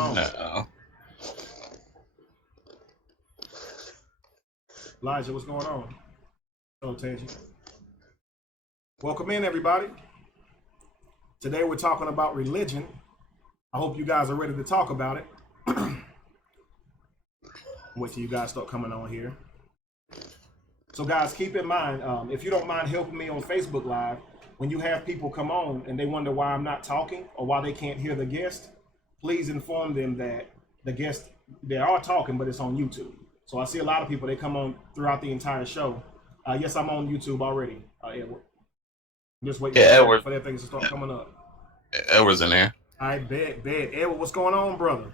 on? No. Elijah, what's going on? Hello, Tangy. Welcome in, everybody. Today we're talking about religion. I hope you guys are ready to talk about it. Wait till you guys start coming on here. So guys, keep in mind, if you don't mind helping me on Facebook Live, when you have people come on and they wonder why I'm not talking or why they can't hear the guest, please inform them that the guest, they are talking, but it's on YouTube. So I see a lot of people, they come on throughout the entire show. Yes, I'm on YouTube already, Edward. I'm just waiting for that thing to start coming up. Edward's in there. All right, bet. Edward, what's going on, brother?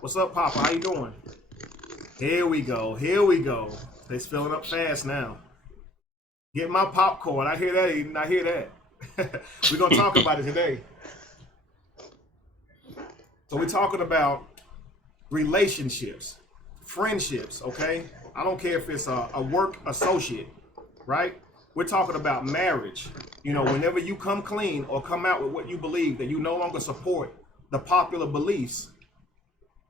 What's up, Papa? How you doing? Here we go. It's filling up fast now. Get my popcorn. I hear that, Eden. I hear that. We're going to talk about it today. So we're talking about relationships, friendships, okay? I don't care if it's a work associate, right? We're talking about marriage. You know, whenever you come clean or come out with what you believe, that you no longer support the popular beliefs,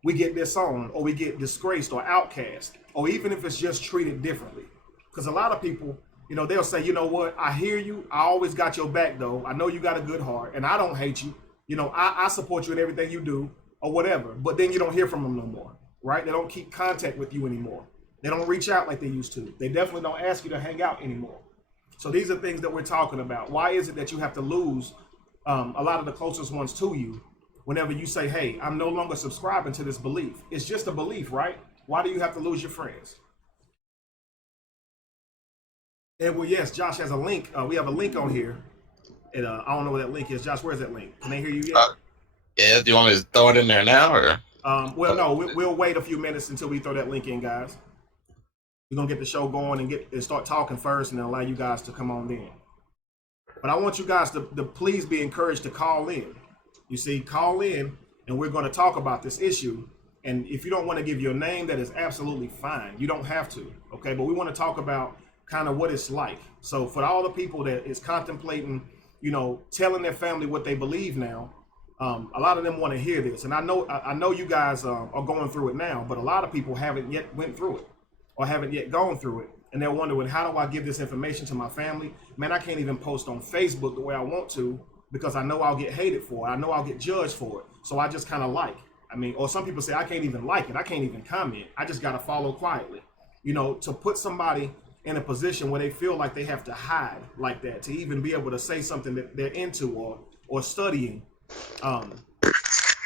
we get disowned or we get disgraced or outcast, or even if it's just treated differently. Because a lot of people, you know, they'll say, you know what, I hear you. I always got your back, though. I know you got a good heart and I don't hate you. You know, I support you in everything you do or whatever. But then you don't hear from them no more, right? They don't keep contact with you anymore. They don't reach out like they used to. They definitely don't ask you to hang out anymore. So these are things that we're talking about. Why is it that you have to lose a lot of the closest ones to you whenever you say, hey, I'm no longer subscribing to this belief? It's just a belief, right? Why do you have to lose your friends? And well, yes, Josh has a link. We have a link on here. And I don't know where that link is. Josh, where's that link? Can they hear you yet? Yeah, do you want me to throw it in there now? Or? Well, no, we'll wait a few minutes until we throw that link in, guys. We're going to get the show going and start talking first and then allow you guys to come on in. But I want you guys to please be encouraged to call in. You see, call in and we're going to talk about this issue. And if you don't want to give your name, that is absolutely fine. You don't have to, okay? But we want to talk about kind of what it's like. So for all the people that is contemplating, you know, telling their family what they believe now, a lot of them want to hear this. And I know you guys are going through it now, but a lot of people haven't yet went through it or haven't yet gone through it. And they're wondering, how do I give this information to my family? Man, I can't even post on Facebook the way I want to because I know I'll get hated for it. I know I'll get judged for it. So I just kind of or some people say, I can't even like it. I can't even comment. I just got to follow quietly. You know, to put somebody in a position where they feel like they have to hide like that, to even be able to say something that they're into or studying,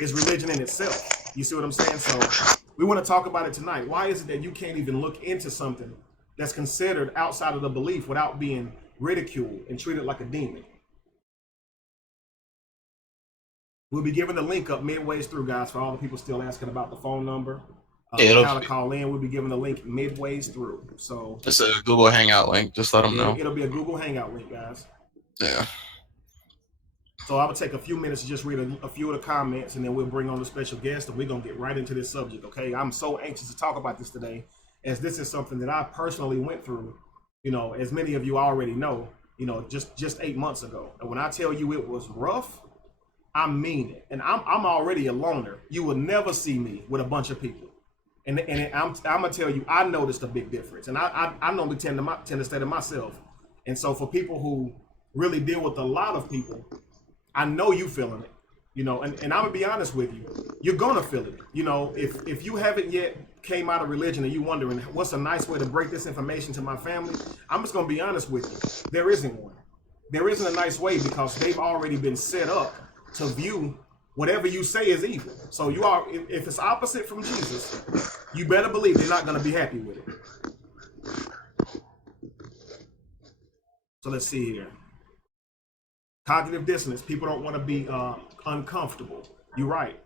is religion in itself. You see what I'm saying? So we want to talk about it tonight. Why is it that you can't even look into something that's considered outside of the belief without being ridiculed and treated like a demon? We'll be giving the link up midways through, guys, for all the people still asking about the phone number. How to call in. We'll be giving the link midways through. So it's a Google Hangout link. Just let them know. It'll be a Google Hangout link, guys. Yeah. So I would take a few minutes to just read a few of the comments, and then we'll bring on the special guest, and we're going to get right into this subject, okay? I'm so anxious to talk about this today, as this is something that I personally went through, you know, as many of you already know, you know, just 8 months ago. And when I tell you it was rough, I mean it. And I'm already a loner. You will never see me with a bunch of people. And I'm going to tell you, I noticed a big difference. And I normally tend to stay to myself. And so for people who really deal with a lot of people, I know you feeling it, you know, and I'm gonna be honest with you, you're gonna feel it. You know, if you haven't yet came out of religion and you wondering what's a nice way to break this information to my family, I'm just gonna be honest with you. There isn't one. There isn't a nice way because they've already been set up to view whatever you say is evil. So you are, if it's opposite from Jesus, you better believe they're not gonna be happy with it. So let's see here. Cognitive dissonance. People don't want to be uncomfortable. You're right.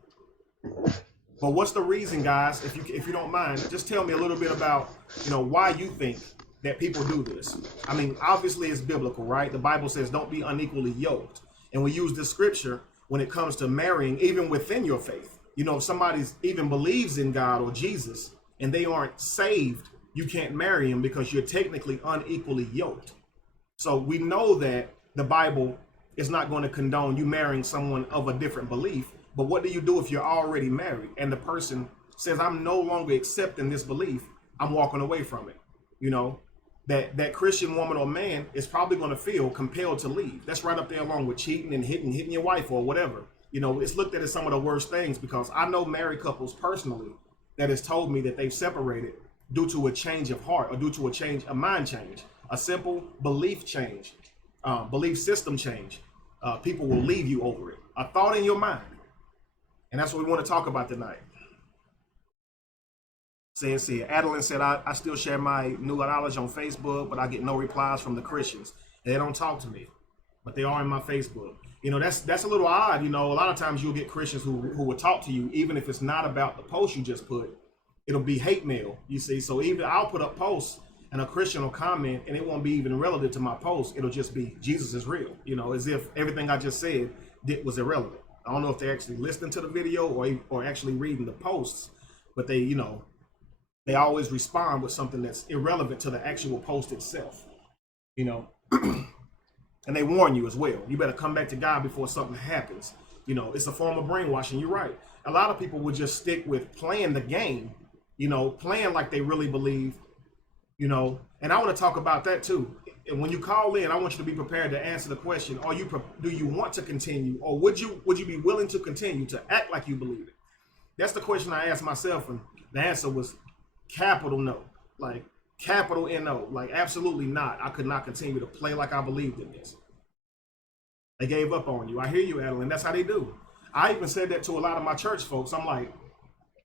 But what's the reason, guys? If you don't mind, just tell me a little bit about, you know, why you think that people do this. I mean, obviously it's biblical, right? The Bible says don't be unequally yoked. And we use this scripture when it comes to marrying, even within your faith. You know, if somebody even believes in God or Jesus and they aren't saved, you can't marry them because you're technically unequally yoked. So we know that the Bible is not going to condone you marrying someone of a different belief, But what do you do if you're already married and the person says, I'm no longer accepting this belief, I'm walking away from it? You know, that Christian woman or man is probably going to feel compelled to leave. That's right up there along with cheating and hitting your wife or whatever. You know, it's looked at as some of the worst things, because I know married couples personally that has told me that they've separated due to a change of heart, or due to a mind change, a simple belief change, belief system change. People will leave you over it. A thought in your mind. And that's what we want to talk about tonight. Says here, Adeline said, I still share my new knowledge on Facebook, but I get no replies from the Christians. They don't talk to me, but they are in my Facebook. You know, that's a little odd. You know, a lot of times you'll get Christians who will talk to you, even if it's not about the post you just put. It'll be hate mail, you see. So even I'll put up posts and a Christian will comment and it won't be even relative to my post. It'll just be Jesus is real, you know, as if everything I just said was irrelevant. I don't know if they're actually listening to the video or actually reading the posts, but they, you know, they always respond with something that's irrelevant to the actual post itself, you know. And they warn you as well. You better come back to God before something happens. You know, it's a form of brainwashing. You're right. A lot of people would just stick with playing the game, you know, playing like they really believe, you know. And I want to talk about that too. And when you call in, I want you to be prepared to answer the question: do you want to continue, or would you be willing to continue to act like you believe it? That's the question I asked myself, and the answer was capital no, like capital N-O, like absolutely not. I could not continue to play like I believed in this. They gave up on you. I hear you, Adeline. That's how they do. I even said that to a lot of my church folks. I'm like,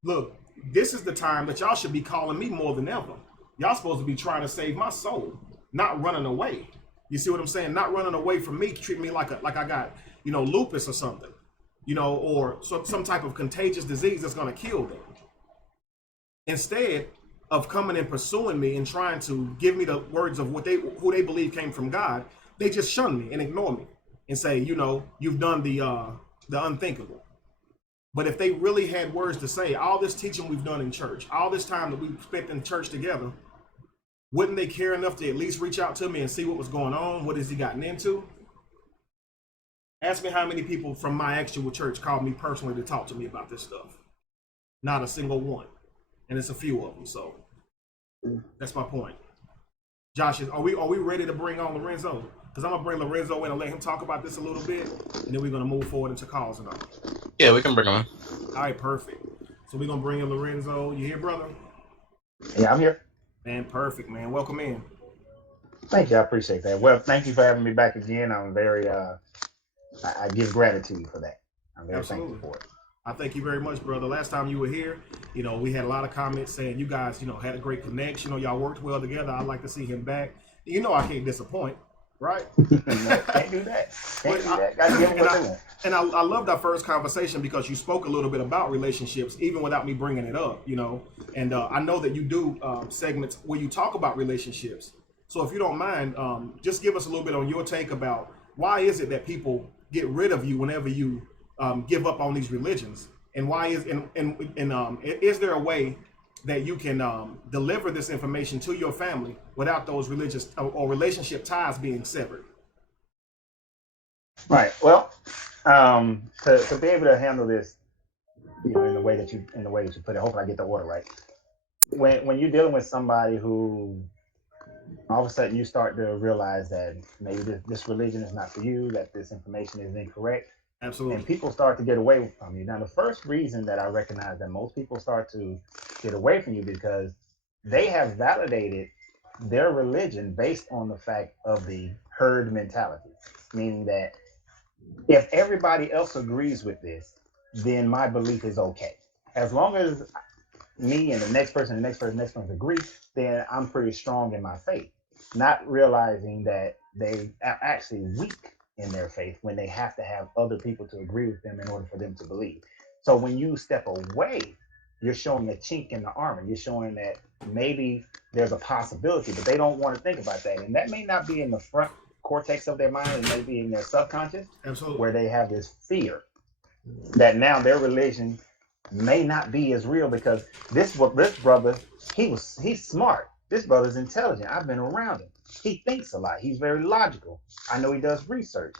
look, this is the time that y'all should be calling me more than ever. Y'all supposed to be trying to save my soul, not running away. You see what I'm saying? Not running away from me, treat me like I got, you know, lupus or something, you know, or some type of contagious disease that's going to kill them. Instead of coming and pursuing me and trying to give me the words of who they believe came from God, they just shun me and ignore me and say, you know, you've done the unthinkable. But if they really had words to say, all this teaching we've done in church, all this time that we've spent in church together, wouldn't they care enough to at least reach out to me and see what was going on? What has he gotten into? Ask me how many people from my actual church called me personally to talk to me about this stuff. Not a single one. And it's a few of them. So that's my point. Josh, are we ready to bring on Lorenzo? Because I'm going to bring Lorenzo in and let him talk about this a little bit. And then we're going to move forward into calls and all. Yeah, we can bring him in. All right, perfect. So we're going to bring in Lorenzo. You here, brother? Yeah, I'm here. Man, perfect, man. Welcome in. Thank you. I appreciate that. Well, thank you for having me back again. I'm very, I give gratitude for that. I'm very thankful for it. I thank you very much, brother. Last time you were here, you know, we had a lot of comments saying you guys, you know, had a great connection, or y'all worked well together. I'd like to see him back. You know, I can't disappoint, right? No, can't do that. Can't do that. Gotta give him what they want. And I loved our first conversation because you spoke a little bit about relationships, even without me bringing it up, you know. And I know that you do segments where you talk about relationships. So if you don't mind, just give us a little bit on your take about why is it that people get rid of you whenever you give up on these religions, and why is there a way that you can deliver this information to your family without those religious or relationship ties being severed? Right. Well, to be able to handle this, you know, in the way that you put it, hopefully I get the order right. When you're dealing with somebody who all of a sudden you start to realize that maybe this religion is not for you, that this information is incorrect. Absolutely. And people start to get away from you. Now, the first reason that I recognize that most people start to get away from you because they have validated their religion based on the fact of the herd mentality, meaning that if everybody else agrees with this, then my belief is okay. As long as me and the next person agree, then I'm pretty strong in my faith, not realizing that they are actually weak in their faith when they have to have other people to agree with them in order for them to believe. So when you step away, you're showing a chink in the armor. You're showing that maybe there's a possibility, but they don't want to think about that. And that may not be in the front cortex of their mind, it may be in their subconscious. Absolutely. Where they have this fear that now their religion may not be as real because this brother, he's smart. This brother's intelligent. I've been around him. He thinks a lot. He's very logical. I know he does research.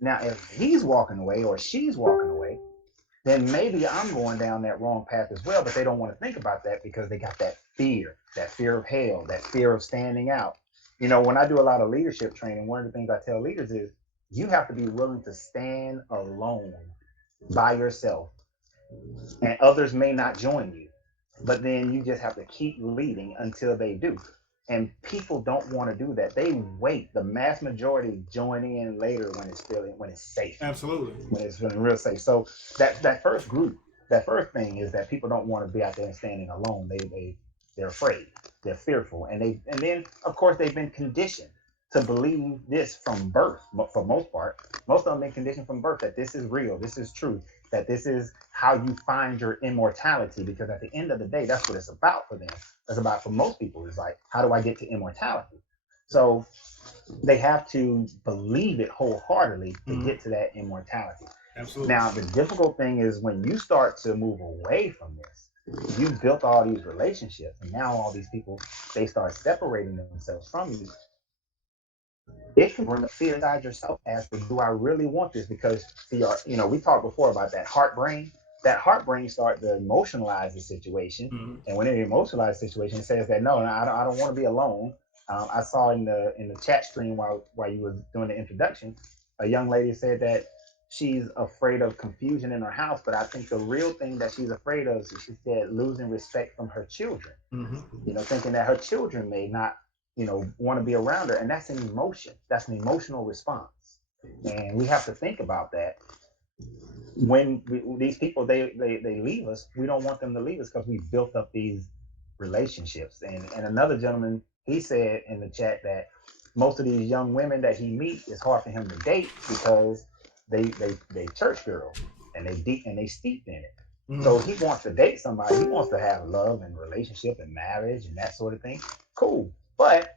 Now, if he's walking away or she's walking away, then maybe I'm going down that wrong path as well. But they don't want to think about that because they got that fear of hell, that fear of standing out. You know, when I do a lot of leadership training, one of the things I tell leaders is you have to be willing to stand alone by yourself, and others may not join you, but then you just have to keep leading until they do. And people don't want to do that. They wait. The mass majority join in later when it's safe. Absolutely. When it's feeling real safe. So that first group, that first thing is that people don't want to be out there and standing alone. They're afraid. They're fearful. And then of course they've been conditioned to believe this from birth, for most part. Most of them been conditioned from birth that this is real, this is true, that this is how you find your immortality, because at the end of the day, that's what it's about for them. It's about, for most people, it's like, how do I get to immortality? So they have to believe it wholeheartedly to get to that immortality. Absolutely. Now, the difficult thing is when you start to move away from this, you built all these relationships, and now all these people, they start separating themselves from you. It can bring a fear inside yourself as to, do I really want this? Because see, we talked before about that heart brain. That heart brain start to emotionalize the situation, and when it emotionalizes the situation, it says that no, I don't want to be alone. I saw in the chat stream while you were doing the introduction, a young lady said that she's afraid of confusion in her house, but I think the real thing that she's afraid of is, she said, losing respect from her children. Thinking that her children may not want to be around her, and that's an emotion. That's an emotional response, and we have to think about that. When these people they leave us, we don't want them to leave us because we built up these relationships. And another gentleman, he said in the chat that most of these young women that he meets, it's hard for him to date because they church girls and they steeped in it. So he wants to date somebody. He wants to have love and relationship and marriage and that sort of thing. Cool. But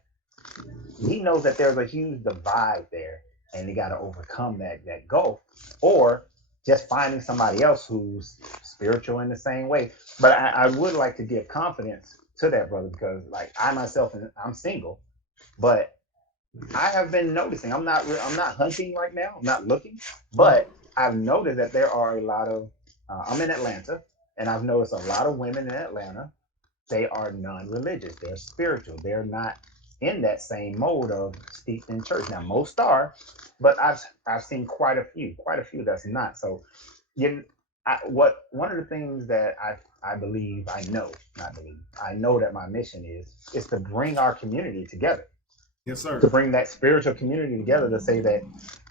he knows that there's a huge divide there, and they got to overcome that gulf, or just finding somebody else who's spiritual in the same way. But I would like to give confidence to that brother, because like I myself, I'm single, but I have been noticing, I'm not hunting right now, I'm not looking, but I've noticed that there are a lot of I'm in Atlanta, and I've noticed a lot of women in Atlanta, they are non-religious, they're spiritual, they're not in that same mode of steeped in church. Now most are, but I've seen quite a few that's not. So one of the things that I know that my mission is to bring our community together. Yes, sir. To bring that spiritual community together, to say that,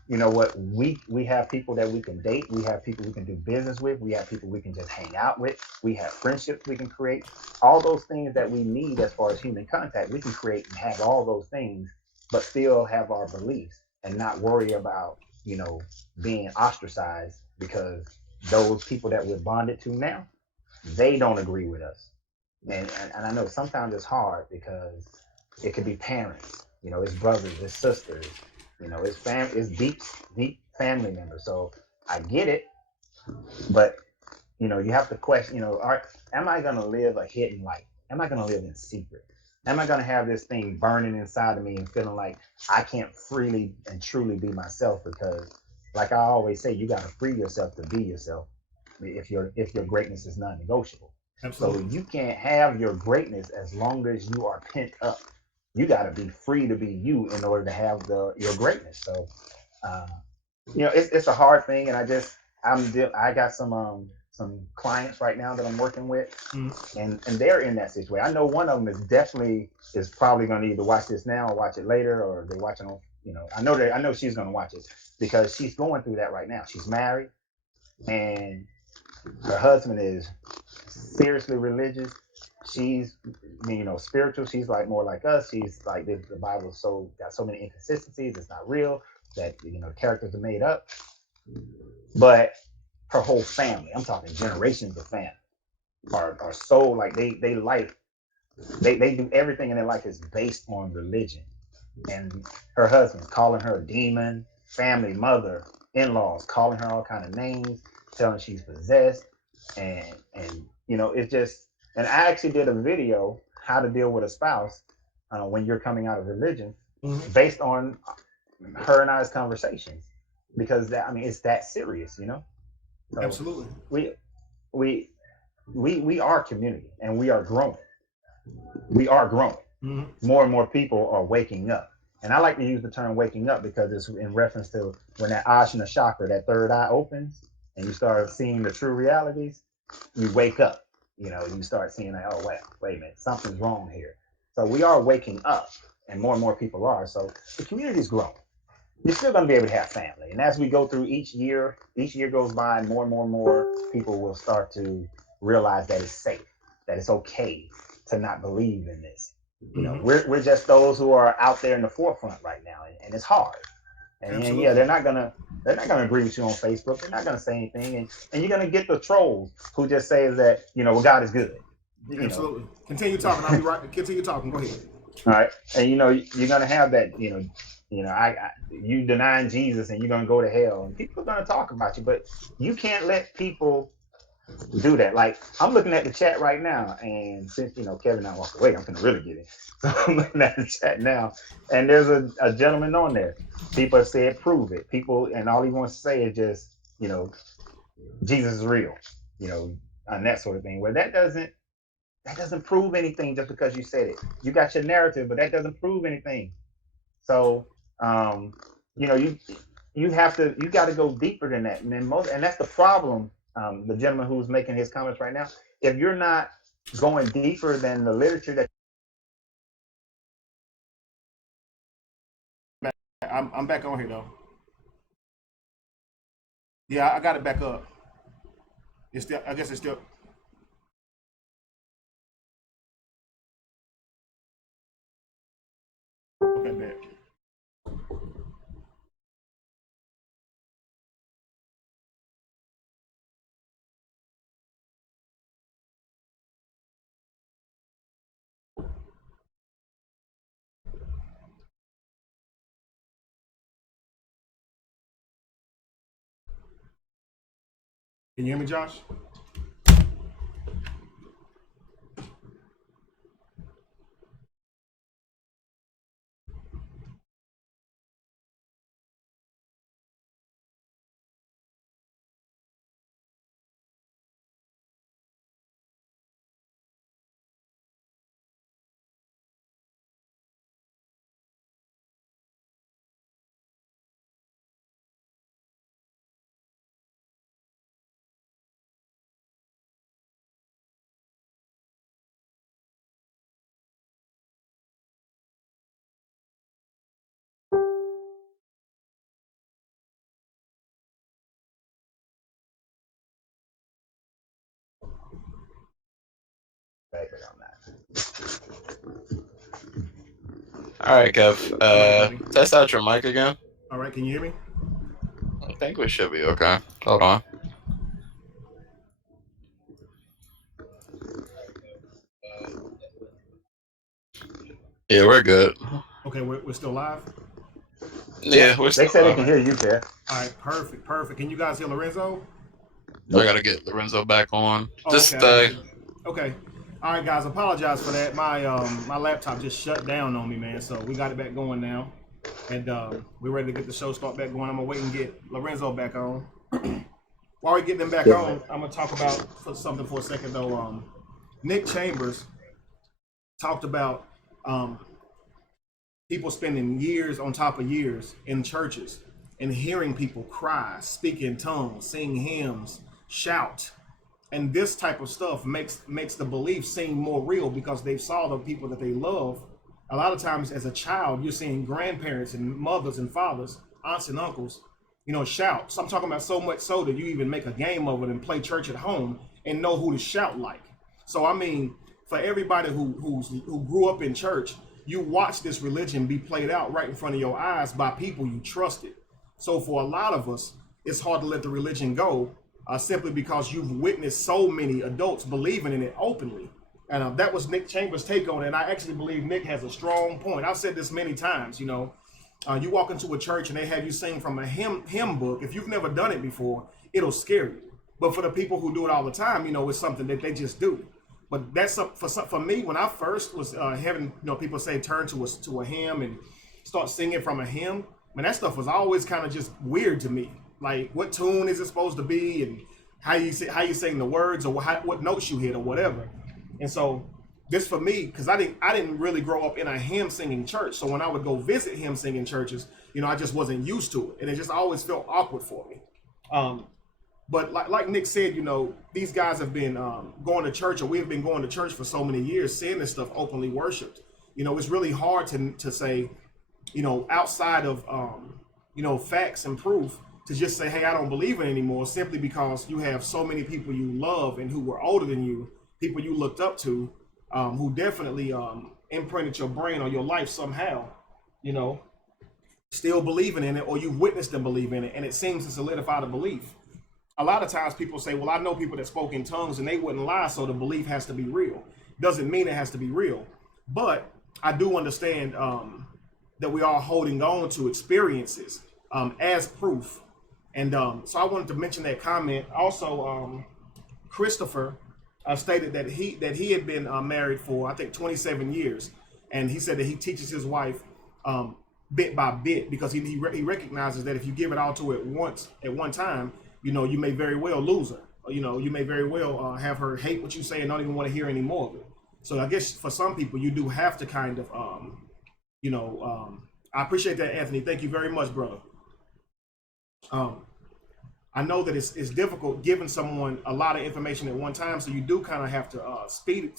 you know what, we have people that we can date, we have people we can do business with, we have people we can just hang out with, we have friendships we can create, all those things that we need as far as human contact, we can create and have all those things, but still have our beliefs and not worry about, being ostracized because those people that we're bonded to now, they don't agree with us. And I know sometimes it's hard because it could be parents, it's brothers, it's sisters, it's deep family members. So I get it, but you have to question, am I gonna live a hidden life? Am I gonna live in secret? Am I gonna have this thing burning inside of me and feeling like I can't freely and truly be myself? Because like I always say, you gotta free yourself to be yourself if your greatness is non-negotiable. Absolutely. So you can't have your greatness as long as you are pent up. You got to be free to be you in order to have your greatness. So, it's a hard thing, and I got some clients right now that I'm working with, and they're in that situation. I know one of them is probably going to either watch this now or watch it later, or they're watching on. I know she's going to watch it because she's going through that right now. She's married, and her husband is seriously religious. She's, spiritual. She's like more like us. She's like the Bible's got so many inconsistencies. It's not real. That the characters are made up. But her whole family, I'm talking generations of family, are so like they do everything in their life is based on religion. And her husband's calling her a demon. Family, mother, in-laws calling her all kind of names, telling she's possessed, and it's just. And I actually did a video how to deal with a spouse when you're coming out of religion, based on her and I's conversations, because it's that serious, So Absolutely. we we are community, and we are growing. We are growing. Mm-hmm. More and more people are waking up. And I like to use the term waking up because it's in reference to when that Ajna chakra, that third eye opens and you start seeing the true realities, you wake up. You start seeing like, oh, wait a minute, something's wrong here. So we are waking up, and more people are. So the community is growing. You're still going to be able to have family. And as we go through each year goes by, and more people will start to realize that it's safe, that it's okay to not believe in this. We're just those who are out there in the forefront right now, and it's hard. And yeah, they're not gonna agree with you on Facebook. They're not gonna say anything, and you're gonna get the trolls who just say that well, God is good. Absolutely. Continue talking. I'll be right. Continue talking. Go ahead. All right, and you're gonna have that. You denying Jesus, and you're gonna go to hell, and people are gonna talk about you, but you can't let people do that. Like, I'm looking at the chat right now, and since Kevin and I walked away, I'm gonna really get it. So I'm looking at the chat now, and there's a gentleman on there. People have said prove it. People, and all he wants to say is just Jesus is real, and that sort of thing. Well, that doesn't prove anything just because you said it. You got your narrative, but that doesn't prove anything. So you got to go deeper than that, and that's the problem. The gentleman who's making his comments right now, if you're not going deeper than the literature that I'm back on here though. Yeah, I got it back up. It's still. I guess it's still. Okay, back. Can you hear me, Josh? on that. All right, Kev. Test out your mic again. All right, can you hear me? I think we should be okay. Hold on. Yeah, we're good. Okay, we're still live. Yeah, we're still they said live. they can hear you, Kev. All right, perfect. Can you guys hear Lorenzo? I gotta get Lorenzo back on. Oh, Just okay. Okay. All right, guys. Apologize for that. My laptop just shut down on me, man. So we got it back going now, and we're ready to get the show start back going. I'm gonna wait and get Lorenzo back on. While we get them back on, I'm gonna talk about something for a second though. Nick Chambers talked about people spending years on top of years in churches and hearing people cry, speak in tongues, sing hymns, shout. And this type of stuff makes the belief seem more real because they saw the people that they love. A lot of times as a child, you're seeing grandparents and mothers and fathers, aunts and uncles, shout. So I'm talking about so much so that you even make a game of it and play church at home and know who to shout like. So I mean, for everybody who grew up in church, you watch this religion be played out right in front of your eyes by people you trusted. So for a lot of us, it's hard to let the religion go simply because you've witnessed so many adults believing in it openly. And that was Nick Chambers' take on it. And I actually believe Nick has a strong point. I've said this many times, you walk into a church and they have you sing from a hymn book. If you've never done it before, it'll scare you. But for the people who do it all the time, it's something that they just do. But that's for me, when I first was having, people say turn to a hymn and start singing from a hymn, man, that stuff was always kind of just weird to me. Like, what tune is it supposed to be? And how you saying the words, or what notes you hit or whatever. And so this for me, because I didn't really grow up in a hymn singing church. So when I would go visit hymn singing churches, I just wasn't used to it, and it just always felt awkward for me. But like Nick said, these guys have been going to church, or we've been going to church for so many years, seeing this stuff openly worshipped. It's really hard to say, outside of facts and proof, to just say, hey, I don't believe it anymore, simply because you have so many people you love and who were older than you, people you looked up to, who definitely imprinted your brain or your life somehow, still believing in it, or you witnessed them believe in it, and it seems to solidify the belief. A lot of times people say, well, I know people that spoke in tongues and they wouldn't lie, so the belief has to be real. Doesn't mean it has to be real. But I do understand that we are holding on to experiences as proof. And so I wanted to mention that comment. Also, Christopher stated that he had been married for, I think, 27 years. And he said that he teaches his wife bit by bit, because he recognizes that if you give it all to it once at one time, you may very well lose her. You may very well have her hate what you say and not even want to hear any more of it. So I guess for some people, you do have to kind of, I appreciate that, Anthony. Thank you very much, brother. I know that it's difficult giving someone a lot of information at one time, so you do kind of have to spoon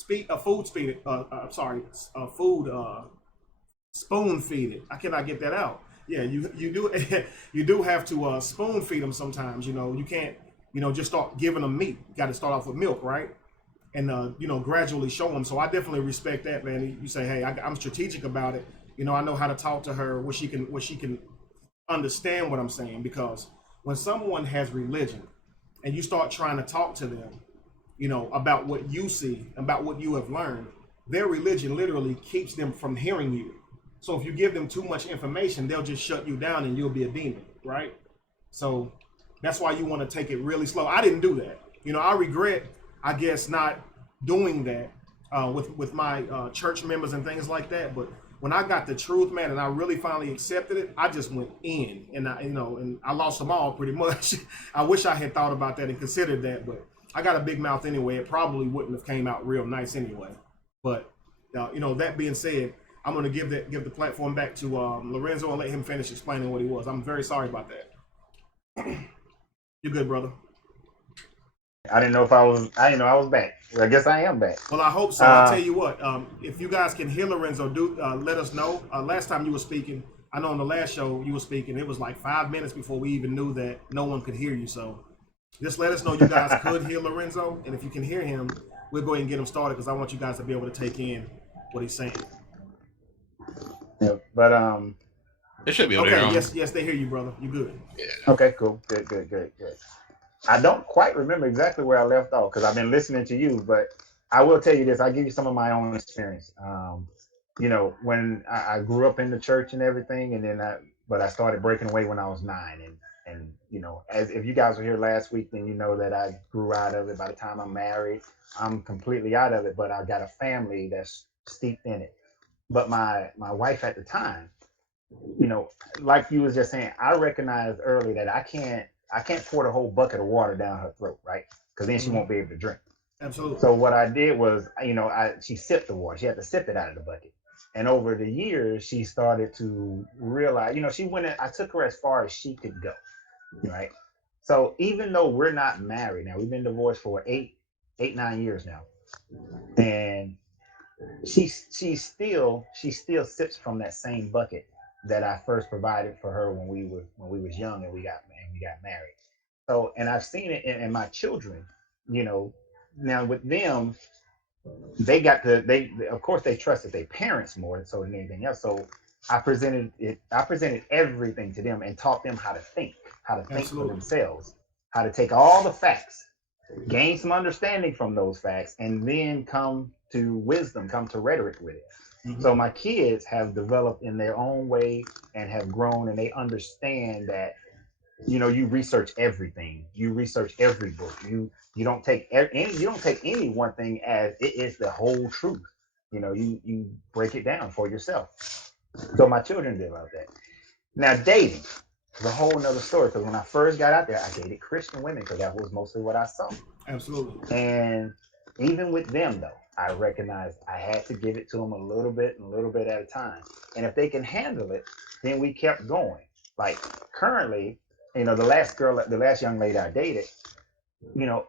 feed it. I cannot get that out. Yeah, you do you do have to spoon feed them sometimes. You can't just start giving them meat. You got to start off with milk, right? And gradually show them. So I definitely respect that, man. You say, hey, I'm strategic about it. I know how to talk to her where she can understand what I'm saying, because when someone has religion and you start trying to talk to them, about what you see, about what you have learned, their religion literally keeps them from hearing you. So if you give them too much information, they'll just shut you down and you'll be a demon, right? So that's why you want to take it really slow. I didn't do that. I regret, I guess, not doing that with my church members and things like that. But when I got the truth, man, and I really finally accepted it, I just went in, and I lost them all pretty much. I wish I had thought about that and considered that, but I got a big mouth anyway. It probably wouldn't have came out real nice anyway. But that being said, I'm going to give the platform back to Lorenzo and let him finish explaining what he was. I'm very sorry about that. You're good, brother. I didn't know I was back. Well, I guess I am back. Well, I hope so. I'll tell you what, if you guys can hear Lorenzo, let us know. Last time you were speaking, I know on the last show you were speaking, it was like 5 minutes before we even knew that no one could hear you. So just let us know you guys could hear Lorenzo. And if you can hear him, we'll go ahead and get him started, because I want you guys to be able to take in what he's saying. Yeah, but They should be able to hear him. Yes, they hear you, brother. You good? Yeah. Okay, cool. Good. I don't quite remember exactly where I left off, because I've been listening to you, but I will tell you this. I'll give you some of my own experience. When I grew up in the church and everything, and then I started breaking away when I was 9. And as if you guys were here last week, then you know that I grew out of it. By the time I'm married, I'm completely out of it, but I got a family that's steeped in it. But my wife at the time, like you was just saying, I recognized early that I can't pour the whole bucket of water down her throat, right? Because then she won't be able to drink. Absolutely. So what I did was, she sipped the water. She had to sip it out of the bucket. And over the years, she started to realize, I took her as far as she could go, right? So even though we're not married now, we've been divorced for 9 years now, and she still sips from that same bucket that I first provided for her when we was young and we got married. So, and I've seen it in my children. Now with them, of course they trusted their parents more so than anything else. So I presented everything to them and taught them how to think Absolutely. for themselves, how to take all the facts, gain some understanding from those facts, and then come to wisdom, come to rhetoric with it. Mm-hmm. So my kids have developed in their own way and have grown, and they understand that, you research everything, you research every book, you don't take any one thing as it is the whole truth. You break it down for yourself. So my children develop that. Now dating. it's a whole nother story. Because when I first got out there, I dated Christian women because that was mostly what I saw. Absolutely. And even with them, though, I recognized I had to give it to them a little bit at a time. And if they can handle it, then we kept going. Like currently, the last young lady I dated,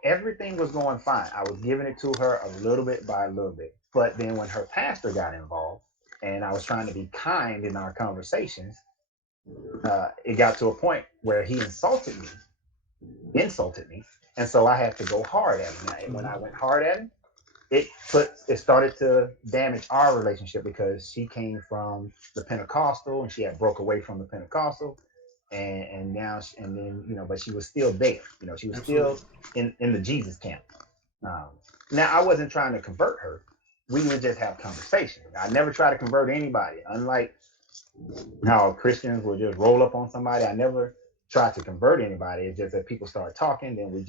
everything was going fine. I was giving it to her a little bit by a little bit. But then when her pastor got involved and I was trying to be kind in our conversations, it got to a point where he insulted me. And so I had to go hard at him. And when I went hard at him, it started to damage our relationship because she came from the Pentecostal and she had broke away from the Pentecostal. And then but she was still there. She was still in the Jesus camp. Now I wasn't trying to convert her. We would just have conversations. I never try to convert anybody. Unlike how Christians will just roll up on somebody, I never tried to convert anybody. It's just that people start talking, then we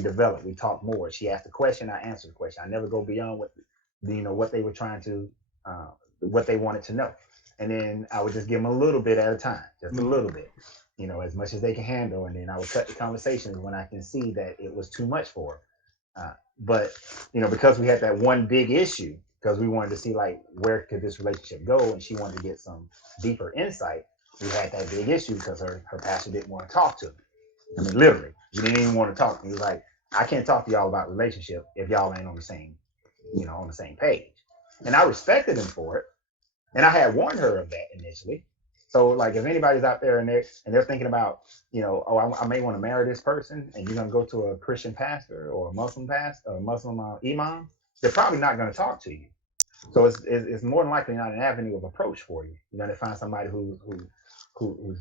develop, we talk more. She asked a question, I answer the question. I never go beyond what they were trying to, what they wanted to know. And then I would just give them a little bit at a time, just a little bit, as much as they can handle. And then I would cut the conversations when I can see that it was too much for her. But because we had that one big issue, because we wanted to see like where could this relationship go, and she wanted to get some deeper insight. We had that big issue because her pastor didn't want to talk to me. I mean, literally, he didn't even want to talk to me. He was like, I can't talk to y'all about relationship if y'all ain't on the same, on the same page. And I respected him for it. And I had warned her of that initially. So like if anybody's out there and they're thinking about, I may want to marry this person, and you're going to go to a Christian pastor or a Muslim pastor or a Muslim imam, they're probably not going to talk to you. So it's more than likely not an avenue of approach for you. You're going to find somebody who's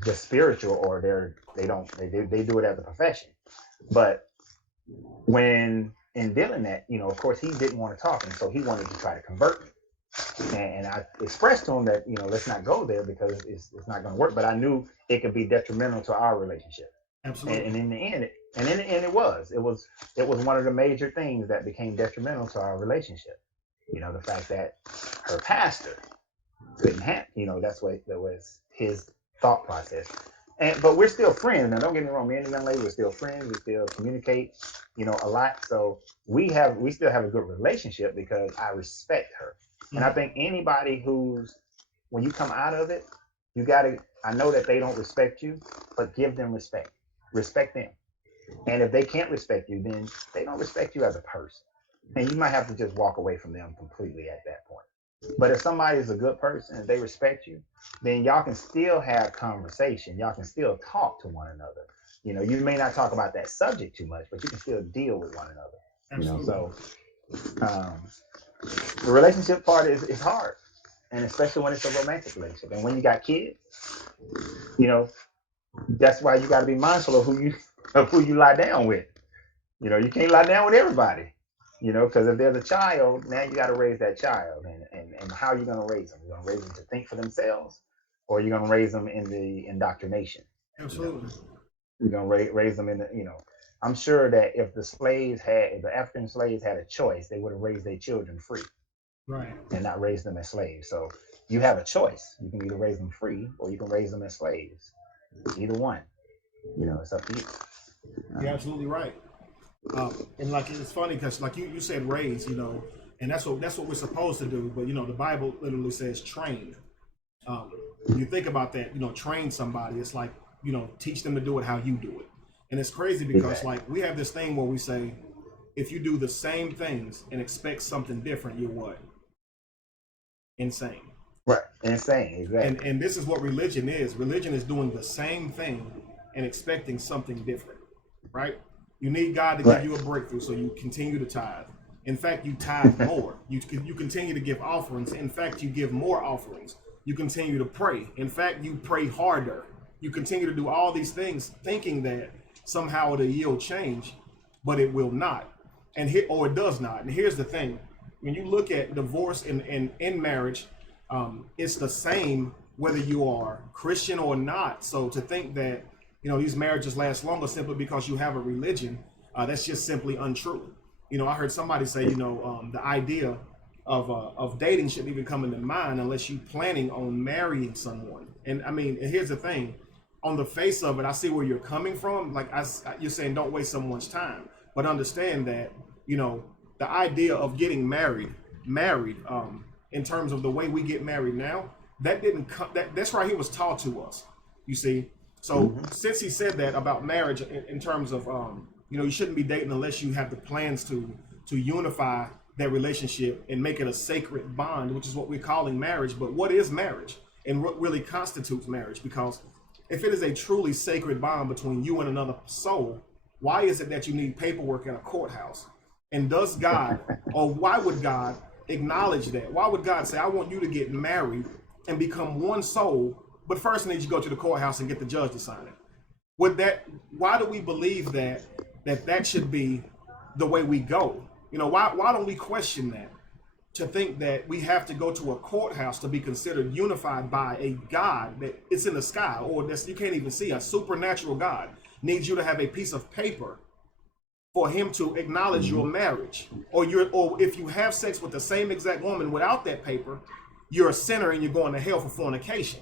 just spiritual, or they do it as a profession. But when in dealing that, of course he didn't want to talk, and so he wanted to try to convert me. And I expressed to him that, let's not go there because it's not going to work. But I knew it could be detrimental to our relationship. Absolutely. And in the end, it was one of the major things that became detrimental to our relationship. The fact that her pastor couldn't handle, that was his thought process. But we're still friends. Now, don't get me wrong, me and the young lady, we're still friends. We still communicate, a lot. So we still have a good relationship because I respect her. And I think anybody when you come out of it, I know that they don't respect you, but give them respect. Respect them. And if they can't respect you, then they don't respect you as a person. And you might have to just walk away from them completely at that point. But if somebody is a good person and they respect you, then y'all can still have conversation. Y'all can still talk to one another. You may not talk about that subject too much, but you can still deal with one another. Absolutely. So the relationship part is hard, and especially when it's a romantic relationship. And when you got kids, that's why you got to be mindful of who you lie down with. You can't lie down with everybody. Because if there's a child, now you got to raise that child, and how are you going to raise them? You're going to raise them to think for themselves, or you're going to raise them in the indoctrination. Absolutely. You're going to raise them in the, I'm sure that if the African slaves had a choice, they would have raised their children free. Right. And not raise them as slaves. So you have a choice. You can either raise them free or you can raise them as slaves. Either one. It's up to you. You're absolutely right. And like it's funny because like you said raise, and that's what we're supposed to do. But the Bible literally says train. You think about that, train somebody. It's like, teach them to do it how you do it. And it's crazy because like we have this thing where we say, if you do the same things and expect something different, you're what? Insane. Right. Insane. Exactly. And this is what religion is. Religion is doing the same thing and expecting something different, right? You need God to give you a breakthrough, so you continue to tithe. In fact, you tithe more. You continue to give offerings. In fact, you give more offerings. You continue to pray. In fact, you pray harder. You continue to do all these things thinking that somehow it'll yield change, but it will not. Or it does not. And here's the thing. When you look at divorce and in marriage, it's the same whether you are Christian or not. So to think that, these marriages last longer simply because you have a religion, that's just simply untrue. I heard somebody say, the idea of dating shouldn't even come into mind unless you're planning on marrying someone. And I mean, here's the thing. on the face of it, I see where you're coming from. Like you're saying, don't waste someone's time, but understand that, you know, the idea of getting married, in terms of the way we get married now, that didn't come. That's right. He was taught to us. You see. So since he said that about marriage, in terms of, you know, you shouldn't be dating unless you have the plans to unify that relationship and make it a sacred bond, which is what we're calling marriage. But what is marriage, and what really constitutes marriage? Because if it is a truly sacred bond between you and another soul, why is it that you need paperwork in a courthouse? And does God, or why would God acknowledge that? Why would God say, I want you to get married and become one soul, but first I need you to go to the courthouse and get the judge to sign it? Why do we believe that should be the way we go? You know, why don't we question that? To think that we have to go to a courthouse to be considered unified by a God that it's in the sky, or that you can't even see, a supernatural God needs you to have a piece of paper for him to acknowledge your marriage, or if you have sex with the same exact woman without that paper, you're a sinner and you're going to hell for fornication.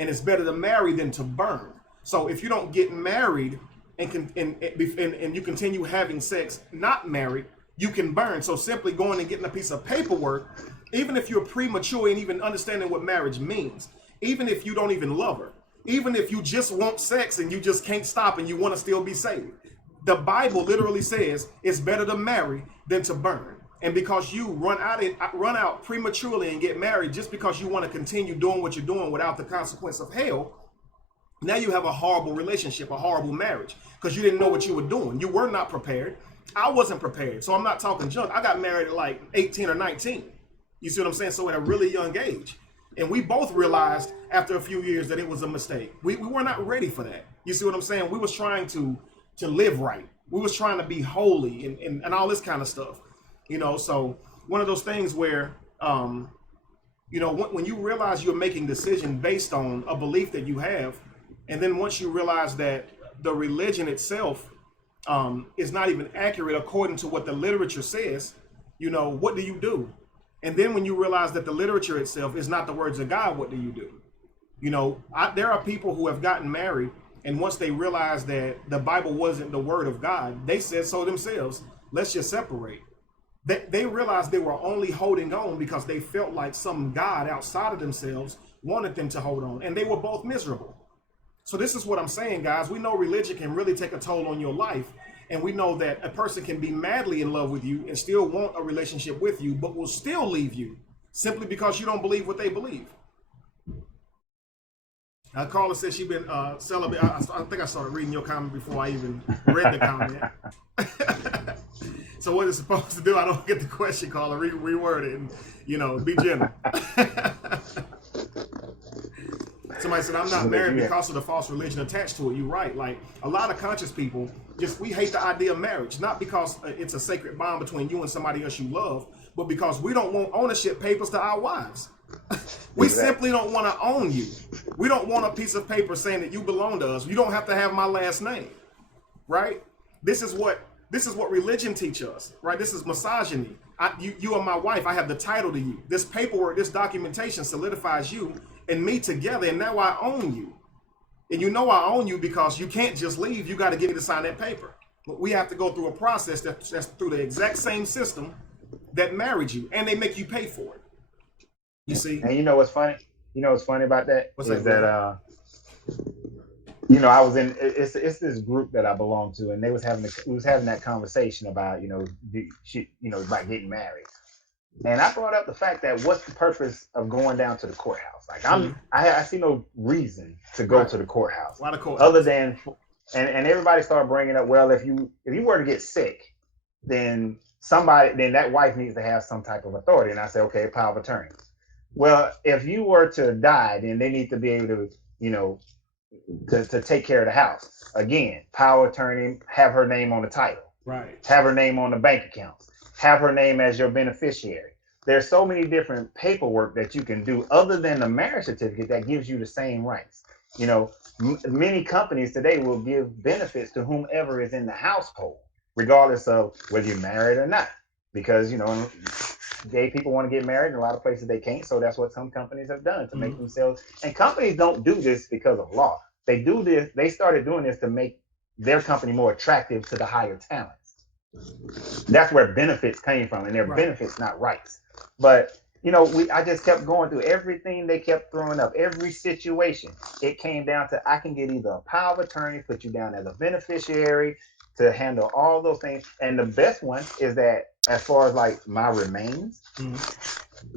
And it's better to marry than to burn. So if you don't get married and you continue having sex not married, you can burn. So simply going and getting a piece of paperwork, even if you're premature and even understanding what marriage means, even if you don't even love her, even if you just want sex and you just can't stop and you want to still be saved, the Bible literally says it's better to marry than to burn. And because you run out prematurely and get married just because you want to continue doing what you're doing without the consequence of hell, now you have a horrible relationship, a horrible marriage, because you didn't know what you were doing. You were not prepared. I wasn't prepared. So I'm not talking junk. I got married at like 18 or 19. You see what I'm saying? So at a really young age. And we both realized after a few years that it was a mistake. We were not ready for that. You see what I'm saying? We was trying to live right. We was trying to be holy and all this kind of stuff. You know, so one of those things where, you know, when you realize you're making decisions based on a belief that you have, and then once you realize that the religion itself is not even accurate according to what the literature says, you know, what do you do? And then when you realize that the literature itself is not the words of God, what do you do? You know, there are people who have gotten married, and once they realized that the Bible wasn't the word of God, they said so themselves, let's just separate. They realized they were only holding on because they felt like some God outside of themselves wanted them to hold on, and they were both miserable. So this is what I'm saying, guys. We know religion can really take a toll on your life, and we know that a person can be madly in love with you and still want a relationship with you, but will still leave you simply because you don't believe what they believe. Carla says she's been celibate. I think I started reading your comment before I even read the comment. So what it's supposed to do, I don't get the question, Carla. Reword it and, you know, be gentle. Somebody said, I'm not married because of the false religion attached to it. You're right. Like, a lot of conscious people, we hate the idea of marriage, not because it's a sacred bond between you and somebody else you love, but because we don't want ownership papers to our wives. We simply don't want to own you. We don't want a piece of paper saying that you belong to us. You don't have to have my last name, right? This is what religion teaches us, right? This is misogyny. You are my wife. I have the title to you. This paperwork, this documentation solidifies you and me together, and now I own you. And you know I own you because you can't just leave. You got to get me to sign that paper. But we have to go through a process that's through the exact same system that married you, and they make you pay for it. You see? And you know what's funny? You know what's funny about that? What's is that? You know, I was in it's this group that I belong to, and we was having that conversation about, you know, about getting married. And I brought up the fact that what's the purpose of going down to the courthouse? Like I see no reason to go to the courthouse. Why the courthouse? Other than and everybody started bringing up, well, if you were to get sick, then that wife needs to have some type of authority. And I said, okay, power of attorney. Well, if you were to die, then they need to be able to, you know, to take care of the house. Again, power of attorney, have her name on the title. Right. Have her name on the bank accounts. Have her name as your beneficiary. There's so many different paperwork that you can do other than the marriage certificate that gives you the same rights. You know, many companies today will give benefits to whomever is in the household, regardless of whether you're married or not. Because, you know, gay people want to get married in a lot of places they can't. So that's what some companies have done to make themselves. And companies don't do this because of law. they do this. They started doing this to make their company more attractive to the higher talents. That's where benefits came from, and they're benefits, not rights. But I just kept going through everything they kept throwing up, every situation. It came down to I can get either a power of attorney, put you down as a beneficiary to handle all those things. And the best one is that as far as like my remains,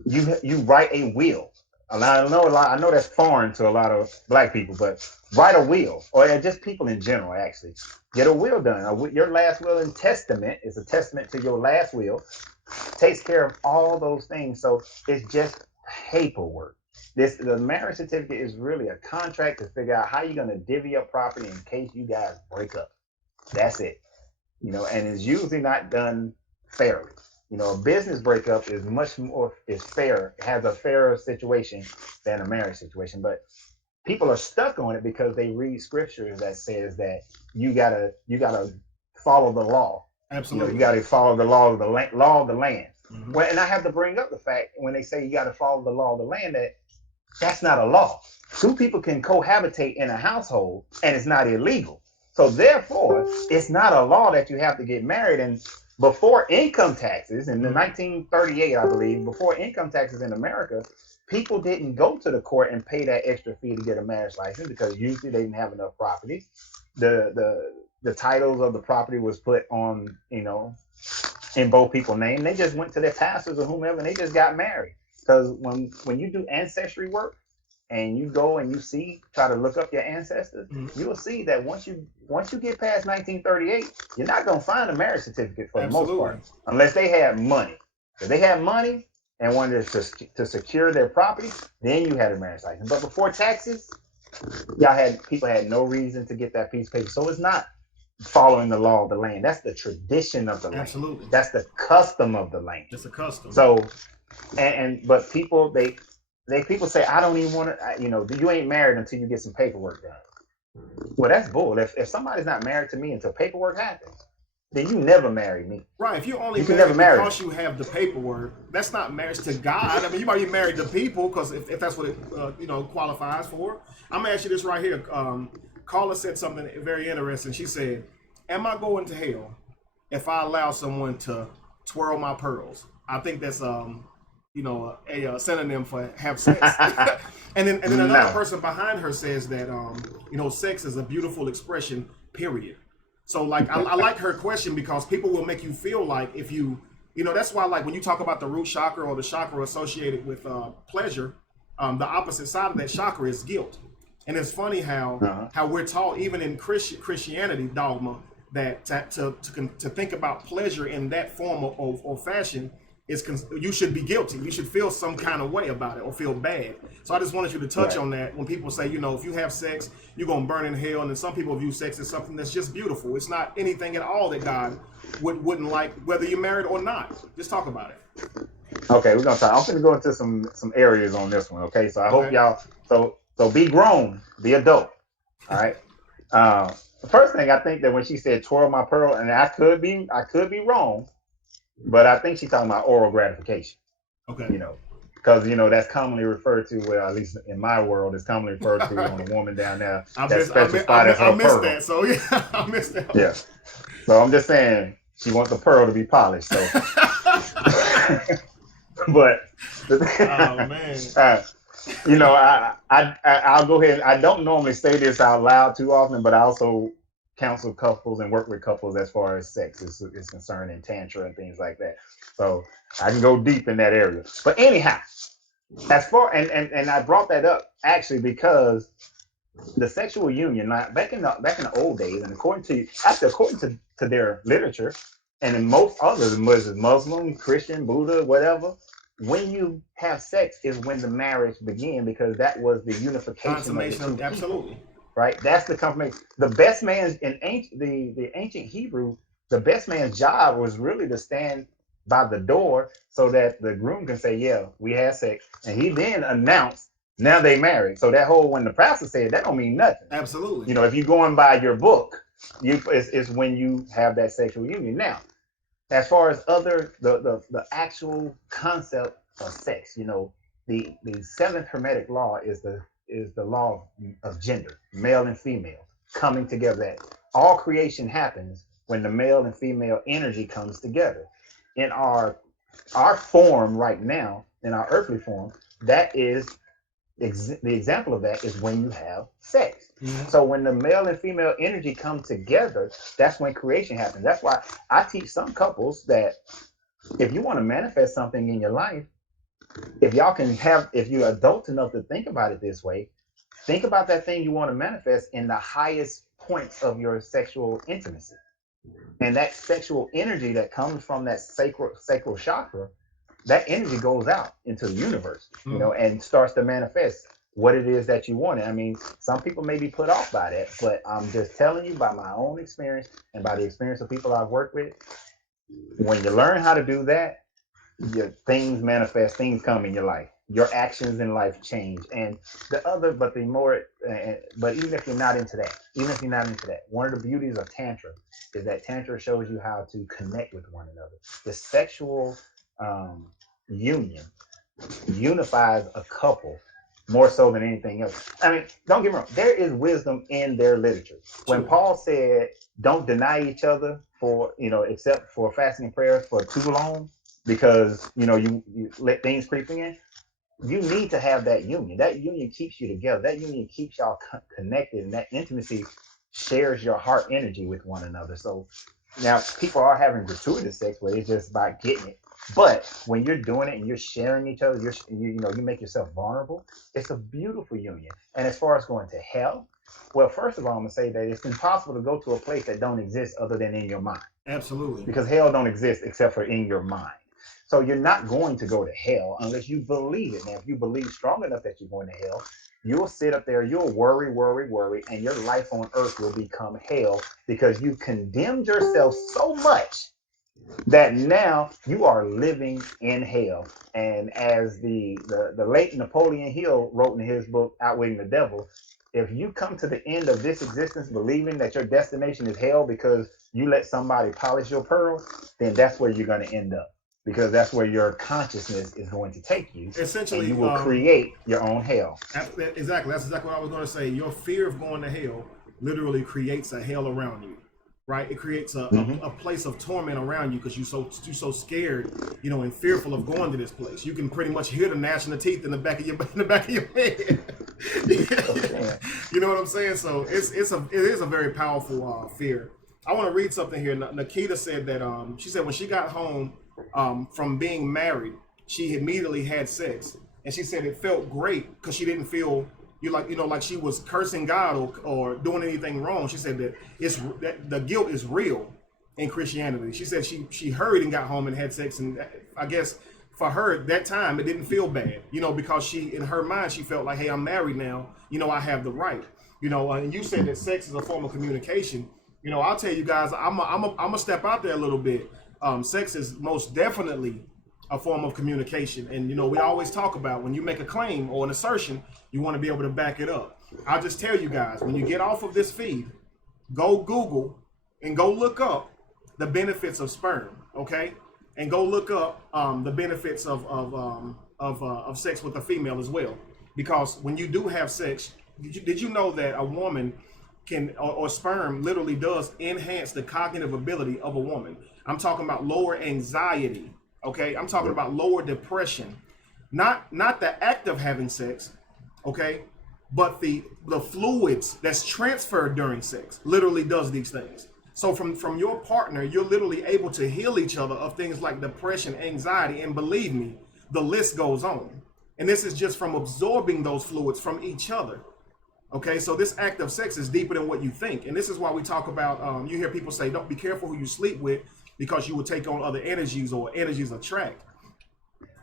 you write a will. I know that's foreign to a lot of black people, but write a will, or just people in general, actually. Get a will done. Your last will and testament is a testament to your last will. Takes care of all those things. So it's just paperwork. The marriage certificate is really a contract to figure out how you're going to divvy up property in case you guys break up. That's it. And it's usually not done fairly. A business breakup is much more fair, has a fairer situation than a marriage situation. But people are stuck on it because they read scriptures that says that you gotta follow the law. Absolutely. You gotta follow the law of the land. Well, and I have to bring up the fact when they say you gotta follow the law of the land, that's not a law. Two people can cohabitate in a household and it's not illegal. So therefore, it's not a law that you have to get married. And before income taxes in the 1938, I believe, before income taxes in America, people didn't go to the court and pay that extra fee to get a marriage license because usually they didn't have enough property. The titles of the property was put on, in both people's name. They just went to their pastors or whomever and they just got married. Because when you do ancestry work and you go and try to look up your ancestors, you'll see that once you get past 1938, you're not going to find a marriage certificate for the most part, unless they had money. If they had money and wanted to secure their property, then you had a marriage license. But before taxes, people had no reason to get that piece of paper. So it's not following the law of the land. That's the tradition of the land. Absolutely. That's the custom of the land. It's a custom. So, but people, people say, I don't even want to, you ain't married until you get some paperwork done. Well, that's bull. If somebody's not married to me until paperwork happens, then you never marry me. Right. If you only marry because you have the paperwork, that's not marriage to God. I mean, you might be married to people because if that's what it qualifies for. I'm gonna ask you this right here. Carla said something very interesting. She said, "Am I going to hell if I allow someone to twirl my pearls?" I think that's a synonym for have sex. and then another person behind her says that sex is a beautiful expression. Period. So like I like her question because people will make you feel like if that's why like when you talk about the root chakra or the chakra associated with pleasure, the opposite side of that chakra is guilt. And it's funny how we're taught even in Christianity dogma that to think about pleasure in that form or fashion you should be guilty. You should feel some kind of way about it or feel bad. So I just wanted you to touch on that when people say, if you have sex, you're going to burn in hell. And then some people view sex as something that's just beautiful. It's not anything at all that God wouldn't like, whether you're married or not. Just talk about it. Okay, we're going to talk. I'm going to go into some areas on this one. Okay, so I hope y'all, so be grown, be adult. All right. The first thing I think that when she said twirl my pearl, and I could be wrong, but I think she's talking about oral gratification. Okay. Because that's commonly referred to, well, at least in my world, it's commonly referred to on a woman down there. I missed that. So yeah, I missed that. Yeah. So I'm just saying she wants the pearl to be polished. So, but oh man. I'll go ahead. I don't normally say this out loud too often, but I also counsel couples and work with couples as far as sex is concerned and tantra and things like that. So I can go deep in that area. But anyhow, as far and I brought that up actually because the sexual union back in the old days, and according to their literature, and in most others, Muslim, Christian, Buddha, whatever, when you have sex is when the marriage began because that was the unification. Consummation of absolutely. Right, that's the confirmation. The best man's in the ancient Hebrew, the best man's job was really to stand by the door so that the groom can say, "Yeah, we had sex," and he then announced, "Now they married." So that whole when the pastor said that don't mean nothing. Absolutely. If you're going by your book, it's when you have that sexual union. Now, as far as the actual concept of sex, the seventh Hermetic law is the is the law of gender, male and female coming together. That all creation happens when the male and female energy comes together. In our form right now, in our earthly form, that is the example of that is when you have sex. Mhm. So when the male and female energy come together, that's when creation happens. That's why I teach some couples that if you want to manifest something in your life, if you're adult enough to think about it this way, think about that thing you want to manifest in the highest points of your sexual intimacy. And that sexual energy that comes from that sacral chakra, that energy goes out into the universe, and starts to manifest what it is that you want. I mean, some people may be put off by that, but I'm just telling you by my own experience and by the experience of people I've worked with, when you learn how to do that, your things manifest, things come in your life. Your actions in life change. And but even if you're not into that, one of the beauties of Tantra is that Tantra shows you how to connect with one another. The sexual union unifies a couple more so than anything else. I mean, don't get me wrong, there is wisdom in their literature. When Paul said, don't deny each other except for fasting and prayer for too long, because you let things creep in. You need to have that union. That union keeps you together. That union keeps y'all connected, and that intimacy shares your heart energy with one another. So now people are having gratuitous sex where it's just about getting it. But when you're doing it and you're sharing each other, you make yourself vulnerable. It's a beautiful union. And as far as going to hell, well, first of all, I'm gonna say that it's impossible to go to a place that don't exist other than in your mind. Absolutely. Because hell don't exist except for in your mind. So you're not going to go to hell unless you believe it. Now, if you believe strong enough that you're going to hell, you'll sit up there, you'll worry, and your life on earth will become hell because you condemned yourself so much that now you are living in hell. And as the late Napoleon Hill wrote in his book, Outwitting the Devil, if you come to the end of this existence believing that your destination is hell because you let somebody polish your pearls, then that's where you're going to end up. Because that's where your consciousness is going to take you. Essentially, and you will create your own hell. Exactly. That's exactly what I was going to say. Your fear of going to hell literally creates a hell around you, right? It creates a place of torment around you because you're so scared, and fearful of going to this place. You can pretty much hear the gnashing of teeth in the back of your head. You know what I'm saying? So it is a very powerful fear. I want to read something here. Nikita said that she said when she got home from being married, she immediately had sex, and she said it felt great because she didn't feel like she was cursing God or doing anything wrong. She said that the guilt is real in Christianity. She said she hurried and got home and had sex, and I guess for her at that time it didn't feel bad, because she in her mind she felt like, hey, I'm married now, I have the right, and you said that sex is a form of communication. I'll tell you guys, I'm a step out there a little bit. Sex is most definitely a form of communication. And, we always talk about when you make a claim or an assertion, you want to be able to back it up. I'll just tell you guys, when you get off of this feed, go Google and go look up the benefits of sperm, okay? And go look up the benefits of sex with a female as well. Because when you do have sex, did you know that a woman or sperm literally does enhance the cognitive ability of a woman? I'm talking about lower anxiety, okay? I'm talking about lower depression. Not the act of having sex, okay? But the fluids that's transferred during sex literally does these things. So from your partner, you're literally able to heal each other of things like depression, anxiety, and believe me, the list goes on. And this is just from absorbing those fluids from each other. Okay, so this act of sex is deeper than what you think. And this is why we talk about, you hear people say, don't be careful who you sleep with because you will take on other energies or energies attract.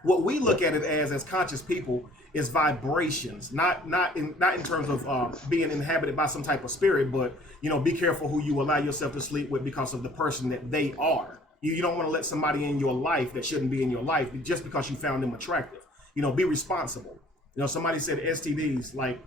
What we look at it as conscious people is vibrations, not in terms of being inhabited by some type of spirit, but, be careful who you allow yourself to sleep with because of the person that they are. You don't want to let somebody in your life that shouldn't be in your life just because you found them attractive. Be responsible. Somebody said STDs, like,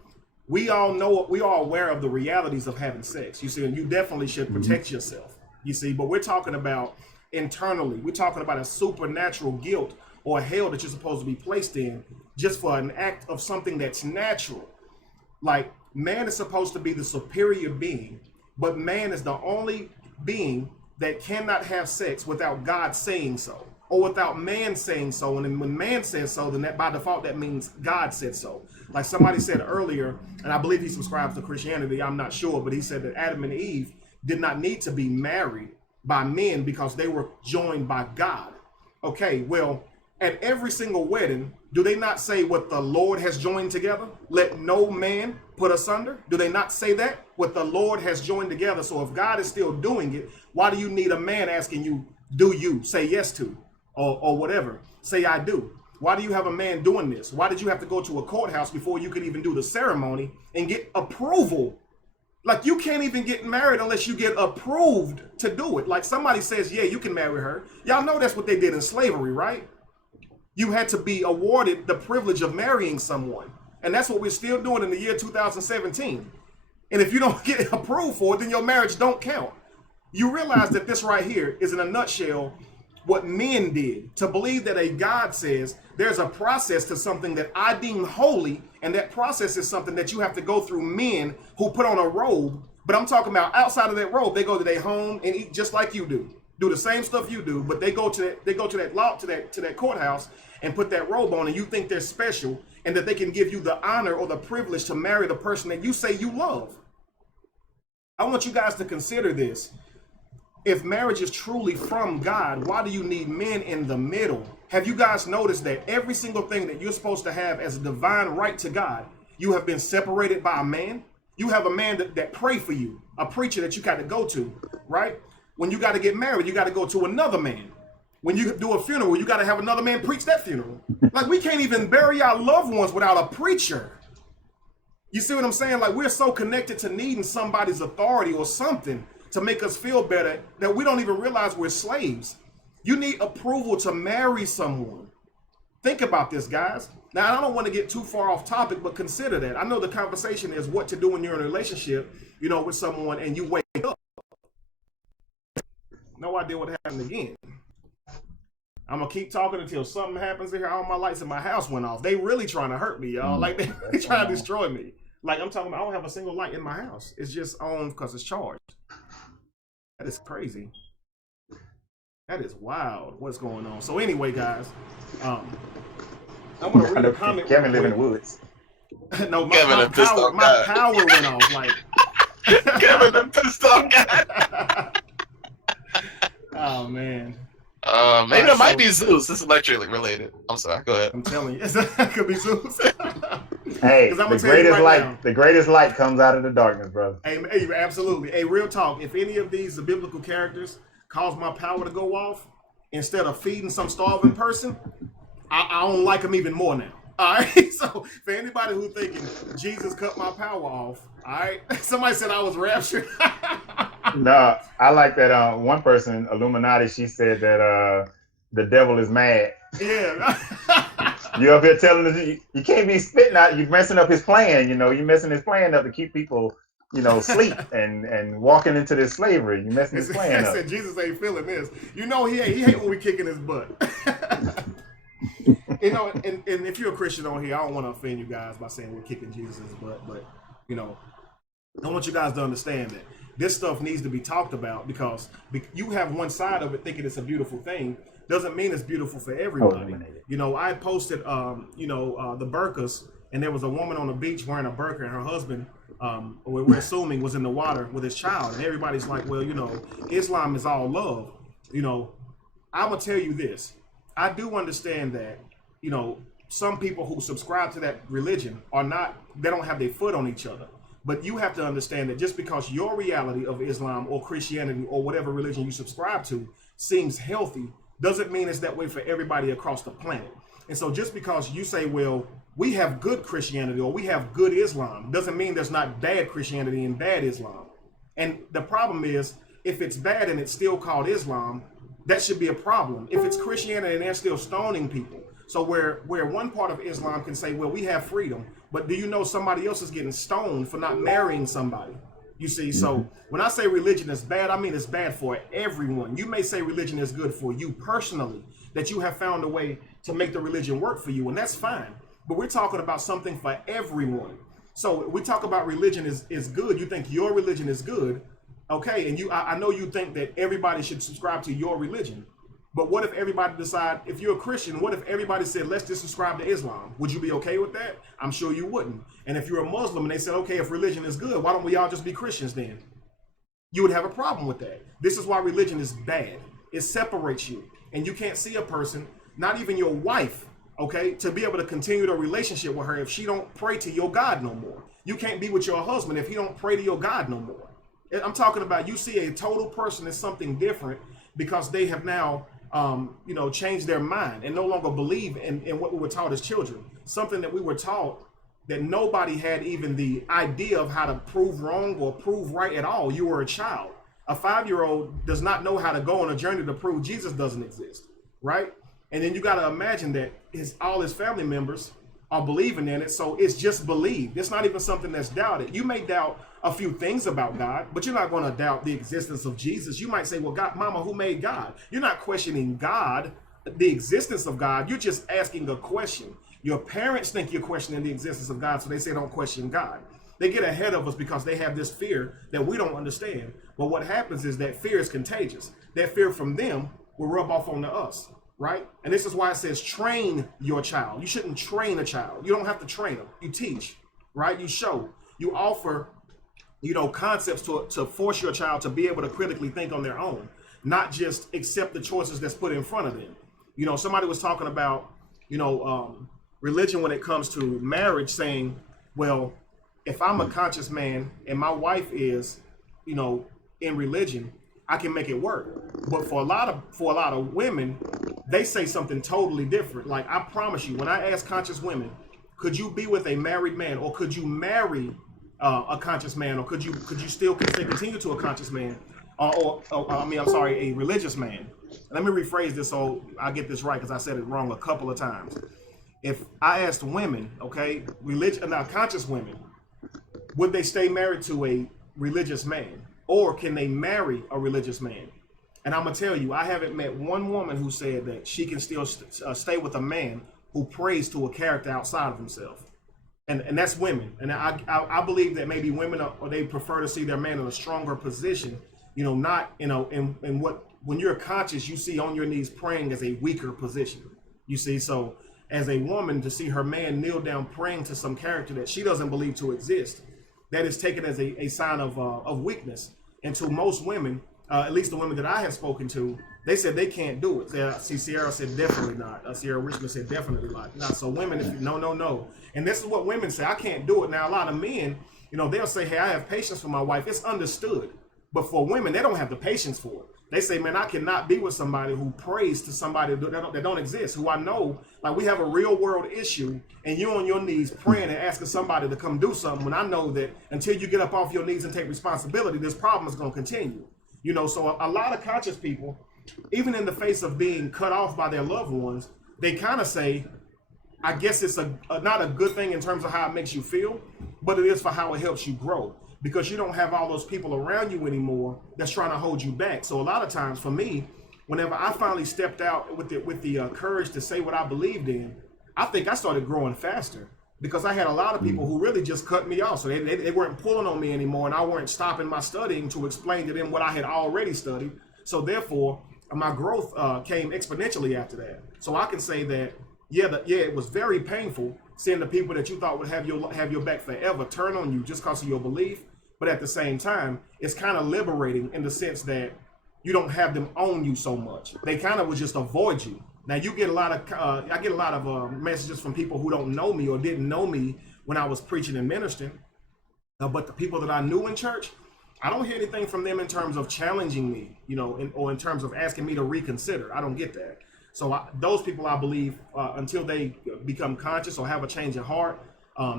we all aware of the realities of having sex, you see, and you definitely should protect yourself, you see, but we're talking about internally, we're talking about a supernatural guilt or hell that you're supposed to be placed in just for an act of something that's natural. Like, man is supposed to be the superior being, but man is the only being that cannot have sex without God saying so, or without man saying so. And then when man says so, then that by default, that means God said so. Like somebody said earlier, and I believe he subscribes to Christianity, I'm not sure, but he said that Adam and Eve did not need to be married by men because they were joined by God. Okay, well, at every single wedding, do they not say what the Lord has joined together? Let no man put asunder. Do they not say that? What the Lord has joined together. So if God is still doing it, why do you need a man asking you, do you say yes to, or whatever? Say I do. Why do you have a man doing this? Why did you have to go to a courthouse before you could even do the ceremony and get approval? Like, you can't even get married unless you get approved to do it. Like somebody says, yeah, you can marry her. Y'all know that's what they did in slavery, right? You had to be awarded the privilege of marrying someone. And that's what we're still doing in the year 2017. And if you don't get approved for it, then your marriage don't count. You realize that this right here is in a nutshell what men did. To believe that a God says there's a process to something that I deem holy, and that process is something that you have to go through men who put on a robe. But I'm talking about outside of that robe, they go to their home and eat just like you do the same stuff you do, but they go to that courthouse and put that robe on, and you think they're special and that they can give you the honor or the privilege to marry the person that you say you love. I want you guys to consider this. If marriage is truly from God, why do you need men in the middle? Have you guys noticed that every single thing that you're supposed to have as a divine right to God, you have been separated by a man? You have a man that pray for you, a preacher that you got to go to, right? When you got to get married, you got to go to another man. When you do a funeral, you got to have another man preach that funeral. Like, we can't even bury our loved ones without a preacher. You see what I'm saying? Like, we're so connected to needing somebody's authority or something to make us feel better that we don't even realize we're slaves. You need approval to marry someone. Think about this, guys. Now, I don't want to get too far off topic, but consider that. I know the conversation is what to do when you're in a relationship, with someone and you wake up. No idea what happened again. I'm gonna keep talking until something happens here. All my lights in my house went off. They really trying to hurt me, y'all. Like, they trying to destroy me. Like, I'm talking about, I don't have a single light in my house. It's just on because it's charged. That is crazy. That is wild. What's going on? So anyway, guys, I'm gonna read a comment. Kevin live in the woods. No, my power went off. Like, Kevin, the pissed off guy. Oh man. Maybe it might be Zeus. This is electric related. I'm sorry. Go ahead. I'm telling you, it could be Zeus. Hey, the greatest light comes out of the darkness, brother. Hey, absolutely. Hey, real talk. If any of these biblical characters cause my power to go off instead of feeding some starving person, I don't like them even more now. All right. So for anybody who thinking Jesus cut my power off, all right. Somebody said I was raptured. No, I like that. One person, Illuminati, she said that the devil is mad. Yeah. You up here telling us you can't be spitting out. You're messing up his plan. You're messing his plan up to keep people, sleep and walking into this slavery. You're messing his plan up. Said Jesus ain't feeling this. He hate when we kicking his butt. And if you're a Christian on here, I don't want to offend you guys by saying we're kicking Jesus' butt, but I want you guys to understand that this stuff needs to be talked about, because you have one side of it thinking it's a beautiful thing. Doesn't mean it's beautiful for everybody. I posted, the burqas, and there was a woman on the beach wearing a burqa, and her husband, we're assuming, was in the water with his child. And everybody's like, well, Islam is all love. I'm going to tell you this. I do understand that, some people who subscribe to that religion they don't have their foot on each other. But you have to understand that just because your reality of Islam or Christianity or whatever religion you subscribe to seems healthy, doesn't mean it's that way for everybody across the planet. And so just because you say, well, we have good Christianity or we have good Islam, doesn't mean there's not bad Christianity and bad Islam. And the problem is, if it's bad and it's still called Islam, that should be a problem. If it's Christianity and they're still stoning people. So where one part of Islam can say, well, we have freedom, but do you know somebody else is getting stoned for not marrying somebody? You see, so when I say religion is bad, I mean it's bad for everyone. You may say religion is good for you personally, that you have found a way to make the religion work for you, and that's fine. But we're talking about something for everyone. So we talk about religion is good. You think your religion is good, okay? And I know you think that everybody should subscribe to your religion. But what if everybody decide, if you're a Christian, what if everybody said, let's just subscribe to Islam? Would you be okay with that? I'm sure you wouldn't. And if you're a Muslim and they said, okay, if religion is good, why don't we all just be Christians then? You would have a problem with that. This is why religion is bad. It separates you. And you can't see a person, not even your wife, okay, to be able to continue the relationship with her if she don't pray to your God no more. You can't be with your husband if he don't pray to your God no more. I'm talking about, you see a total person as something different because they have now changed their mind and no longer believe in what we were taught as children. Something that we were taught that nobody had even the idea of how to prove wrong or prove right at all. You were a child. A 5-year-old does not know how to go on a journey to prove Jesus doesn't exist, right? And then you got to imagine that all his family members are believing in it, so it's just believed. It's not even something that's doubted. You may doubt a few things about God, but you're not going to doubt the existence of Jesus. You might say, well, God, Mama, who made God? You're not questioning God, the existence of God. You're just asking a question. Your parents think you're questioning the existence of God, so they say don't question God. They get ahead of us because they have this fear that we don't understand. But what happens is that fear is contagious. That fear from them will rub off onto us, right? And this is why it says train your child. You shouldn't train a child. You don't have to train them. You teach, right? You show. You offer, concepts to force your child to be able to critically think on their own, not just accept the choices that's put in front of them. Somebody was talking about, religion when it comes to marriage, saying, well, if I'm a conscious man and my wife is, in religion, I can make it work. But for a lot of women, they say something totally different. Like, I promise you, when I ask conscious women, could you be with a married man, or could you marry a conscious man, or could you still continue to a conscious man, a religious man? Let me rephrase this so I get this right, because I said it wrong a couple of times. If I asked women, okay, conscious women, would they stay married to a religious man, or can they marry a religious man? And I'm gonna tell you, I haven't met one woman who said that she can still stay with a man who prays to a character outside of himself. And that's women. And I believe that maybe women they prefer to see their man in a stronger position, not in what, when you're conscious, you see on your knees praying as a weaker position. You see, so as a woman, to see her man kneel down praying to some character that she doesn't believe to exist, that is taken as a sign of weakness. And to most women, at least the women that I have spoken to, they said they can't do it. See, Sierra said definitely not. Sierra Richmond said definitely not. So women, if you no. And this is what women say, I can't do it. Now, a lot of men, they'll say, hey, I have patience for my wife. It's understood. But for women, they don't have the patience for it. They say, man, I cannot be with somebody who prays to somebody that don't exist, who I know, like, we have a real world issue, and you're on your knees praying and asking somebody to come do something, when I know that until you get up off your knees and take responsibility, this problem is going to continue. So a lot of conscious people, even in the face of being cut off by their loved ones, they kind of say, I guess it's not a good thing in terms of how it makes you feel, but it is for how it helps you grow. Because you don't have all those people around you anymore that's trying to hold you back. So a lot of times for me, whenever I finally stepped out with the courage to say what I believed in, I think I started growing faster, because I had a lot of people who really just cut me off. So they weren't pulling on me anymore, and I weren't stopping my studying to explain to them what I had already studied. So therefore, my growth came exponentially after that. So I can say that, it was very painful seeing the people that you thought would have your back forever turn on you just because of your belief. But at the same time, it's kind of liberating in the sense that you don't have them own you so much. They kind of would just avoid you. Now you get I get a lot of messages from people who don't know me or didn't know me when I was preaching and ministering. But the people that I knew in church, I don't hear anything from them in terms of challenging me, or in terms of asking me to reconsider. I don't get that. So those people, I believe, until they become conscious or have a change in heart,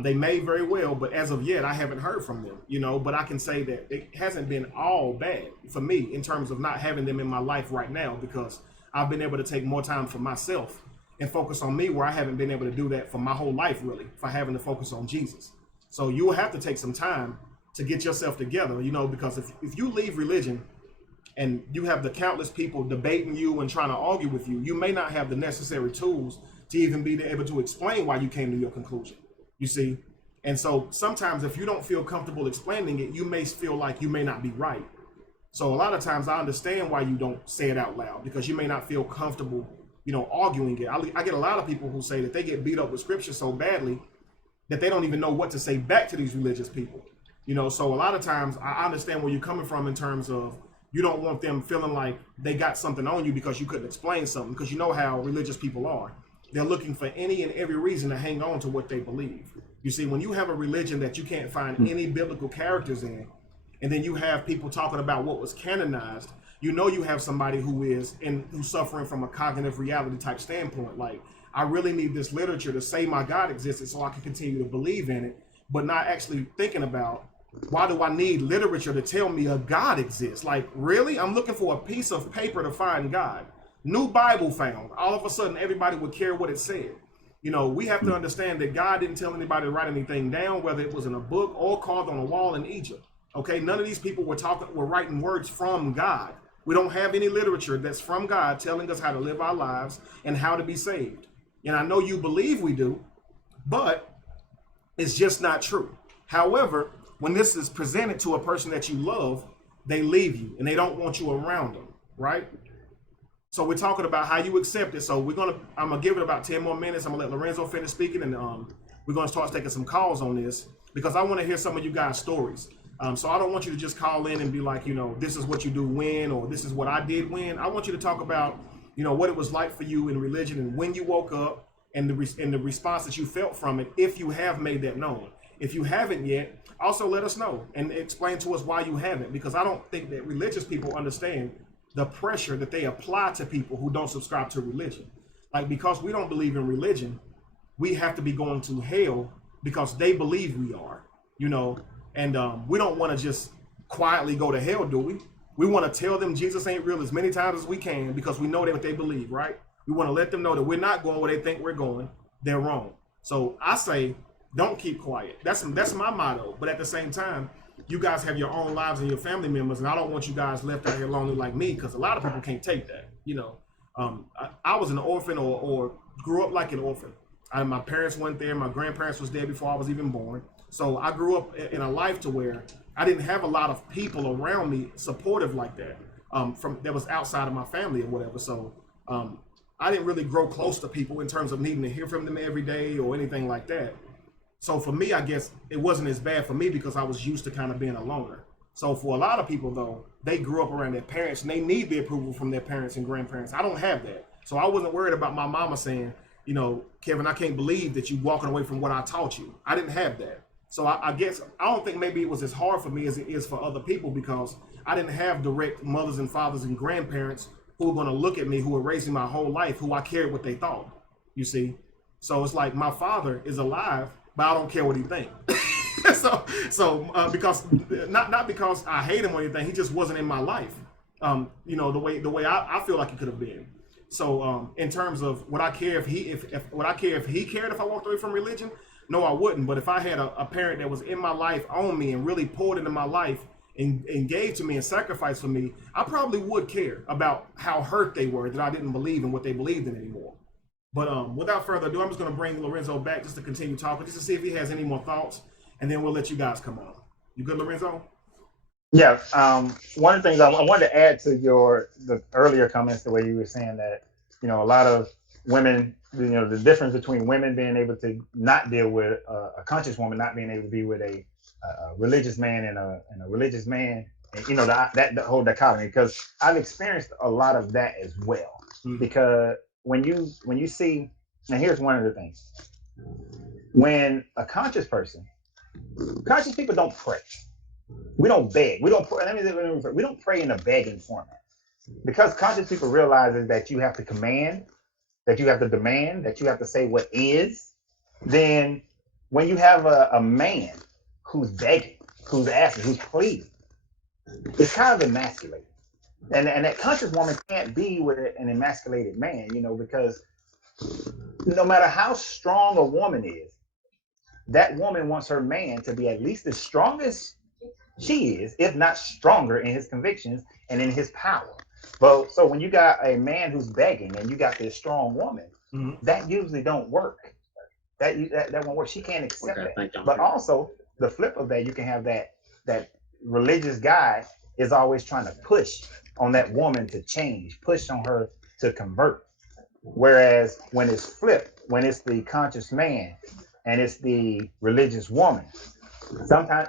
they may very well, but as of yet, I haven't heard from them, but I can say that it hasn't been all bad for me in terms of not having them in my life right now, because I've been able to take more time for myself and focus on me, where I haven't been able to do that for my whole life, really, for having to focus on Jesus. So you will have to take some time to get yourself together, because if you leave religion and you have the countless people debating you and trying to argue with you, you may not have the necessary tools to even be able to explain why you came to your conclusion. You see, And so sometimes if you don't feel comfortable explaining it, you may feel like you may not be right. So a lot of times I understand why you don't say it out loud, because you may not feel comfortable, arguing it. I get a lot of people who say that they get beat up with scripture so badly that they don't even know what to say back to these religious people. So a lot of times I understand where you're coming from in terms of you don't want them feeling like they got something on you because you couldn't explain something, because you know how religious people are. They're looking for any and every reason to hang on to what they believe. You see, when you have a religion that you can't find any biblical characters in, and then you have people talking about what was canonized, you have somebody who's suffering from a cognitive reality type standpoint. Like, I really need this literature to say my God existed so I can continue to believe in it, but not actually thinking about, why do I need literature to tell me a God exists? Like, really? I'm looking for a piece of paper to find God. New Bible found. All of a sudden, everybody would care what it said. We have to understand that God didn't tell anybody to write anything down, whether it was in a book or carved on a wall in Egypt. Okay, none of these people were writing words from God. We don't have any literature that's from God telling us how to live our lives and how to be saved. And I know you believe we do, but it's just not true. However, when this is presented to a person that you love, they leave you and they don't want you around them, right? So we're talking about how you accept it. So I'm gonna give it about 10 more minutes. I'm gonna let Lorenzo finish speaking, and we're gonna start taking some calls on this, because I want to hear some of you guys' stories. So I don't want you to just call in and be like, this is what you do when, or this is what I did when. I want you to talk about, what it was like for you in religion and when you woke up, and the response that you felt from it, if you have made that known. If you haven't yet, also let us know and explain to us why you haven't, because I don't think that religious people understand the pressure that they apply to people who don't subscribe to religion. Like, because we don't believe in religion, we have to be going to hell because they believe we are, and we don't want to just quietly go to hell, do we? We want to tell them Jesus ain't real as many times as we can, because we know what they believe, right? We want to let them know that we're not going where they think we're going. They're wrong. So I say, don't keep quiet. That's my motto. But at the same time, you guys have your own lives and your family members, and I don't want you guys left out here lonely like me, because a lot of people can't take that. I was an orphan or grew up like an orphan. My parents weren't there. My grandparents was there before I was even born. So I grew up in a life to where I didn't have a lot of people around me supportive like that, that was outside of my family or whatever. So I didn't really grow close to people in terms of needing to hear from them every day or anything like that. So for me, I guess it wasn't as bad for me because I was used to kind of being a loner. So for a lot of people, though, they grew up around their parents and they need the approval from their parents and grandparents. I don't have that. So I wasn't worried about my mama saying, Kevin, I can't believe that you walking away from what I taught you. I didn't have that. So I guess I don't think maybe it was as hard for me as it is for other people, because I didn't have direct mothers and fathers and grandparents who were going to look at me, who were raising my whole life, who I cared what they thought, you see? So it's like, my father is alive, but I don't care what he thinks. Because not because I hate him or anything, he just wasn't in my life. The way I feel like he could have been. So in terms of would I care if he cared if I walked away from religion? No, I wouldn't. But if I had a parent that was in my life, on me, and really poured into my life and gave to me and sacrificed for me, I probably would care about how hurt they were that I didn't believe in what they believed in anymore. But without further ado, I'm just going to bring Lorenzo back just to continue talking, just to see if he has any more thoughts, and then we'll let you guys come on. You good, Lorenzo? Yeah. One of the things I wanted to add to the earlier comments, the way you were saying that, a lot of women, the difference between women being able to not deal with a conscious woman, not being able to be with a religious man and a religious man, and that whole dichotomy, because I've experienced a lot of that as well. Mm-hmm. Because when you see, and here's one of the things, when a conscious people don't pray. We don't beg. We don't pray. We don't pray in a begging format, because conscious people realizes that you have to command, that you have to demand, that you have to say what is. Then when you have a man who's begging, who's asking, who's pleading, it's kind of emasculating. And that conscious woman can't be with an emasculated man, because no matter how strong a woman is, that woman wants her man to be at least as strong as she is, if not stronger in his convictions and in his power. Well, so when you got a man who's begging and you got this strong woman, mm-hmm. that usually don't work. that won't work. She can't accept Okay, thank that. you. But also the flip of that, you can have that religious guy is always trying to push on that woman to change, push on her to convert. Whereas when it's flipped, when it's the conscious man and it's the religious woman, sometimes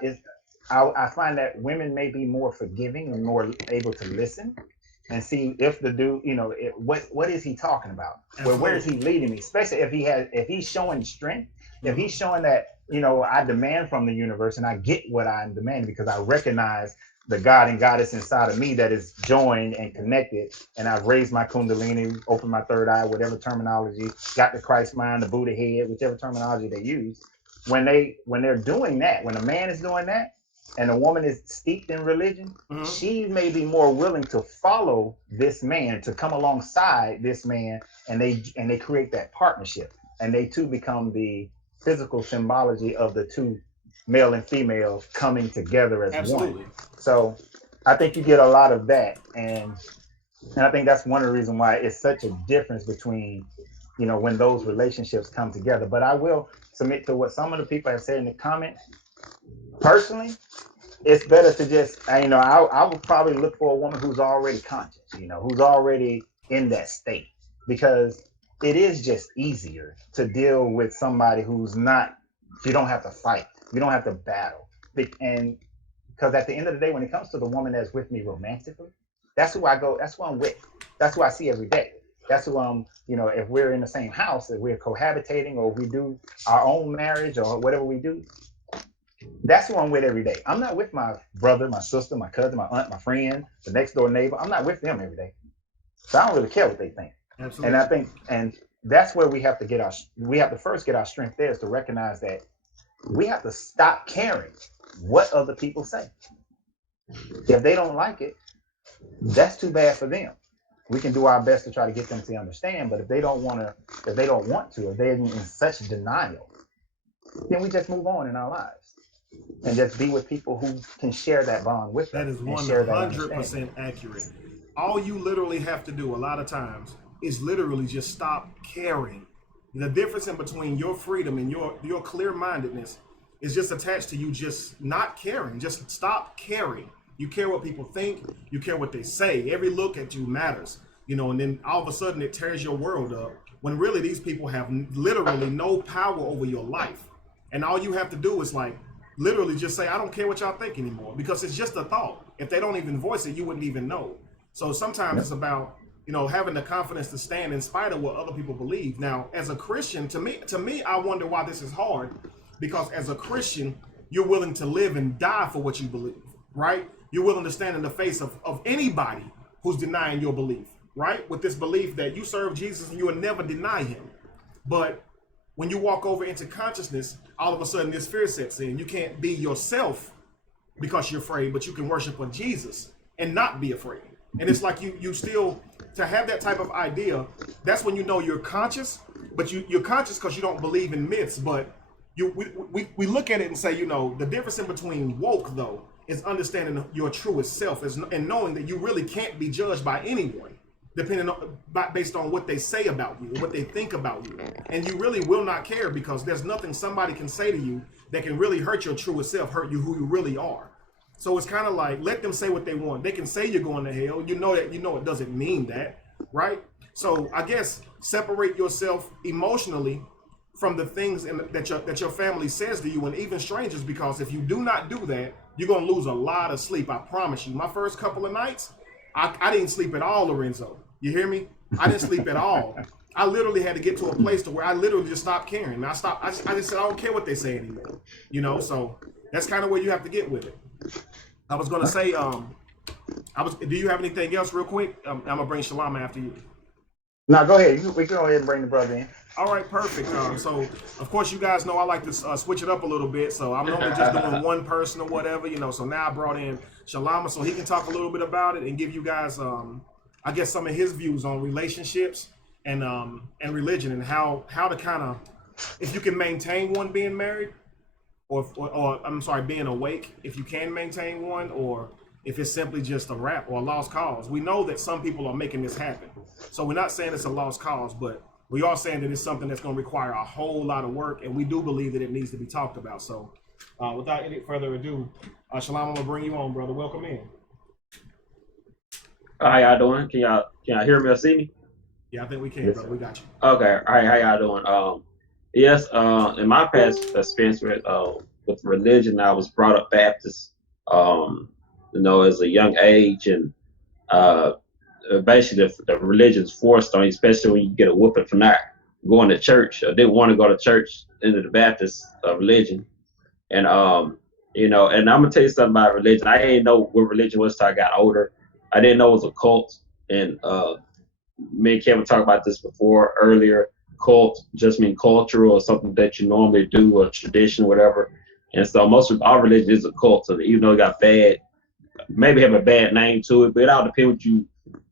I find that women may be more forgiving and more able to listen and see if the dude, what is he talking about? Where is he leading me? Especially if he's showing strength, if he's showing that, I demand from the universe and I get what I'm demanding because I recognize the God and goddess inside of me that is joined and connected. And I've raised my kundalini, opened my third eye, whatever terminology, got the Christ mind, the Buddha head, whichever terminology they use. When they're doing that, when a man is doing that, and a woman is steeped in religion, she may be more willing to follow this man, to come alongside this man, and they create that partnership, and they too become the physical symbology of the two, male and female, coming together as one. So I think you get a lot of that, and I think that's one of the reasons why it's such a difference between, when those relationships come together. But I will submit to what some of the people have said in the comments. Personally, it's better to just, I would probably look for a woman who's already conscious, who's already in that state, because it is just easier to deal with somebody who's not, you don't have to fight, you don't have to battle. And because at the end of the day, when it comes to the woman that's with me romantically, that's who I go, that's who I'm with, that's who I see every day. That's who I'm, if we're in the same house, if we're cohabitating, or we do our own marriage or whatever we do, that's who I'm with every day. I'm not with my brother, my sister, my cousin, my aunt, my friend, the next door neighbor. I'm not with them every day. So I don't really care what they think. Absolutely. And I think, and that's where we have to first get our strength there, is to recognize that we have to stop caring what other people say. If they don't like it, that's too bad for them. We can do our best to try to get them to understand, but if they don't want to, if they're in such denial, then we just move on in our lives and just be with people who can share that bond with us. That is 100% accurate. All you literally have to do a lot of times is literally just stop caring. The difference in between your freedom and your clear-mindedness is just attached to you just not caring. Just stop caring. You care what people think. You care what they say. Every look at you matters. And then all of a sudden it tears your world up, when really these people have literally no power over your life. And all you have to do is literally just say, I don't care what y'all think anymore, because it's just a thought. If they don't even voice it, you wouldn't even know. So sometimes it's about, having the confidence to stand in spite of what other people believe. Now, as a Christian, to me, I wonder why this is hard, because as a Christian, you're willing to live and die for what you believe, right? You're willing to stand in the face of anybody who's denying your belief, right? With this belief that you serve Jesus and you will never deny him. But when you walk over into consciousness, all of a sudden this fear sets in. You can't be yourself because you're afraid, but you can worship a Jesus and not be afraid. And it's like you still, to have that type of idea, that's when you know you're conscious, but you're conscious because you don't believe in myths. But we look at it and say, the difference in between woke, though, is understanding your truest self and knowing that you really can't be judged by anyone, based on what they say about you, what they think about you. And you really will not care, because there's nothing somebody can say to you that can really hurt your truest self, hurt you who you really are. So it's kind of like, let them say what they want. They can say you're going to hell. It doesn't mean that, right? So I guess separate yourself emotionally from the things that your family says to you, and even strangers, because if you do not do that, you're going to lose a lot of sleep. I promise you. My first couple of nights, I didn't sleep at all, Lorenzo. You hear me? I didn't sleep at all. I literally had to get to a place to where I literally just stopped caring. I just said, I don't care what they say anymore. So that's kind of where you have to get with it. I was going to say, do you have anything else real quick? I'm going to bring Shalama after you. No, go ahead. We can go ahead and bring the brother in. All right, perfect. So, of course, you guys know I like to switch it up a little bit. So I'm normally just doing one person or whatever, So now I brought in Shalama so he can talk a little bit about it and give you guys, I guess, some of his views on relationships and religion, and how to kind of, if you can maintain one being married, or I'm sorry, being awake, if you can maintain one, or if it's simply just a rap or a lost cause. We know that some people are making this happen. So we're not saying it's a lost cause, but We are saying that it's something that's going to require a whole lot of work, and we do believe that it needs to be talked about. So, without any further ado, Shalom, I'm gonna bring you on, brother. Welcome in. How y'all doing? Can y'all hear me or see me? Yeah, I think we can, Yes, brother. We got you. Okay. All right. How y'all doing? Yes. In my past experience with religion, I was brought up Baptist. As a young age, and basically the religion's forced on you, especially when you get a whooping for not going to church. I didn't want to go to church into the Baptist religion, and and I'm gonna tell you something about religion. I didn't know what religion was till I got older. I didn't know it was a cult, and me and Kevin talked about this before earlier. Cult just mean cultural or something that you normally do, or tradition, whatever. And so most of our religion is a cult. So even though it got maybe have a bad name to it, but it all depends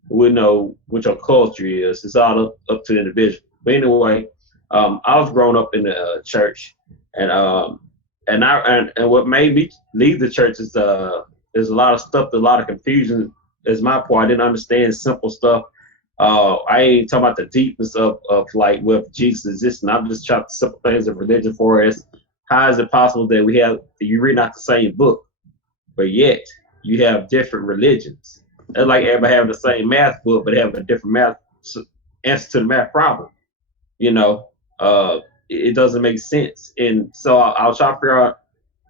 what your culture is. It's all up to the individual. But anyway, I was growing up in the church, and what made me leave the church is there's a lot of stuff, a lot of confusion. Is my part. I didn't understand simple stuff. I ain't talking about the deepness of like with Jesus existing. I'm just talking simple things of religion for us. How is it possible that you read not the same book, but yet you have different religions? It's like everybody having the same math book, but having a different answer to the math problem. It doesn't make sense. And so I was trying to figure out,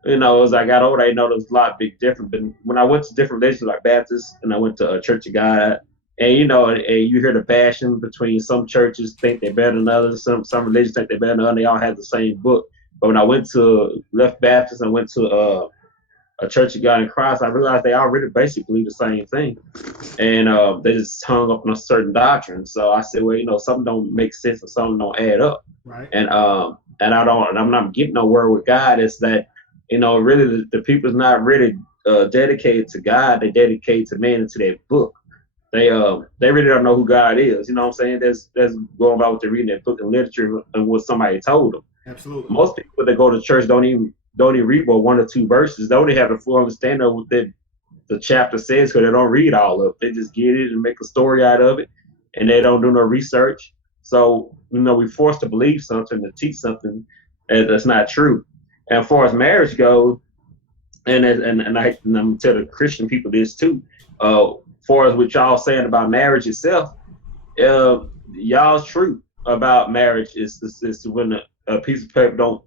as I got older, I know there's a lot big different. But when I went to different religions like Baptist, and I went to a Church of God, and and you hear the passion between some churches think they're better than others, some religions think they're better than others. They all have the same book. But when I left Baptist and went to a Church of God in Christ, I realized they all really basically the same thing, and they just hung up on a certain doctrine. So I said, well, something don't make sense or something don't add up, Right. and I'm not getting nowhere with God. It's that really the people's not really dedicated to God. They dedicated to man and to their book. They really don't know who God is. You know what I'm saying? That's going by what they're reading, their book and literature and what somebody told them. Absolutely. Most people that go to church don't even read but 1 or 2 verses. They only have a full understanding of what the chapter says, because they don't read all of it. They just get it and make a story out of it, and they don't do no research. So we're forced to believe something, to teach something that's not true. And as far as marriage goes, and I'm gonna tell the Christian people this too. Far as what y'all saying about marriage itself, y'all's truth about marriage is when a piece of paper don't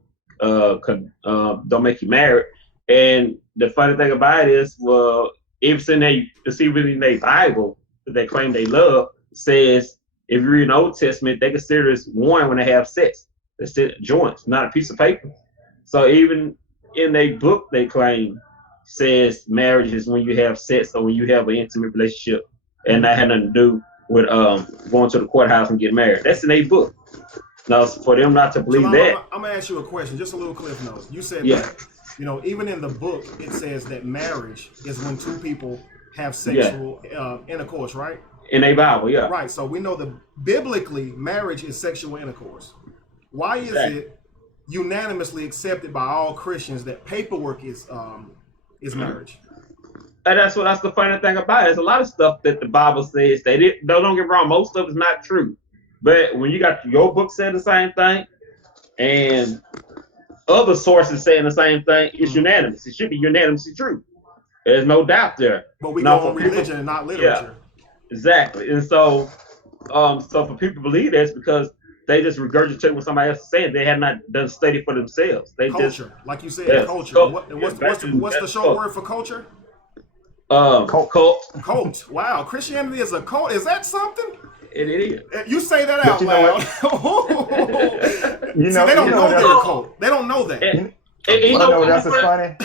make you married. And the funny thing about it is, well, even in their Bible that they claim they love says, if you read the Old Testament, they consider it one when they have sex. It's joints, not a piece of paper. So even in their book, they claim says marriage is when you have sex or when you have an intimate relationship, and that had nothing to do with going to the courthouse and getting married. That's in their book. Now, for them not to believe that, I'm gonna ask you a question, just a little cliff note. You said yeah, that even in the book it says that marriage is when 2 people have sexual intercourse, right? in their Bible, yeah. Right. So we know that biblically marriage is sexual intercourse. Why is it unanimously accepted by all Christians that paperwork is marriage? And that's the funny thing about it. There's a lot of stuff that the Bible says they didn't. Don't get me wrong, most of it's not true. But when you got your book saying the same thing, and other sources saying the same thing, it's unanimous. It should be unanimously true. There's no doubt there. But we go on religion and not literature. Yeah, exactly. And so for people to believe that's because they just regurgitate what somebody else is saying. They have not done study for themselves. They culture, like you said, culture. What's the short word for culture? Cult. Cult. Wow, Christianity is a cult. Is that something? It is. You say that out loud. See, they don't know they're a cult. They don't know that. That's funny.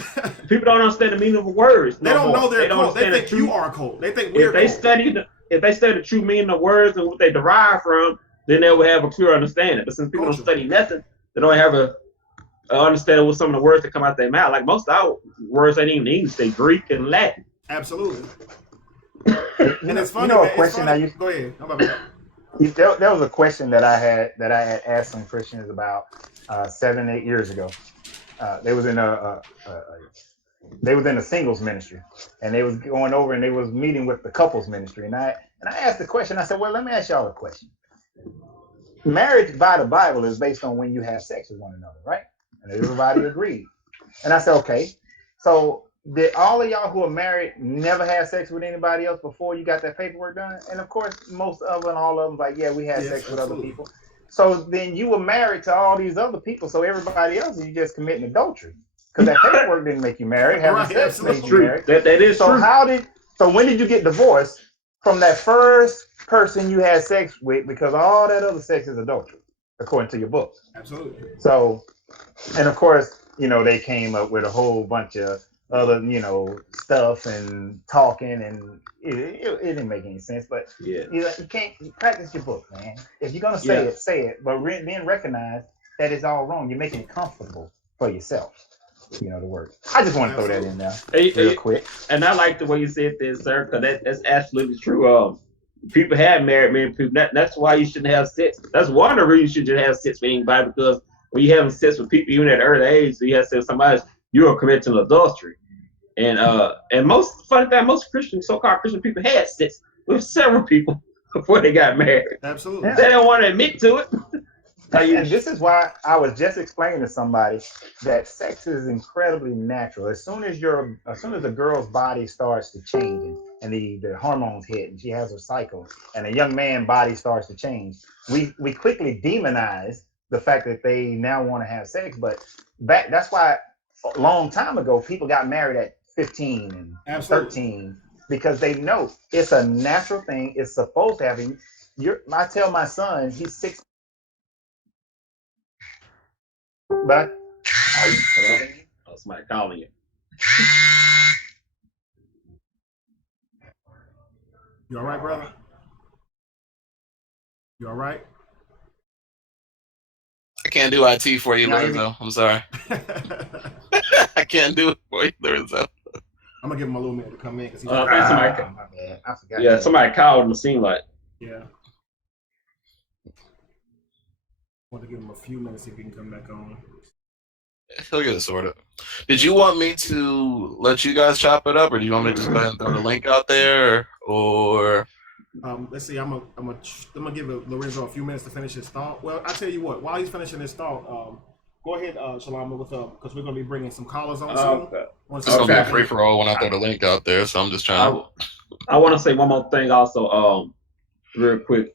People don't understand the meaning of words. They don't know they're a cult. They think you are a cult. They think we're a cult. If they study the true meaning of words and what they derive from, then they will have a clear understanding. But since people don't study nothing, they don't have a understanding what some of the words that come out their mouth. Like most of our words ain't even English; they Greek and Latin. Absolutely. And it's funny. A question I used. Go ahead. How about that? There was a question that I had asked some Christians about 7, 8 years ago. They was in a singles ministry, and they was going over and they was meeting with the couples ministry. And I asked the question. I said, well, let me ask y'all a question. marriage by the Bible is based on when you have sex with one another, right? And everybody agreed. And I said, okay. So did all of y'all who are married never have sex with anybody else before you got that paperwork done? And of course, most of them, all of them, like, yeah, we had sex with other people. So then you were married to all these other people. So everybody else, you just committing adultery because that paperwork didn't make you married. Having sex made you married. That is so true. So when did you get divorced from that first person you had sex with? Because all that other sex is adultery, according to your book. Absolutely. So, and of course, they came up with a whole bunch of other, stuff and talking, and it didn't make any sense. But you can't practice your book, man. If you're gonna say it, say it. But then recognize that it's all wrong. You're making it comfortable for yourself. The word. I just want to throw that in there real quick. And I like the way you said this, sir, because that's absolutely true. People have married men. People. That's why you shouldn't have sex. That's one of the reasons you shouldn't have sex with anybody, because when you having sex with people, even at an early age, so you have sex with somebody else, you are committing adultery. And most Christian, so-called Christian people had sex with several people before they got married. Absolutely. Yeah. They don't want to admit to it. And this is why I was just explaining to somebody that sex is incredibly natural. As soon as the girl's body starts to change and the hormones hit and she has her cycle and a young man's body starts to change, we quickly demonize the fact that they now want to have sex. But that's why a long time ago people got married at 15 and 13, because they know it's a natural thing. It's supposed to happen. I tell my son, he's 6. But somebody calling you. You all right, brother? You all right? I can't do IT for you, Lorenzo. I'm sorry. I can't do it for you, Lorenzo. I'm gonna give him a little minute to come in because he's. I think somebody. My bad. I forgot. Yeah, somebody called and seemed like. Yeah. Want to give him a few minutes see if he can come back on. He'll get it sorted. Did you want me to let you guys chop it up, or do you want me to just go ahead and throw the link out there, or? Let's see. I'm gonna give Lorenzo a few minutes to finish his thought. Well, I tell you what. While he's finishing his thought, go ahead, Shalama, with because we're gonna be bringing some callers on soon. Okay. It's gonna be a free for all when I throw the link out there, so I'm just trying to. I want to say one more thing also, real quick.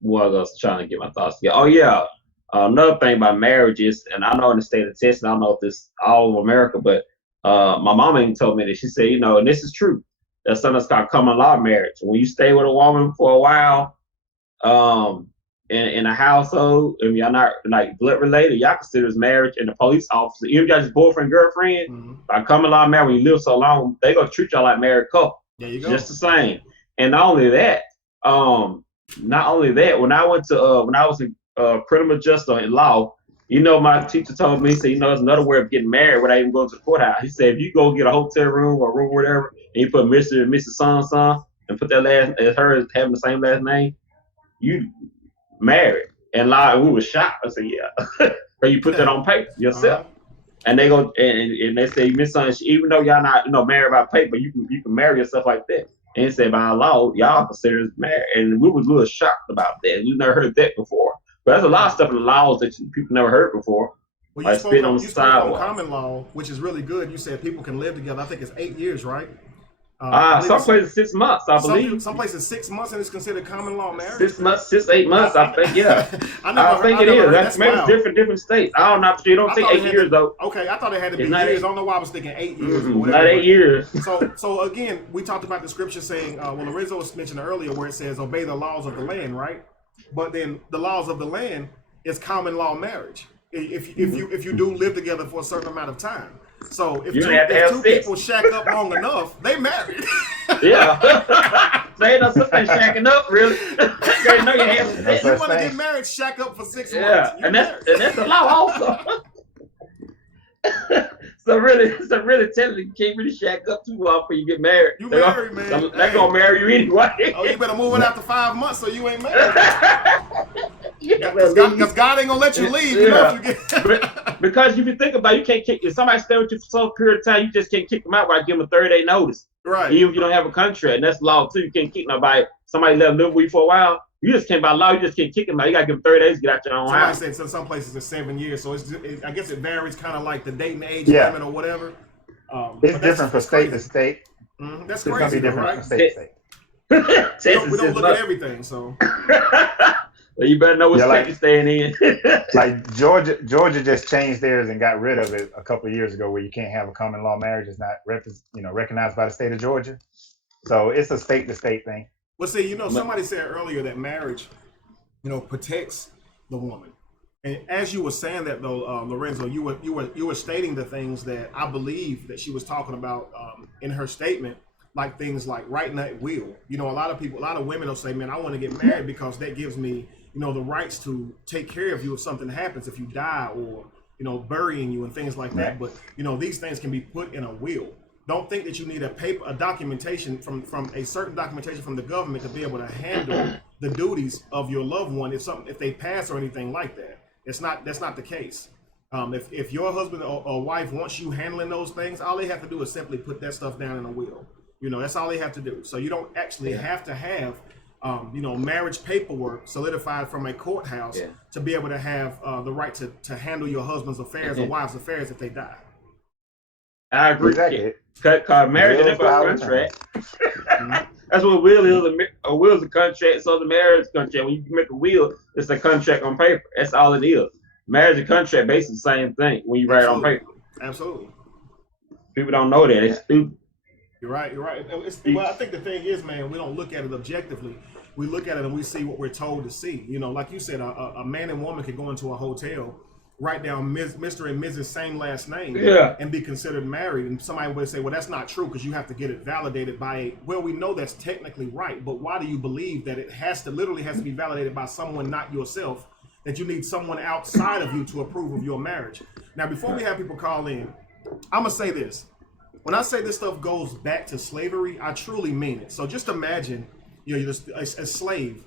What I was trying to get my thoughts together. Oh yeah. Another thing about marriages, and I know in the state of Texas, I don't know if this all over America, but my mama even told me that. She said, and this is true, that's something that's called common law marriage. When you stay with a woman for a while, in a household, and y'all not like blood related, y'all consider as marriage. And the police officer, even y'all just boyfriend, girlfriend, by common law marriage, when you live so long, they gonna treat y'all like married couple. There you go. Just the same. And not only that, when I went to when I was in criminal justice in law, my teacher told me, he said, there's another way of getting married without even going to the courthouse. He said, if you go get a hotel room or room, whatever, and you put Mr. and Mrs. Son, and put that last as her having the same last name, you married. And we were shocked. I said, yeah. But you put that on paper yourself. And they go and they say, Miss Son, even though y'all not married by paper, you can marry yourself like that. And he said, by law, y'all consider it married. And we was a little shocked about that. We never heard that before. But there's a lot of stuff in the laws that people never heard before. Well, you spoke on common law, which is really good. You said people can live together. I think it's 8 years, right? Some places 6 months, I believe. Some places 6 months, and it's considered common law marriage. 6 months, 8 months, I think, yeah. I think it is. That's maybe different states. I don't know. You don't think 8 years, though. Okay, I thought it had to be years. I don't know why I was thinking 8 years. Not 8 years. So again, we talked about the scripture saying, Lorenzo was mentioned earlier where it says, obey the laws of the land, right? But then the laws of the land is common law marriage. If you do live together for a certain amount of time. So if two people shack up long enough, they married. Yeah. They know something shacking up, really. They know you have sex. You want to get married, shack up for 6 months. Yeah, and that's the law also. So really telling you can't really shack up too long before you get married. You married, man. They're gonna marry you anyway. Oh, you better move in after 5 months so you ain't married. Because God ain't gonna let you leave. You know, if you get because if you think about it, you can't kick. If somebody stay with you for some period of time, you just can't kick them out. Right? Give them a 30-day notice. Right. Even if you don't have a contract, and that's law too. You can't kick nobody. Somebody let them live with you for a while. You just can't by law. You just can't kick him out. You gotta give him 30 days to get out your own Somebody house. said so some places it's 7 years, so I guess it varies kind of like the dating age Yeah. limit or whatever. It's different from state to state. Mm-hmm. That's It's gonna crazy, be different right? from state to state. We don't look at everything, so. Well, you better know what state you're staying in. Like Georgia just changed theirs and got rid of it a couple of years ago, where you can't have a common law marriage. It's not recognized by the state of Georgia. So it's a state to state thing. Well, see, somebody said earlier that marriage, protects the woman. And as you were saying that, though, Lorenzo, you were stating the things that I believe that she was talking about in her statement, like things like writing that will. A lot of women will say, "Man, I want to get married because that gives me, the rights to take care of you if something happens, if you die, or burying you and things like that." But these things can be put in a will. Don't think that you need a documentation from a certain documentation from the government to be able to handle the duties of your loved one if they pass or anything like that. That's not the case. If your husband or wife wants you handling those things, all they have to do is simply put that stuff down in a will. That's all they have to do. So you don't actually have to have marriage paperwork solidified from a courthouse to be able to have the right to handle your husband's affairs or wife's affairs if they die. I agree. Exactly. Cause marriage is a contract. That's what a will is. A will is a contract. So the marriage contract. When you make a will, it's a contract on paper. That's all it is. Marriage and contract, basically the same thing when you write it on paper. Absolutely. People don't know that. It's stupid. You're right. Well, I think the thing is, man, we don't look at it objectively. We look at it and we see what we're told to see. Like you said, a man and woman could go into a hotel, write down Mr. and Mrs. same last name, and be considered married. And somebody would say, well, that's not true because you have to get it validated by well, we know that's technically right, but why do you believe that it literally has to be validated by someone not yourself, that you need someone outside of you to approve of your marriage? Now, before we have people call in, I'm going to say this. When I say this stuff goes back to slavery, I truly mean it. So just imagine, you're a slave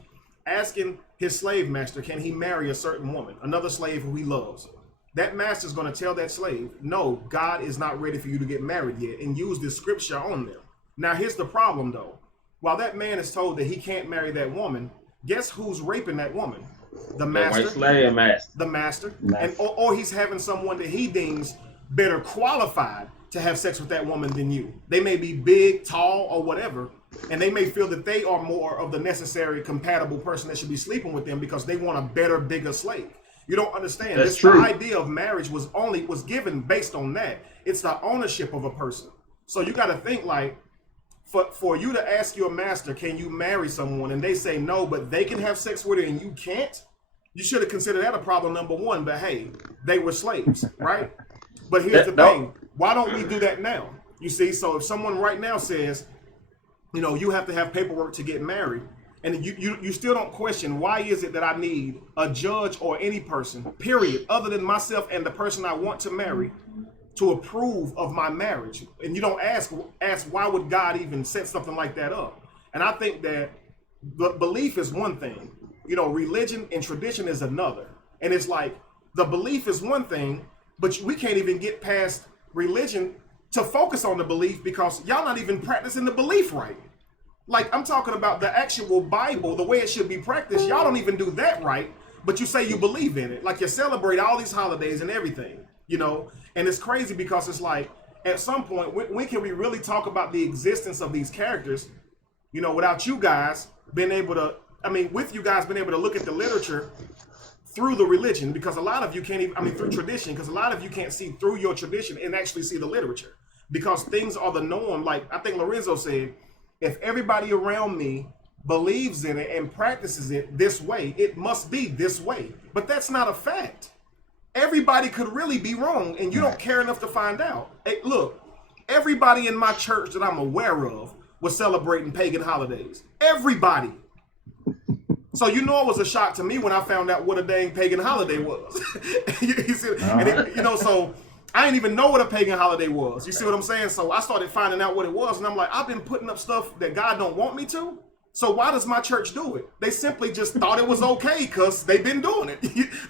asking his slave master, can he marry a certain woman, another slave who he loves? That master's going to tell that slave, no, God is not ready for you to get married yet, and use this scripture on them. Now, here's the problem, though. While that man is told that he can't marry that woman, guess who's raping that woman? The master. The slave master. The master. And or he's having someone that he deems better qualified to have sex with that woman than you. They may be big, tall, or whatever, and they may feel that they are more of the necessary compatible person that should be sleeping with them because they want a better, bigger slave. You don't understand. That's true. The idea of marriage was given based on that. It's the ownership of a person. So you got to think like, for you to ask your master, can you marry someone, and they say no, but they can have sex with her and you can't, you should have considered that a problem number one. But hey, they were slaves, right? But here's the thing. Why don't we do that now? You see, so if someone right now says, you have to have paperwork to get married, and you still don't question, why is it that I need a judge or any person, period, other than myself and the person I want to marry, to approve of my marriage? And you don't ask why would God even set something like that up? And I think that the belief is one thing, religion and tradition is another. And it's like the belief is one thing, but we can't even get past religion to focus on the belief because y'all not even practicing the belief right. Like, I'm talking about the actual Bible, the way it should be practiced. Y'all don't even do that right, but you say you believe in it. Like, you celebrate all these holidays and everything, And it's crazy because it's like, at some point, when can we really talk about the existence of these characters, without you guys being able to, with you guys being able to look at the literature through the religion, because a lot of you can't even, through tradition, because a lot of you can't see through your tradition and actually see the literature because things are the norm. Like I think Lorenzo said, if everybody around me believes in it and practices it this way, it must be this way. But that's not a fact. Everybody could really be wrong and you don't care enough to find out. Hey, look, everybody in my church that I'm aware of was celebrating pagan holidays. Everybody. So it was a shock to me when I found out what a dang pagan holiday was. You see, so I didn't even know what a pagan holiday was. You see what I'm saying? So I started finding out what it was, and I'm like, I've been putting up stuff that God don't want me to. So why does my church do it? They simply just thought it was okay because they've been doing it.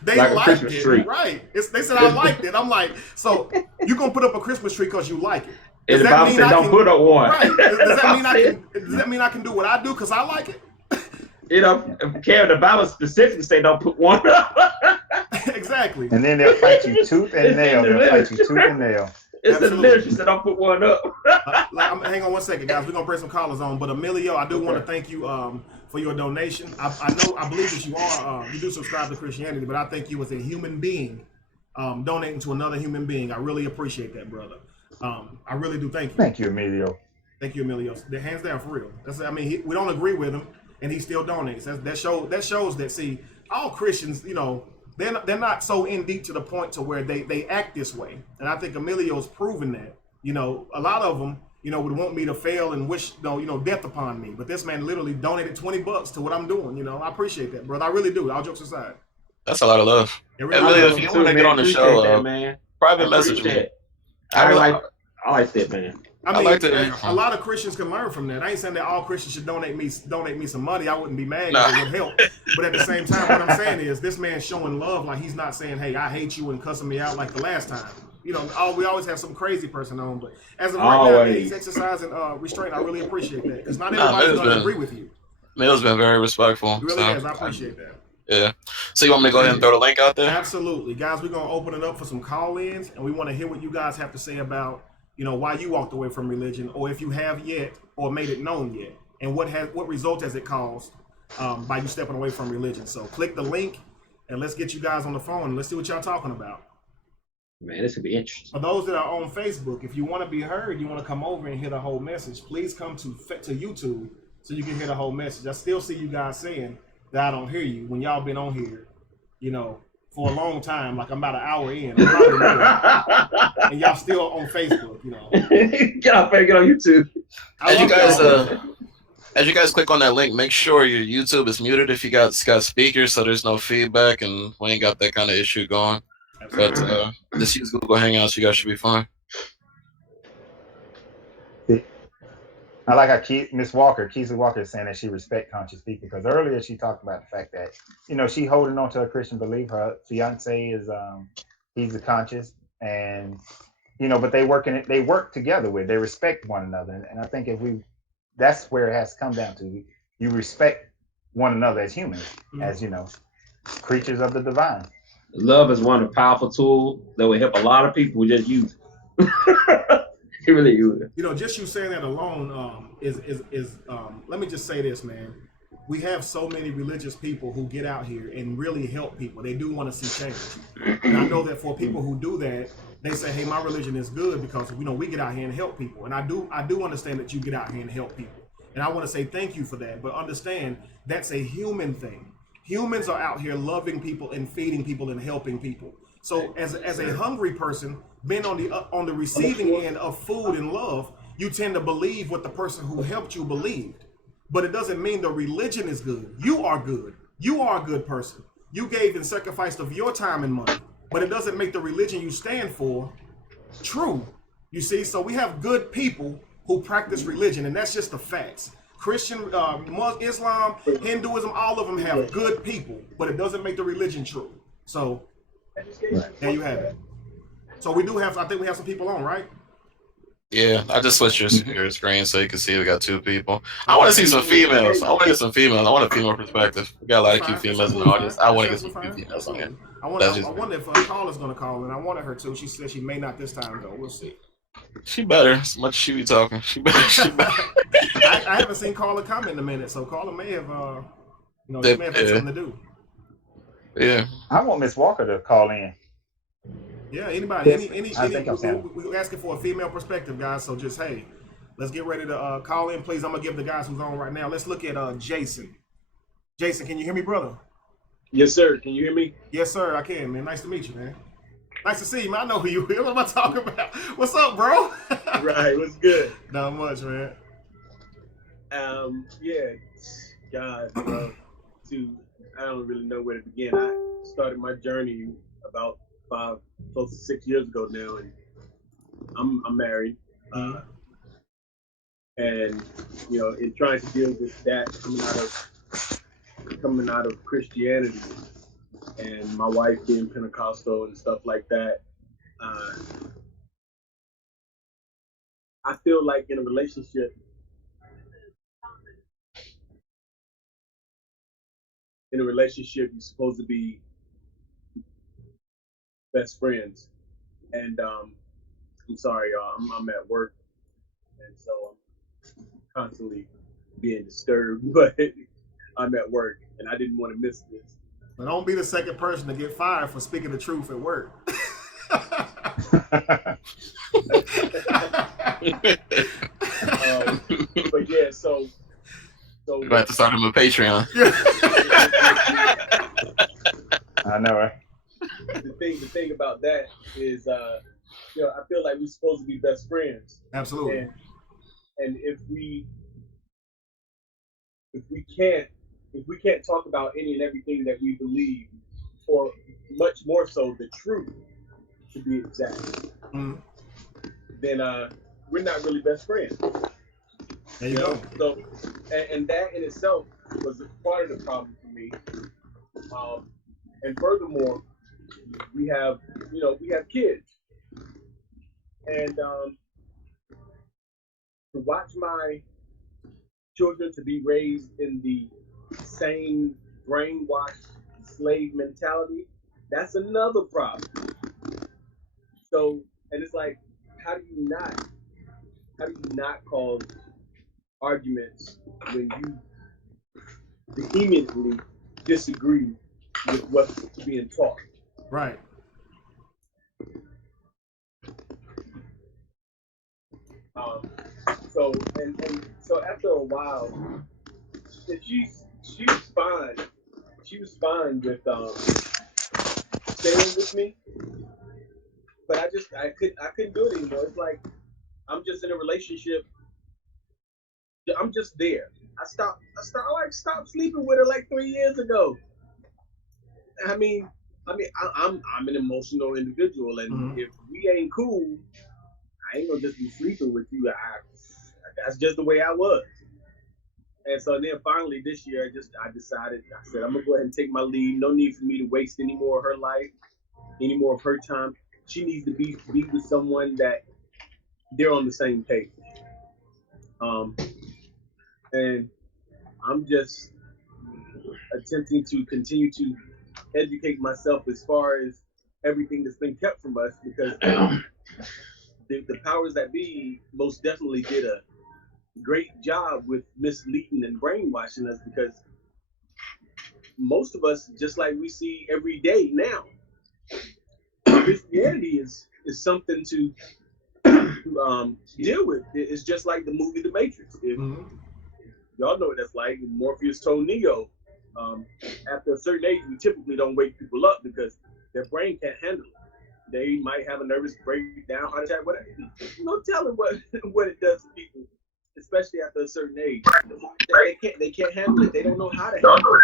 They like liked it, tree. Right? They said I liked it. I'm like, so you're gonna put up a Christmas tree because you like it? Does that mean don't put up one? Right? Does that mean I can do what I do because I like it? You know, the Bible specifically say don't put one up. Exactly. And then they'll fight you tooth and It's nail. in the They'll fight you literature. tooth and nail. It's the Absolutely. literature said don't put one up. Hang on one second, guys. We're gonna bring some callers on, but Emilio, I do want to thank you for your donation. I believe that you are you do subscribe to Christianity, but I thank you as a human being donating to another human being. I really appreciate that, brother. I really do. Thank you. Thank you, Emilio. Thank you, Emilio. The hands down for real. We don't agree with him, and he still donates. That shows that. See, all Christians, you know, they're not so in deep to the point to where they act this way. And I think Emilio's proven that. You know, a lot of them, you know, would want me to fail and wish, death upon me. But this man literally donated $20 to what I'm doing. You know, I appreciate that, brother. I really do. All jokes aside. That's a lot of love. Really Emilio, if you want to get on the show, that, man. private message me. I like that, man. I mean, like a lot of Christians can learn from that. I ain't saying that all Christians should donate me some money. I wouldn't be mad if it would help. But at the same time, what I'm saying is this man showing love, like he's not saying, "Hey, I hate you," and cussing me out like the last time. You know, we always have some crazy person on, but as of right now, he's exercising restraint. I really appreciate that because not everybody's going to agree with you. Mil's been very respectful. He really has. I appreciate that. Yeah. So you want me to go ahead and throw the link out there? Absolutely, guys. We're gonna open it up for some call-ins, and we want to hear what you guys have to say about, you know, why you walked away from religion, or if you have yet, or made it known yet, and what result has it caused by you stepping away from religion. So click the link, and let's get you guys on the phone, and let's see what y'all talking about. Man, this could be interesting. For those that are on Facebook, if you want to be heard, you want to come over and hear the whole message, please come to YouTube so you can hear the whole message. I still see you guys saying that I don't hear you when y'all been on here, you know, for a long time, like I'm about an hour in, and y'all still on Facebook, you know. Get on YouTube. As you guys click on that link, make sure your YouTube is muted if you got speakers, so there's no feedback and we ain't got that kind of issue going. But just use Google Hangouts, you guys should be fine. I like how Keisha Walker is saying that she respect conscious people, because earlier she talked about the fact that, you know, she holding on to a Christian belief. Her fiance is he's a conscious, and you know, but they work together they respect one another, and I think that's where it has to come down to. You respect one another as humans, as, you know, creatures of the divine. Love is one of the powerful tools that will help a lot of people who just use it. It really is. You know, just you saying that alone is let me just say this, man. We have so many religious people who get out here and really help people. They do want to see change. And I know that for people who do that, they say, hey, my religion is good because, you know, we get out here and help people. And I do understand that you get out here and help people. And I want to say thank you for that. But understand that's a human thing. Humans are out here loving people and feeding people and helping people. So as a hungry person, being on the receiving end of food and love, you tend to believe what the person who helped you believed. But it doesn't mean the religion is good. You are good. You are a good person. You gave and sacrificed of your time and money. But it doesn't make the religion you stand for true. You see, so we have good people who practice religion, and that's just the facts. Christian, Islam, Hinduism, all of them have good people, but it doesn't make the religion true. So there you have it. So I think we have some people on, right? Yeah, I just switched your screen so you can see we got two people. I want to see some females. I want to get some females. I want a female perspective. We got a lot of cute females in the audience. I want to get some cute females on here. I wonder if a caller's going to call, and I wanted her to. She said she may not this time, though. We'll see. She better. As much as she be talking. She better. I haven't seen caller comment in a minute, so caller may have, she may have had something to do. Yeah. I want Miss Walker to call in. Yeah, anybody, Yes, we're asking for a female perspective, guys. So just, hey, let's get ready to call in, please. I'm gonna give the guys who's on right now. Let's look at Jason. Jason, can you hear me, brother? Yes, sir. Can you hear me? Yes, sir. I can, man. Nice to meet you, man. Nice to see you, man. I know who you are. What am I talking about? What's up, bro? Right. What's good? Not much, man. Yeah. God, bro. I don't really know where to begin. I started my journey about 5, close to 6 years ago now, and I'm married. And you know, in trying to deal with that coming out of Christianity, and my wife being Pentecostal and stuff like that, I feel like in a relationship, in a relationship, you're supposed to be best friends. And I'm sorry, y'all. I'm at work, and so I'm constantly being disturbed. But I'm at work, and I didn't want to miss this. But don't be the second person to get fired for speaking the truth at work. But yeah, so We're gonna have to start him a Patreon. I know, right? The thing about that is, you know, I feel like we're supposed to be best friends. Absolutely. And if we can't talk about any and everything that we believe, or much more so the truth, to be exact, then we're not really best friends. There you go. So, and that in itself was a part of the problem for me. And furthermore, we have kids, and to watch my children to be raised in the same brainwashed slave mentality, that's another problem. So, and it's like, how do you not cause arguments when you vehemently disagree with what's being taught? Right. So so after a while, she's fine. She was fine with staying with me, but I couldn't do it anymore. It's like I'm just in a relationship. I'm just there. I stopped sleeping with her like 3 years ago. I'm an emotional individual, and if we ain't cool, I ain't gonna just be sleeping with you. That's just the way I was. And so then finally this year, I decided, I said, I'm gonna go ahead and take my leave. No need for me to waste any more of her life, any more of her time. She needs to be with someone that they're on the same page. And I'm just attempting to continue to educate myself as far as everything that's been kept from us, because the powers that be most definitely did a great job with misleading and brainwashing us, because most of us, just like we see every day now, Christianity is something to deal with. It's just like the movie The Matrix. Y'all know what that's like. Morpheus told Neo, after a certain age, we typically don't wake people up because their brain can't handle it. They might have a nervous breakdown, heart attack, whatever. No telling what it does to people, especially after a certain age. They can't handle it. They don't know how to handle it.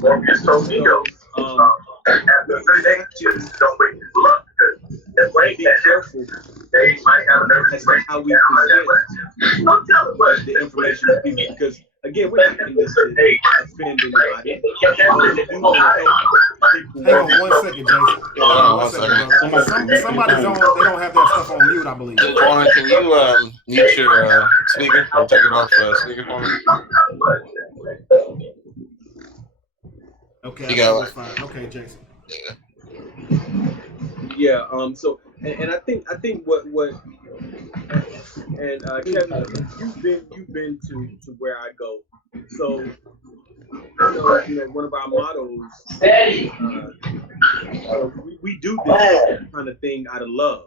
Morpheus told Neo, after a certain age, don't wake people up because their brain can't handle it. They might have a nervous breakdown. How we present the information to people, because again, we're not in this to offend anybody. Hang on 1 second, Jason. One second. Somebody's on. They don't have that stuff on mute, I believe. Juan, can you mute your speaker or take it off speaker for me? Okay, You got it. fine. Okay, Jason. Yeah. So, and I think what and Kevin, you've been to where I go. So, you know, one of our mottos, we do this kind of thing out of love.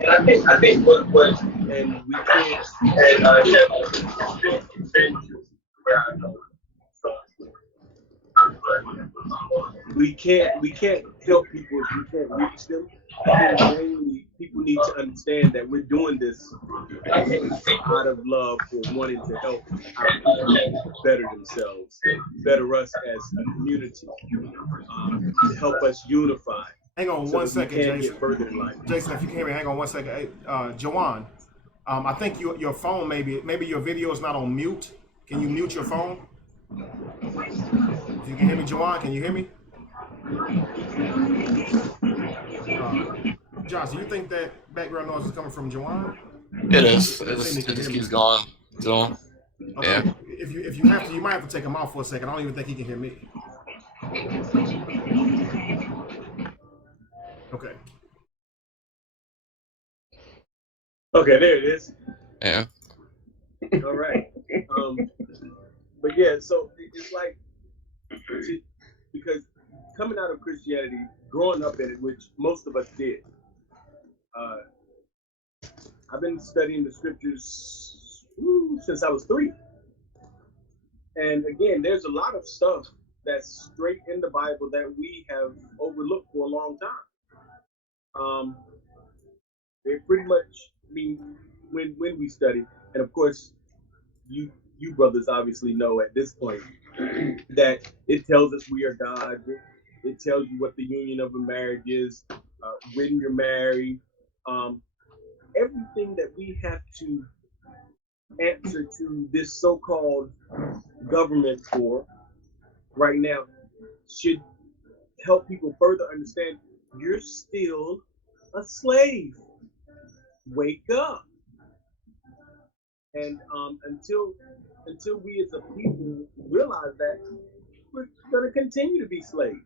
And I think what and we can't we can't help people if we can't reach them. I think mainly people need to understand that we're doing this out of love, for wanting to help our people better themselves, better us as a community, to help us unify. Hang on so 1 second, Jason. Get further in life. Jason, if you can hear me, hang on 1 second. Hey, Jawan, I think your phone maybe your video is not on mute. Can you mute your phone? If you can hear me, Jawan, can you hear me? Josh, do you think that background noise is coming from Jawan? It is. It just keeps going. So, Okay. yeah. if you have to, you might have to take him off for a second. I don't even think he can hear me. Okay. Okay, there it is. Yeah. All right. But yeah, so it's like, because coming out of Christianity, growing up in it, which most of us did, I've been studying the scriptures since I was 3. And again, there's a lot of stuff that's straight in the Bible that we have overlooked for a long time. They pretty much, I mean, when we study, and of course, you brothers obviously know at this point that it tells us we are God. It tells you what the union of a marriage is, when you're married, everything that we have to answer to this so-called government for right now should help people further understand you're still a slave. Wake up. And until we as a people realize that, we're going to continue to be slaves.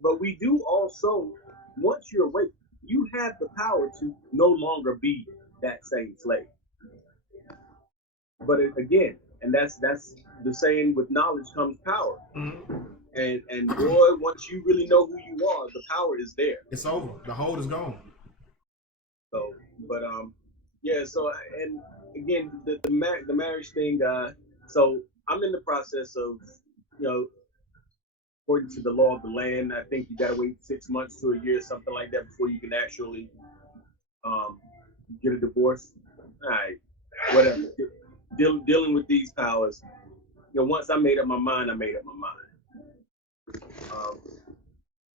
But we do also, once you're awake, you have the power to no longer be that same slave. But again, and that's the saying, with knowledge comes power. Mm-hmm. And boy, once you really know who you are, the power is there. It's over. The hold is gone. So, but yeah. So, and again, the marriage thing. So I'm in the process of, according to the law of the land, I think you gotta wait 6 months to a year, something like that, before you can actually get a divorce. All right, whatever. Dealing with these powers. Once I made up my mind, I made up my mind.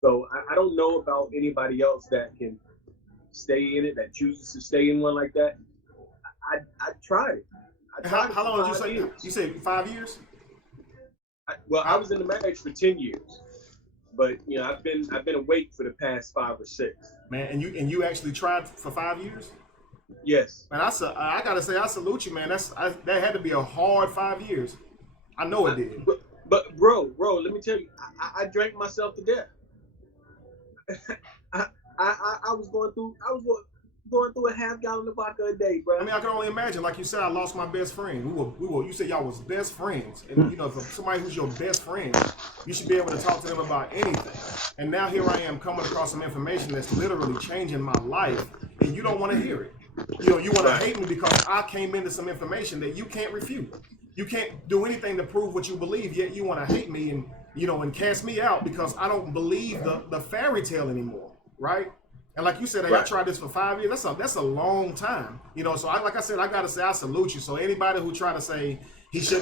So I don't know about anybody else that can stay in it, that chooses to stay in one like that. I tried it. How long did you say? Years. You said 5 years? I was in the marriage for 10 years, but I've been awake for the past 5 or 6. Man, and you actually tried for 5 years? Yes. Man, I gotta say, I salute you, man. That had to be a hard 5 years. I know it did. But bro, let me tell you, I drank myself to death. I was going through a half gallon of vodka a day, bro. I mean, I can only imagine. Like you said, I lost my best friend. We were. You said y'all was best friends, and for somebody who's your best friend, you should be able to talk to them about anything. And now here I am coming across some information that's literally changing my life, and you don't want to hear it. You want to hate me because I came into some information that you can't refute. You can't do anything to prove what you believe, yet you want to hate me and cast me out because I don't believe the fairy tale anymore, right? And like you said, hey, I tried this for 5 years. That's a long time, So like I said, I gotta say I salute you. So anybody who try to say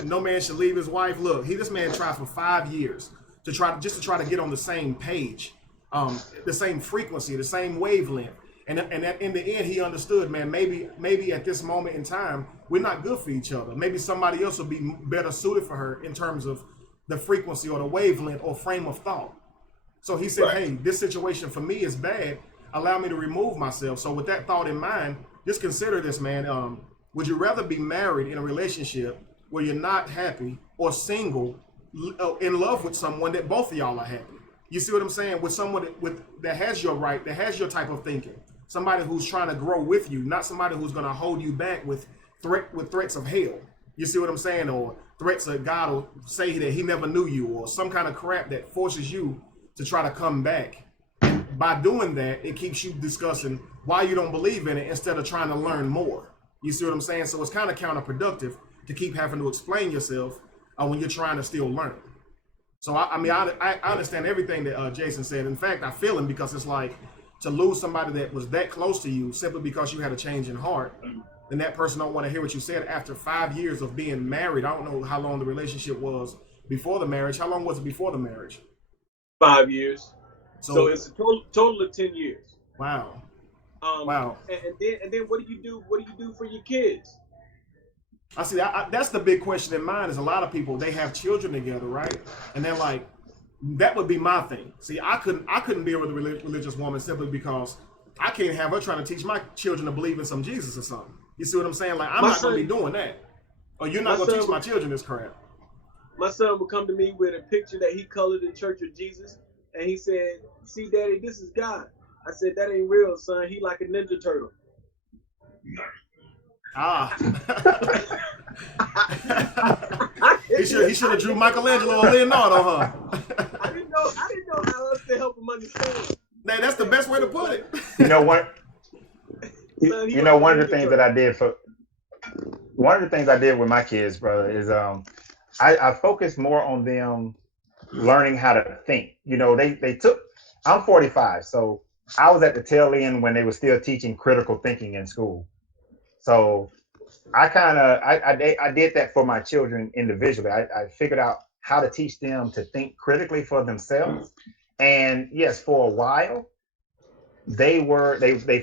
no man should leave his wife, look, this man tried for 5 years to try to get on the same page, the same frequency, the same wavelength. And in the end, he understood, man, maybe at this moment in time, we're not good for each other. Maybe somebody else will be better suited for her in terms of the frequency or the wavelength or frame of thought. So he said, hey, this situation for me is bad. Allow me to remove myself. So with that thought in mind, just consider this, man. Would you rather be married in a relationship where you're not happy, or single, in love with someone that both of y'all are happy? You see what I'm saying? With someone that has your right, that has your type of thinking. Somebody who's trying to grow with you, not somebody who's going to hold you back with threats of hell. You see what I'm saying? Or threats that God will say that he never knew you, or some kind of crap that forces you to try to come back. And by doing that, it keeps you discussing why you don't believe in it instead of trying to learn more. You see what I'm saying? So it's kind of counterproductive to keep having to explain yourself when you're trying to still learn. So I understand everything that Jason said. In fact, I feel him, because it's like, to lose somebody that was that close to you simply because you had a change in heart, then that person don't want to hear what you said after 5 years of being married. I don't know how long the relationship was before the marriage. How long was it before the marriage? 5 years. So it's a total of 10 years. Wow. Wow. And then what do you do? What do you do for your kids? I see. That's the big question in mind. Is a lot of people, they have children together, right? And they're like, that would be my thing. See, I couldn't be with a religious woman simply because I can't have her trying to teach my children to believe in some Jesus or something. You see what I'm saying? Like, I'm not going to be doing that. Oh, you're not going to teach my children this crap. My son would come to me with a picture that he colored in Church of Jesus, and he said, "See, Daddy, this is God." I said, "That ain't real, son. He like a Ninja Turtle." He should have drew Michelangelo or Leonardo, huh? I didn't know how else to help him understand. Man, that's the best way to put it. You know what? Son, You know, one of the things that I did with my kids, brother, is I focused more on them learning how to think. You know, I'm 45, so I was at the tail end when they were still teaching critical thinking in school. So I did that for my children individually. I figured out how to teach them to think critically for themselves. And yes, for a while, they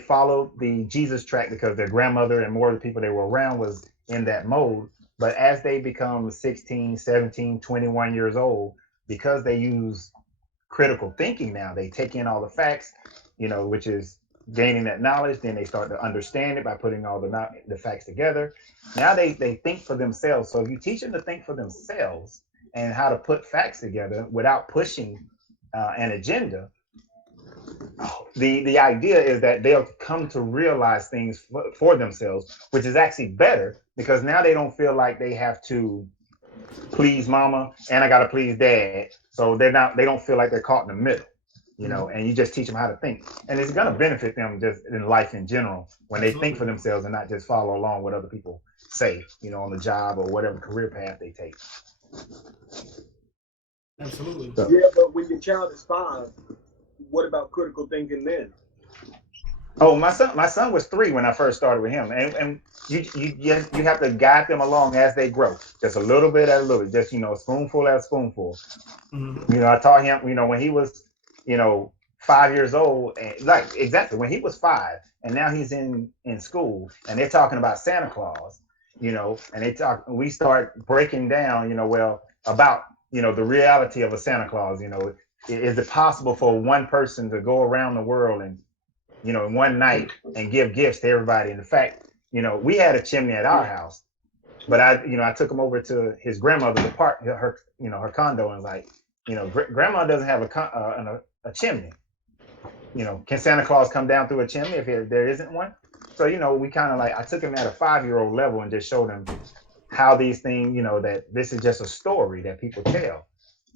followed the Jesus track because their grandmother and more of the people they were around was in that mode. But as they become 16, 17, 21 years old, because they use critical thinking now, they take in all the facts, you know, which is gaining that knowledge. Then they start to understand it by putting all the facts together. Now they think for themselves. So if you teach them to think for themselves and how to put facts together without pushing an agenda, the idea is that they'll come to realize things for themselves, which is actually better because now they don't feel like they have to please mama and I gotta please dad. So they don't feel like they're caught in the middle, you know, and you just teach them how to think. And it's gonna benefit them just in life in general when they think for themselves and not just follow along what other people say, you know, on the job or whatever career path they take. Absolutely. So, yeah, but when your child is 5, what about critical thinking then? Oh, my son was 3 when I first started with him, and you have to guide them along as they grow, just a little bit at a little bit, just, you know, spoonful at a spoonful. Mm-hmm. You know, I taught him, you know, when he was, you know, 5 years old, and like exactly when he was 5, and now he's in school, and they're talking about Santa Claus, you know, and we start breaking down, you know, well, about, you know, the reality of a Santa Claus. You know, is it possible for one person to go around the world and, you know, in one night and give gifts to everybody? And the fact, you know, we had a chimney at our house, but I took him over to his grandmother's apartment, her condo, and was like, you know, grandma doesn't have a chimney. You know, can Santa Claus come down through a chimney if there isn't one? So, you know, we kind of like, I took him at a 5-year-old level and just showed him how these things, you know, that this is just a story that people tell,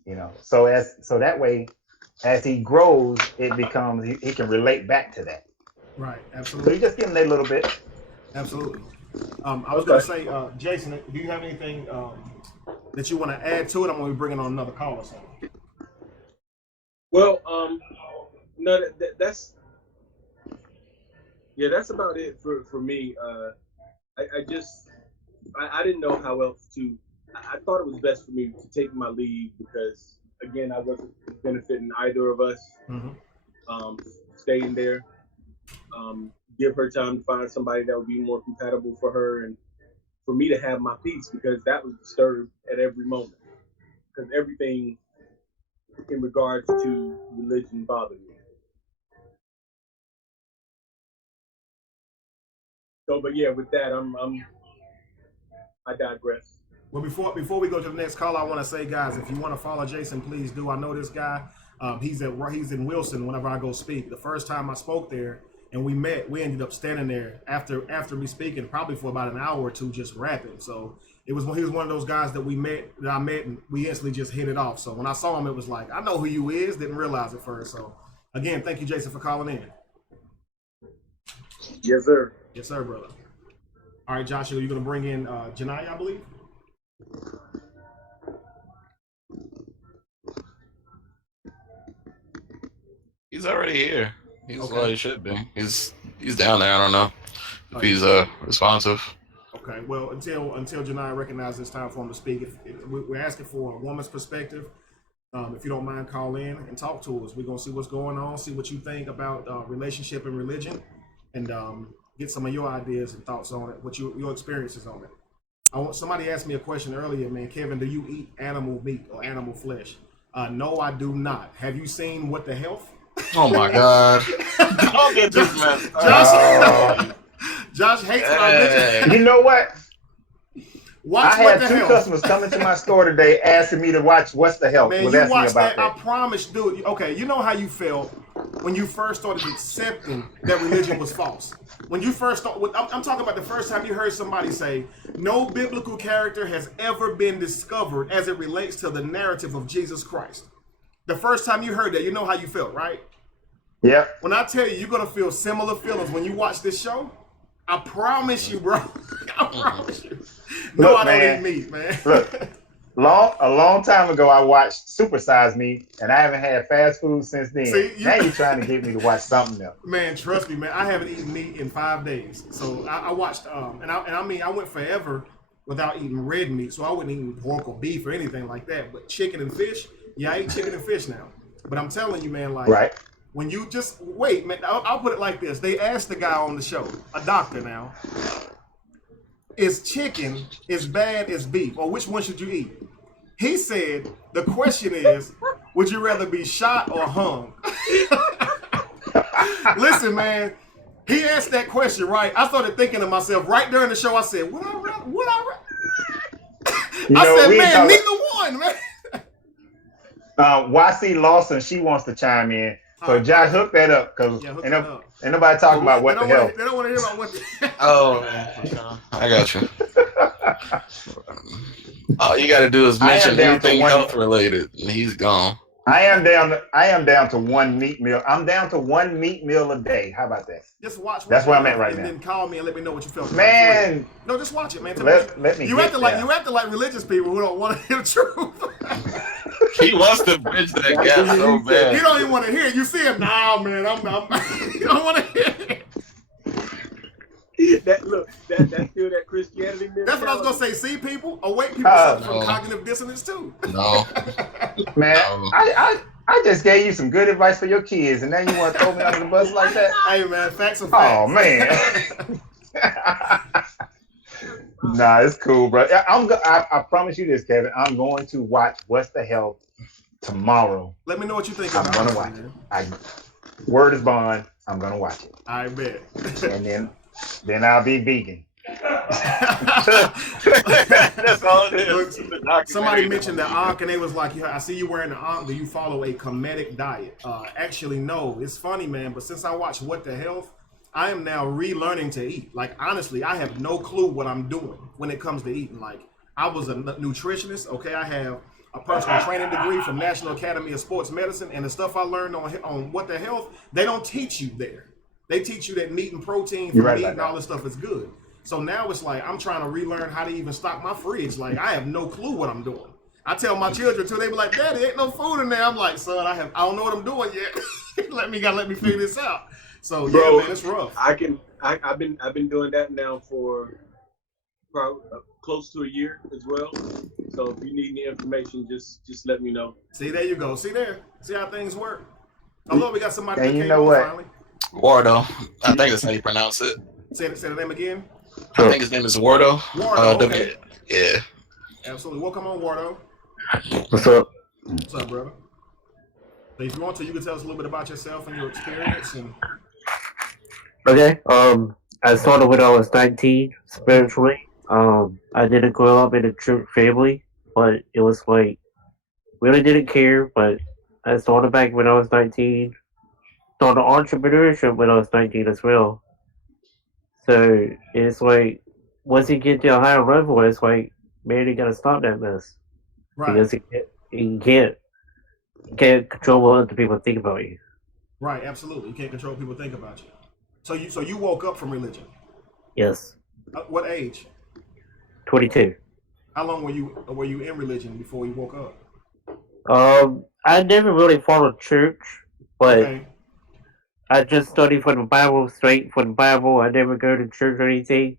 you know. So that way, as he grows, it becomes, he can relate back to that. Right, So absolutely. you just give him that little bit. Absolutely. I was going to say, Jason, do you have anything that you want to add to it? I'm going to be bringing on another call or something. Well, no, that's about it for me. I didn't know how else to. I thought it was best for me to take my leave because, again, I wasn't benefiting either of us. Mm-hmm. Staying there, give her time to find somebody that would be more compatible for her and for me to have my peace, because that was disturbed at every moment. Because everything in regards to religion bothered me. So, but yeah, with that, I digress. Well, before we go to the next call, I want to say, guys, if you want to follow Jason, please do. I know this guy. He's in Wilson whenever I go speak. The first time I spoke there and we met, we ended up standing there after me speaking probably for about an hour or two just rapping. So he was one of those guys that I met and we instantly just hit it off. So when I saw him, it was like, I know who you is. Didn't realize it first. So again, thank you, Jason, for calling in. Yes, sir. Yes, sir, brother. All right, Joshua, you're going to bring in Janai, I believe? He's already here. He's Okay. what he should be. He's down there. I don't know if he's responsive. Okay. Well, until Janai recognizes it's time for him to speak, if we're asking for a woman's perspective. If you don't mind, call in and talk to us. We're gonna see what's going on, see what you think about relationship and religion, and get some of your ideas and thoughts on it. What your experiences on it. Somebody asked me a question earlier, man. Kevin, do you eat animal meat or animal flesh? No, I do not. Have you seen What the Health? Oh my God! Don't get this messed up. Josh hates when I mention. You know what? Watch I What had the 2 Hell. customers come into my store today asking me to watch What's the Health. Man, Was you asking me watch about that. I promise, dude. Okay, you know how you felt when you first started accepting that religion was false. When you first started, I'm talking about the first time you heard somebody say, no biblical character has ever been discovered as it relates to the narrative of Jesus Christ. The first time you heard that, you know how you felt, right? Yeah. When I tell you, you're going to feel similar feelings when you watch this show. I promise you, bro. I promise you. No, Look, I don't man. eat meat, man. Look, a long time ago, I watched Super Size Me, and I haven't had fast food since then. See, now you're trying to get me to watch something else. Man, trust me, man. I haven't eaten meat in 5 days. So I watched, and I mean, I went forever without eating red meat. So I wasn't eating pork or beef or anything like that. But chicken and fish, yeah, I eat chicken and fish now. But I'm telling you, man, like, Right. when you just wait, man, I'll put it like this. They asked the guy on the show, a doctor now, is chicken as bad as beef, or which one should you eat? He said, the question is, would you rather be shot or hung? Listen, man, he asked that question, right? I started thinking to myself right during the show. I said, would I rather? I said, man, neither one, man. YC Lawson, she wants to chime in. So Josh, hook that up, because ain't nobody talking about what the hell. They don't want to hear about what the hell. Oh, man. I got you. All you got to do is mention anything health related, and he's gone. I am down to 1 meat meal. I'm down to 1 meat meal a day. How about that? Just watch. That's where I'm at right now. And then call me and let me know what you felt. Man, no, just watch it, man. Let me. You acting like religious people who don't want to hear the truth. He wants to bridge that gap so bad. You don't even want to hear it. You see him, nah, man. You don't want to hear it. That's still that Christianity. That's what I was gonna say. See, people, awake people suffer from cognitive dissonance too. No, man, I just gave you some good advice for your kids, and now you want to throw me under the bus like that? Hey, man, facts are facts. Oh man. Nah, it's cool, bro. I promise you this, Kevin. I'm going to watch What's the Health tomorrow. Let me know what you think. I'm gonna watch it. Word is bond. I'm gonna watch it. I bet. And then I'll be vegan. That's all it is. Somebody mentioned the Ankh, and they was like, I see you wearing the Ankh. Do you follow a Kemetic diet? Actually, no. It's funny, man, but since I watched What the Health, I am now relearning to eat. Like, honestly, I have no clue what I'm doing when it comes to eating. Like, I was a nutritionist, okay? I have a personal training degree from National Academy of Sports Medicine, and the stuff I learned on What the Health, they don't teach you there. They teach you that meat and protein from meat and all this stuff is good. So now it's like I'm trying to relearn how to even stock my fridge. Like, I have no clue what I'm doing. I tell my children too, they be like, Daddy, ain't no food in there. I'm like, son, I don't know what I'm doing yet. let me figure this out. So bro, yeah, man, it's rough. I've been doing that now for probably close to a year as well. So if you need any information, just let me know. See, there you go. See how things work. Although we got somebody that came you know on what? finally. Wardo. I think that's how you pronounce it. Say the name again. I think his name is Wardo. Wardo, okay. Yeah. Absolutely. Welcome on, Wardo. What's up? What's up, brother? So if you want to, you can tell us a little bit about yourself and your experience. And Okay. I started when I was 19 spiritually. I didn't grow up in a church family, but it was like really didn't care. But I started back when I was 19. Started entrepreneurship when I was 19 as well. So it's like once you get to a higher level, it's like, man, you gotta stop that mess. right, Because you can't control what other people think about you. right, absolutely. You can't control what people think about you. So you woke up from religion. Yes. What age? 22. How long were you in religion before you woke up? I never really followed church, but Okay. I just studied from the Bible, straight from the Bible. I never go to church or anything.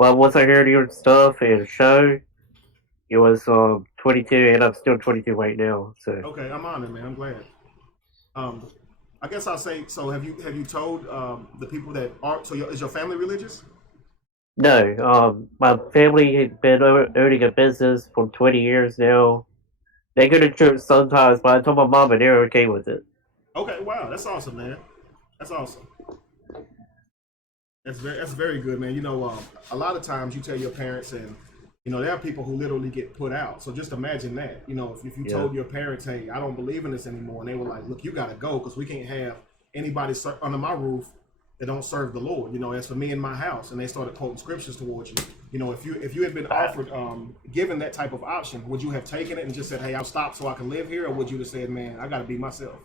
But once I heard your stuff and show, it was 22, and I'm still 22 right now. So Okay, I'm honored, man. I'm glad. I guess I'll say. So have you told the people that are? So is your family religious? no, my family had been owning a business for 20 years now. They go to church sometimes, but I told my mom and they're okay with it. Okay, wow, that's awesome, man. That's awesome. That's very good, man. You know, a lot of times you tell your parents, and You know, there are people who literally get put out. So just imagine that. You know, if you told your parents, hey, I don't believe in this anymore, and they were like, look, you got to go because we can't have anybody under my roof that don't serve the Lord. You know, as for me and my house, and they started quoting scriptures towards you. You know, if you had been offered, given that type of option, would you have taken it and just said, hey, I'll stop so I can live here? Or would you have said, man, I got to be myself?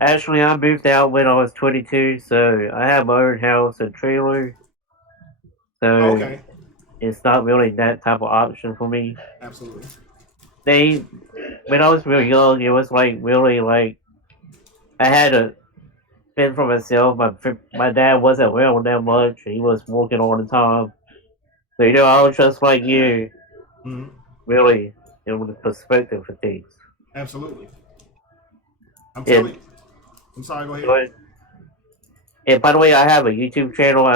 Actually, I moved out when I was 22, so I have my own house and trailer. So Okay. it's not really that type of option for me. Absolutely. When I was real young, it was like really like I had to fend for myself. My dad wasn't around that much. He was working all the time. So I was just like you, really in the perspective of things. Absolutely. I'm telling you. I'm sorry. Go ahead. And by the way, I have a YouTube channel.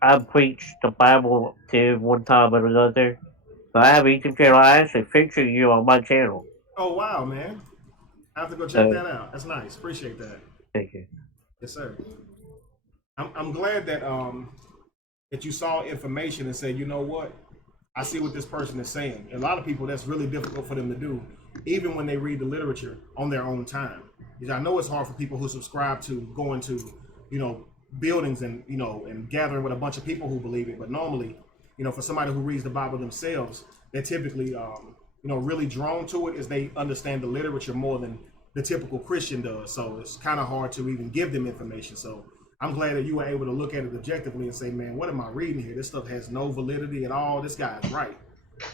I've preached the Bible to one time or another. So I have a YouTube channel. I actually feature you on my channel. Oh wow, man! I have to go check that out. That's nice. Appreciate that. Thank you. Yes, sir. I'm glad that that you saw information and said, you know what, I see what this person is saying. A lot of people, that's really difficult for them to do, even when they read the literature on their own time. Because I know it's hard for people who subscribe to going to, buildings and and gathering with a bunch of people who believe it. But normally, for somebody who reads the Bible themselves, they're typically really drawn to it as they understand the literature more than the typical Christian does. So it's kind of hard to even give them information. So I'm glad that you were able to look at it objectively and say, man, what am I reading here? This stuff has no validity at all. This guy is right.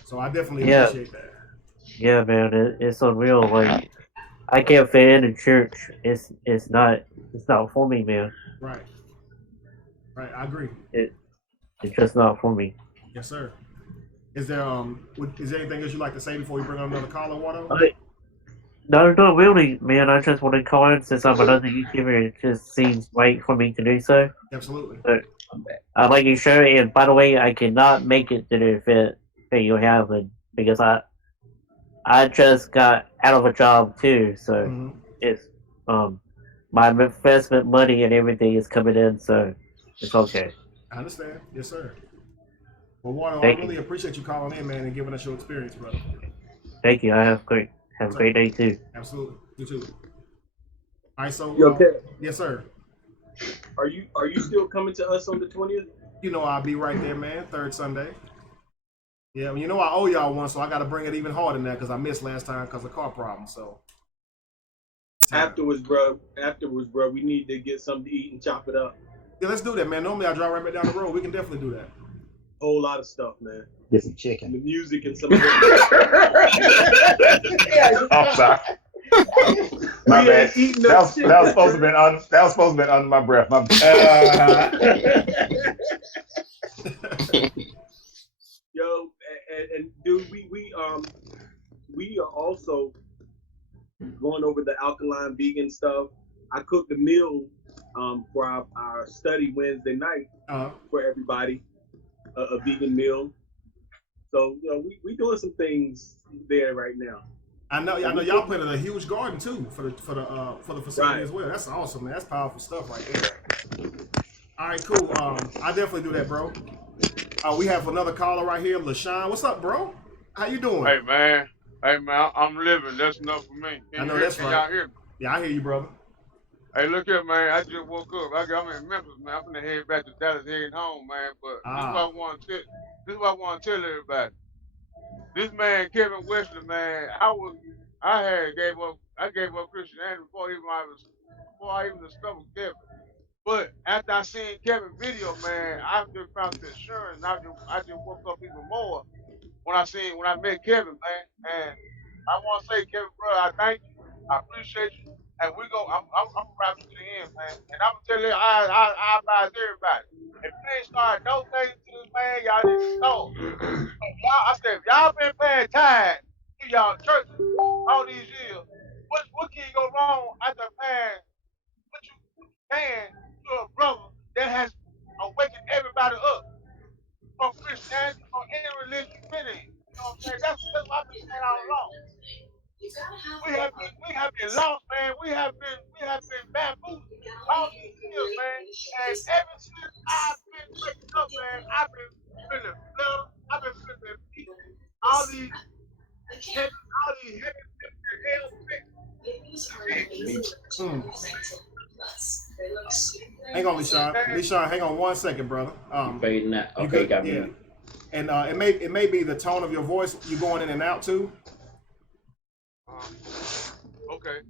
So I definitely appreciate that. Yeah, man, it's unreal. Like I can't fit in the church. It's not for me, man. Right. I agree. It's just not for me. Yes, sir. Is there anything else you'd like to say before we bring on another caller, Watto? No, not really, man. I just want to call in since I'm another YouTuber. It just seems right for me to do so. Absolutely. So, I'd like you to share it. And by the way, I cannot make it to the event that you're having because I just got out of a job too. So it's my investment money and everything is coming in. So it's okay. I understand. Yes, sir. Well, Watto, I really appreciate you calling in, man, and giving us your experience, brother. Thank you. Have a great day too. Absolutely. You too. All right, so yes, sir. Are you still coming to us on the 20th? I'll be right there, man. Third Sunday. Yeah, I owe y'all one, so I got to bring it even harder than that because I missed last time because of car problem. So afterwards, bro, we need to get something to eat and chop it up. Yeah, let's do that, man. Normally I drive right back down the road. We can definitely do that. Whole lot of stuff, man. Get some chicken. The music and some of I'm sorry. My bad. That was supposed to be under my breath. My Yo, and dude, we are also going over the alkaline vegan stuff. I cooked a meal for our study Wednesday night for everybody, a vegan meal. So we doing some things there right now. I know y'all planted a huge garden too for the facility as well. That's awesome, man. That's powerful stuff right there. All right, cool. I definitely do that, bro. We have another caller right here, LaShawn. What's up, bro? How you doing? Hey man, I'm living. That's enough for me. I know that's right. Y'all hear me? Yeah, I hear you, brother. Hey, look here, man. I just woke up. I'm in Memphis, man. I'm gonna head back to Dallas, heading home, man. But this is what I want to tell everybody. This man, Kevin Wesley, man. I gave up Christianity before I even discovered Kevin. But after I seen Kevin's video, man, I just found the assurance. I just woke up even more when I met Kevin, man. And I want to say, Kevin, bro, I thank you. I appreciate you. And I'm gonna wrap it to the end, man. And I'm gonna tell you, I advise everybody. If you ain't started donating to this man, y'all need to know. If y'all been paying tithe to y'all church all these years, what can you go wrong after paying what you can to a brother that has awakened everybody up from Christianity or any religion you've been in? You know what I'm saying? That's what I've been saying all along. We have been lost, man. We have been bamboozled all these years, man. And ever since I've been waking up, man, I've been feeling better. I've been feeling peace. Hang on, LeSean. LeSean, hang on 1 second, brother. Fading out. You Okay, good? got Yeah. me. And it may be the tone of your voice. You going in and out too. Okay.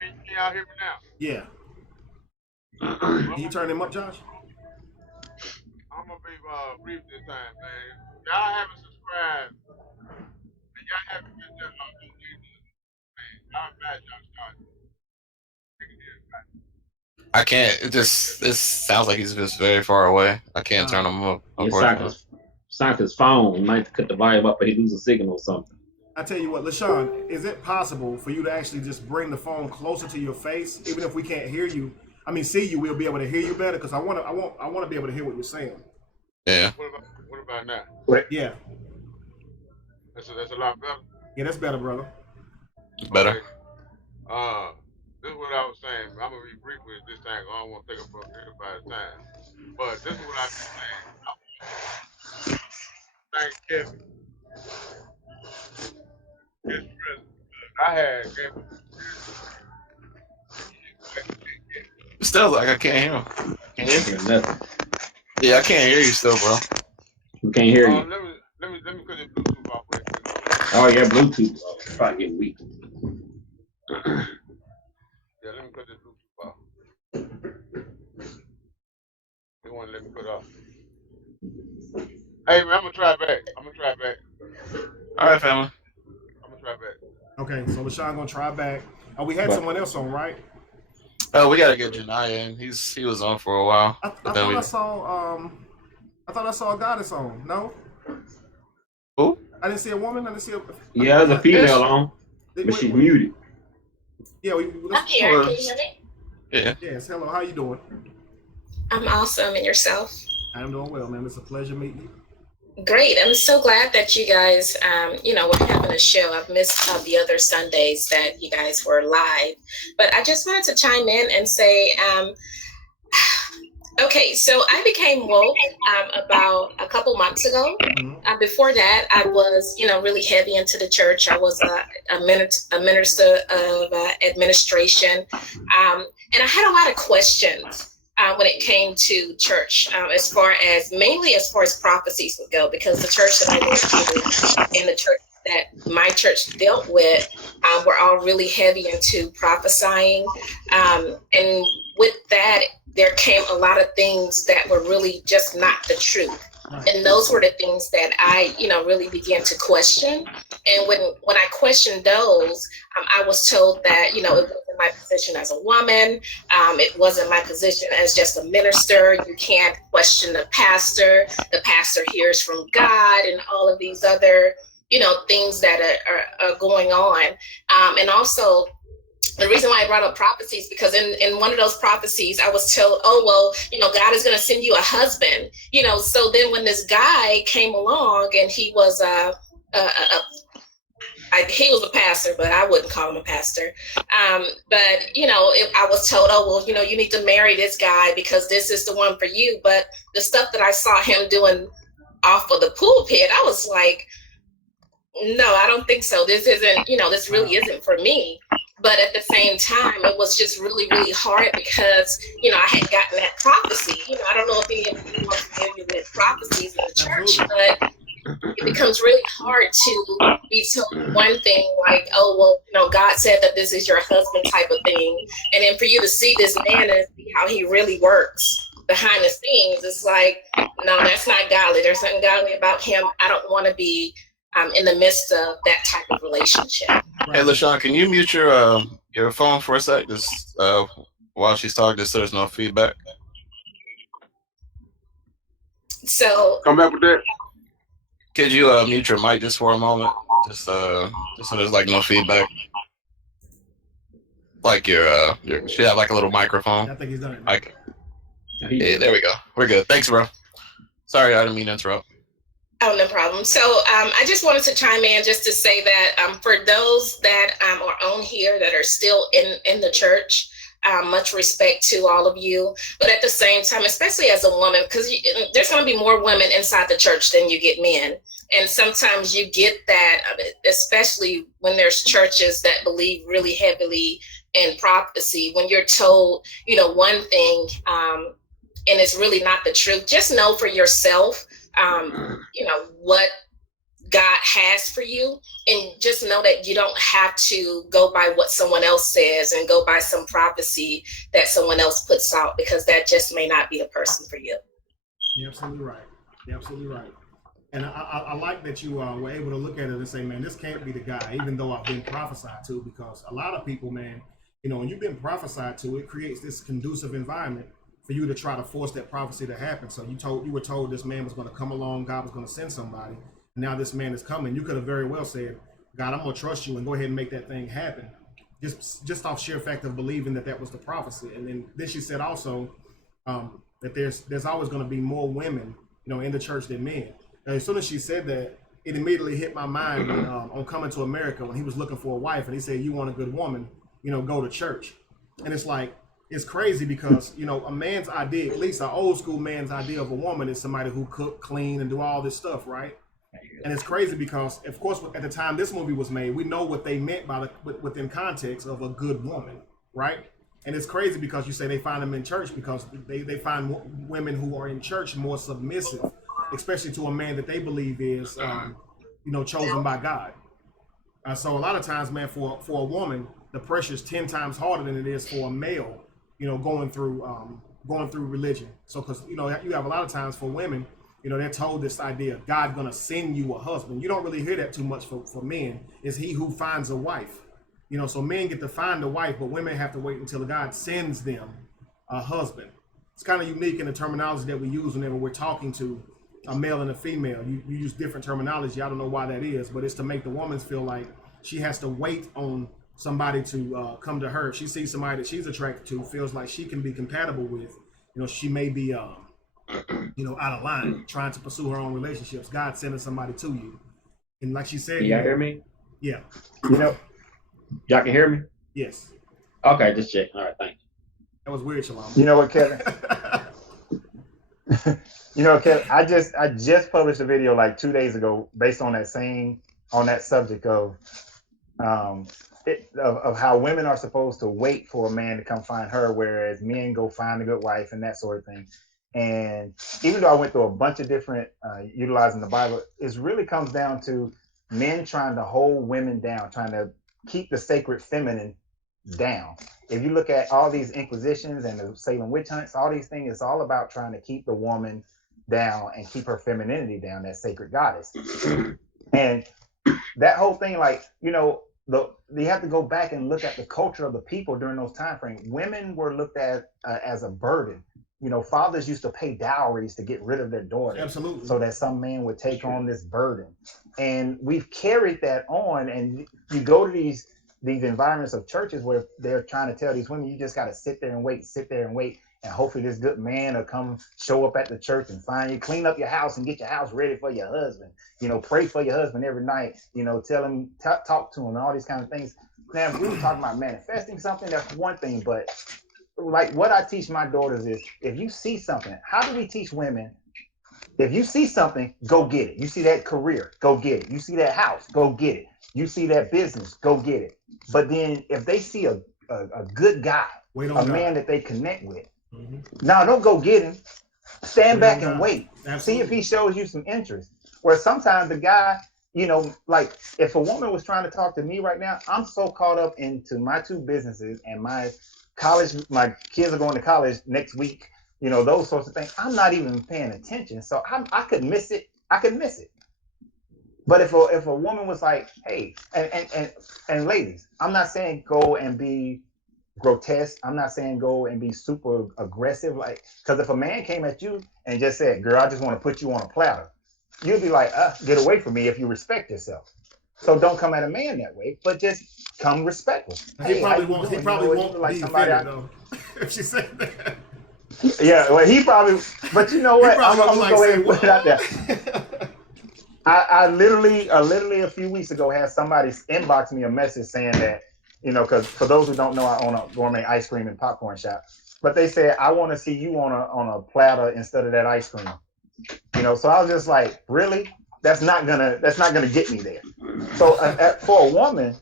Can y'all hear me now? Yeah. Can you turn him up, Josh? I'm gonna be brief this time, man. Y'all haven't subscribed. And y'all haven't been just I'm mad y'all started. I can't. It sounds like he's just very far away. I can't turn him up. Sanka's phone might cut the volume up, but he loses a signal or something. I tell you what, LeSean, is it possible for you to actually just bring the phone closer to your face, even if we can't hear you? I mean, see you, we'll be able to hear you better because I want to be able to hear what you're saying. Yeah. What about now? Yeah. That's a lot better. Yeah, that's better, brother. Better. Okay. This is what I was saying. I'm gonna be brief with it this time. I don't want to take up everybody's time. But this is what I was saying. Thank Kevin. His presence. I had Kevin. Still, like I can't hear him. Can you hear me? Nothing. Yeah, I can't hear you still, bro. We can't hear you. Let me put this Bluetooth off real quick. Oh yeah, Bluetooth. Oh, it's probably getting weak. Yeah, let me put this Bluetooth off. They want to let me put it off. Hey, man, I'm gonna try back. All right, family. I'm gonna try back. Okay, so LeSean gonna try back. Oh, we had someone else on, right? Oh, we gotta get Janaya in. He was on for a while. I thought I saw a goddess on. No? Who? I didn't see a woman. I didn't see a. Yeah, there's a female on, but she's muted. Yeah, I'm here. Can you hear me? Yeah. Yes. Hello. How you doing? I'm awesome. And yourself? I'm doing well, man. It's a pleasure meeting you. Great. I'm so glad that you guys, were having a show. I've missed the other Sundays that you guys were live, but I just wanted to chime in and say, okay, so I became woke about a couple months ago. Mm-hmm. Before that, I was, really heavy into the church. I was a minister of administration, and I had a lot of questions when it came to church, mainly as far as prophecies would go, because the church that I went to and the church that my church dealt with were all really heavy into prophesying. And with that, there came a lot of things that were really just not the truth. And those were the things that I, really began to question. And when I questioned those, I was told that, it wasn't my position as a woman. It wasn't my position as just a minister. You can't question the pastor. The pastor hears from God and all of these other, things that are going on. And also, the reason why I brought up prophecies, because in one of those prophecies, I was told, God is going to send you a husband, so then when this guy came along and he was he was a pastor, but I wouldn't call him a pastor. I was told, you need to marry this guy because this is the one for you. But the stuff that I saw him doing off of the pulpit, I was like, no, I don't think so. This isn't, this really isn't for me. But at the same time, it was just really, really hard because, I had gotten that prophecy. I don't know if any of you are familiar with prophecies in the church, but it becomes really hard to be told one thing like, God said that this is your husband type of thing. And then for you to see this man and see how he really works behind the scenes, it's like, no, that's not godly. There's something godly about him. I don't want to be in the midst of that type of relationship. Hey, LeSean, can you mute your phone for a sec, just while she's talking, just so there's no feedback? So come back with that. Could you mute your mic just for a moment, just so there's like no feedback? Like you should have like a little microphone. I think he's done it. Like, yeah, there we go. We're good. Thanks, bro. Sorry, I didn't mean to interrupt. Oh, no problem. So I just wanted to chime in just to say that for those that are on here that are still in the church, much respect to all of you. But at the same time, especially as a woman, because there's going to be more women inside the church than you get men. And sometimes you get that, especially when there's churches that believe really heavily in prophecy, when you're told, one thing, and it's really not the truth, just know for yourself, what God has for you, and just know that you don't have to go by what someone else says and go by some prophecy that someone else puts out, because that just may not be the person for you. You're absolutely right. You're absolutely right. And I like that you were able to look at it and say, man, this can't be the guy, even though I've been prophesied to, because a lot of people, man, when you've been prophesied to, it creates this conducive environment for you to try to force that prophecy to happen. So you were told this man was going to come along, God was going to send somebody. And now this man is coming. You could have very well said, God, I'm going to trust you and go ahead and make that thing happen. Just off sheer fact of believing that was the prophecy. And then she said also that there's always going to be more women, in the church than men. And as soon as she said that, it immediately hit my mind on Coming to America, when he was looking for a wife and he said, you want a good woman, go to church. And it's like, it's crazy because, a man's idea, at least an old school man's idea of a woman, is somebody who cook, clean, and do all this stuff, right? And it's crazy because, of course, at the time this movie was made, we know what they meant by within context of a good woman, right? And it's crazy because you say they find them in church because they find women who are in church more submissive, especially to a man that they believe is, chosen by God. So a lot of times, man, for a woman, the pressure is 10 times harder than it is for a male, going through religion. So because, you have a lot of times for women, they're told this idea, God's going to send you a husband. You don't really hear that too much for men. It's he who finds a wife. So men get to find a wife, but women have to wait until God sends them a husband. It's kind of unique in the terminology that we use whenever we're talking to a male and a female. You use different terminology. I don't know why that is, but it's to make the woman feel like she has to wait on somebody to come to her. If she sees somebody that she's attracted to, feels like she can be compatible with, she may be out of line, trying to pursue her own relationships. God sending somebody to you. And like she said, can y'all hear me? Yeah. Y'all can hear me? Yes. Okay, just check. All right, thank you. That was weird, Shalom. You know what, Kevin? Kevin, I just published a video like 2 days ago based on that subject of how women are supposed to wait for a man to come find her, whereas men go find a good wife and that sort of thing. And even though I went through a bunch of different utilizing the Bible, it really comes down to men trying to hold women down, trying to keep the sacred feminine down. If you look at all these inquisitions and the Salem witch hunts, all these things, it's all about trying to keep the woman down and keep her femininity down, that sacred goddess. And that whole thing, like, you have to go back and look at the culture of the people during those time frames. Women were looked at as a burden. Fathers used to pay dowries to get rid of their daughters. Absolutely. So that some man would take on this burden. And we've carried that on. And you go to these environments of churches where they're trying to tell these women, you just got to sit there and wait. And hopefully this good man will come show up at the church and find you, clean up your house and get your house ready for your husband. Pray for your husband every night, tell him, talk to him and all these kind of things. Now, if we were talking about manifesting something, that's one thing. But like what I teach my daughters is, if you see something, how do we teach women? If you see something, go get it. You see that career, go get it. You see that house, go get it. You see that business, go get it. But then if they see a good guy, a man that they connect with, now don't go get him. Stand back and wait. Absolutely. See if he shows you some interest. Where sometimes the guy, like if a woman was trying to talk to me right now, I'm so caught up into my two businesses and my college, my kids are going to college next week, those sorts of things. I'm not even paying attention. So I could miss it. But if a woman was like, hey, and ladies, I'm not saying go and be grotesque. I'm not saying go and be super aggressive. Like, because if a man came at you and just said, girl, I just want to put you on a platter, you'd be like, get away from me if you respect yourself. So don't come at a man that way, but just come respectful. He probably won't like somebody though. If she said that. Yeah, well, he probably, but you know what? I'm gonna go ahead and put it out there. I literally a few weeks ago had somebody inbox me a message saying that, because for those who don't know, I own a gourmet ice cream and popcorn shop. But they said, I want to see you on a platter instead of that ice cream. So I was just like, really? That's not gonna get me there. So for a woman,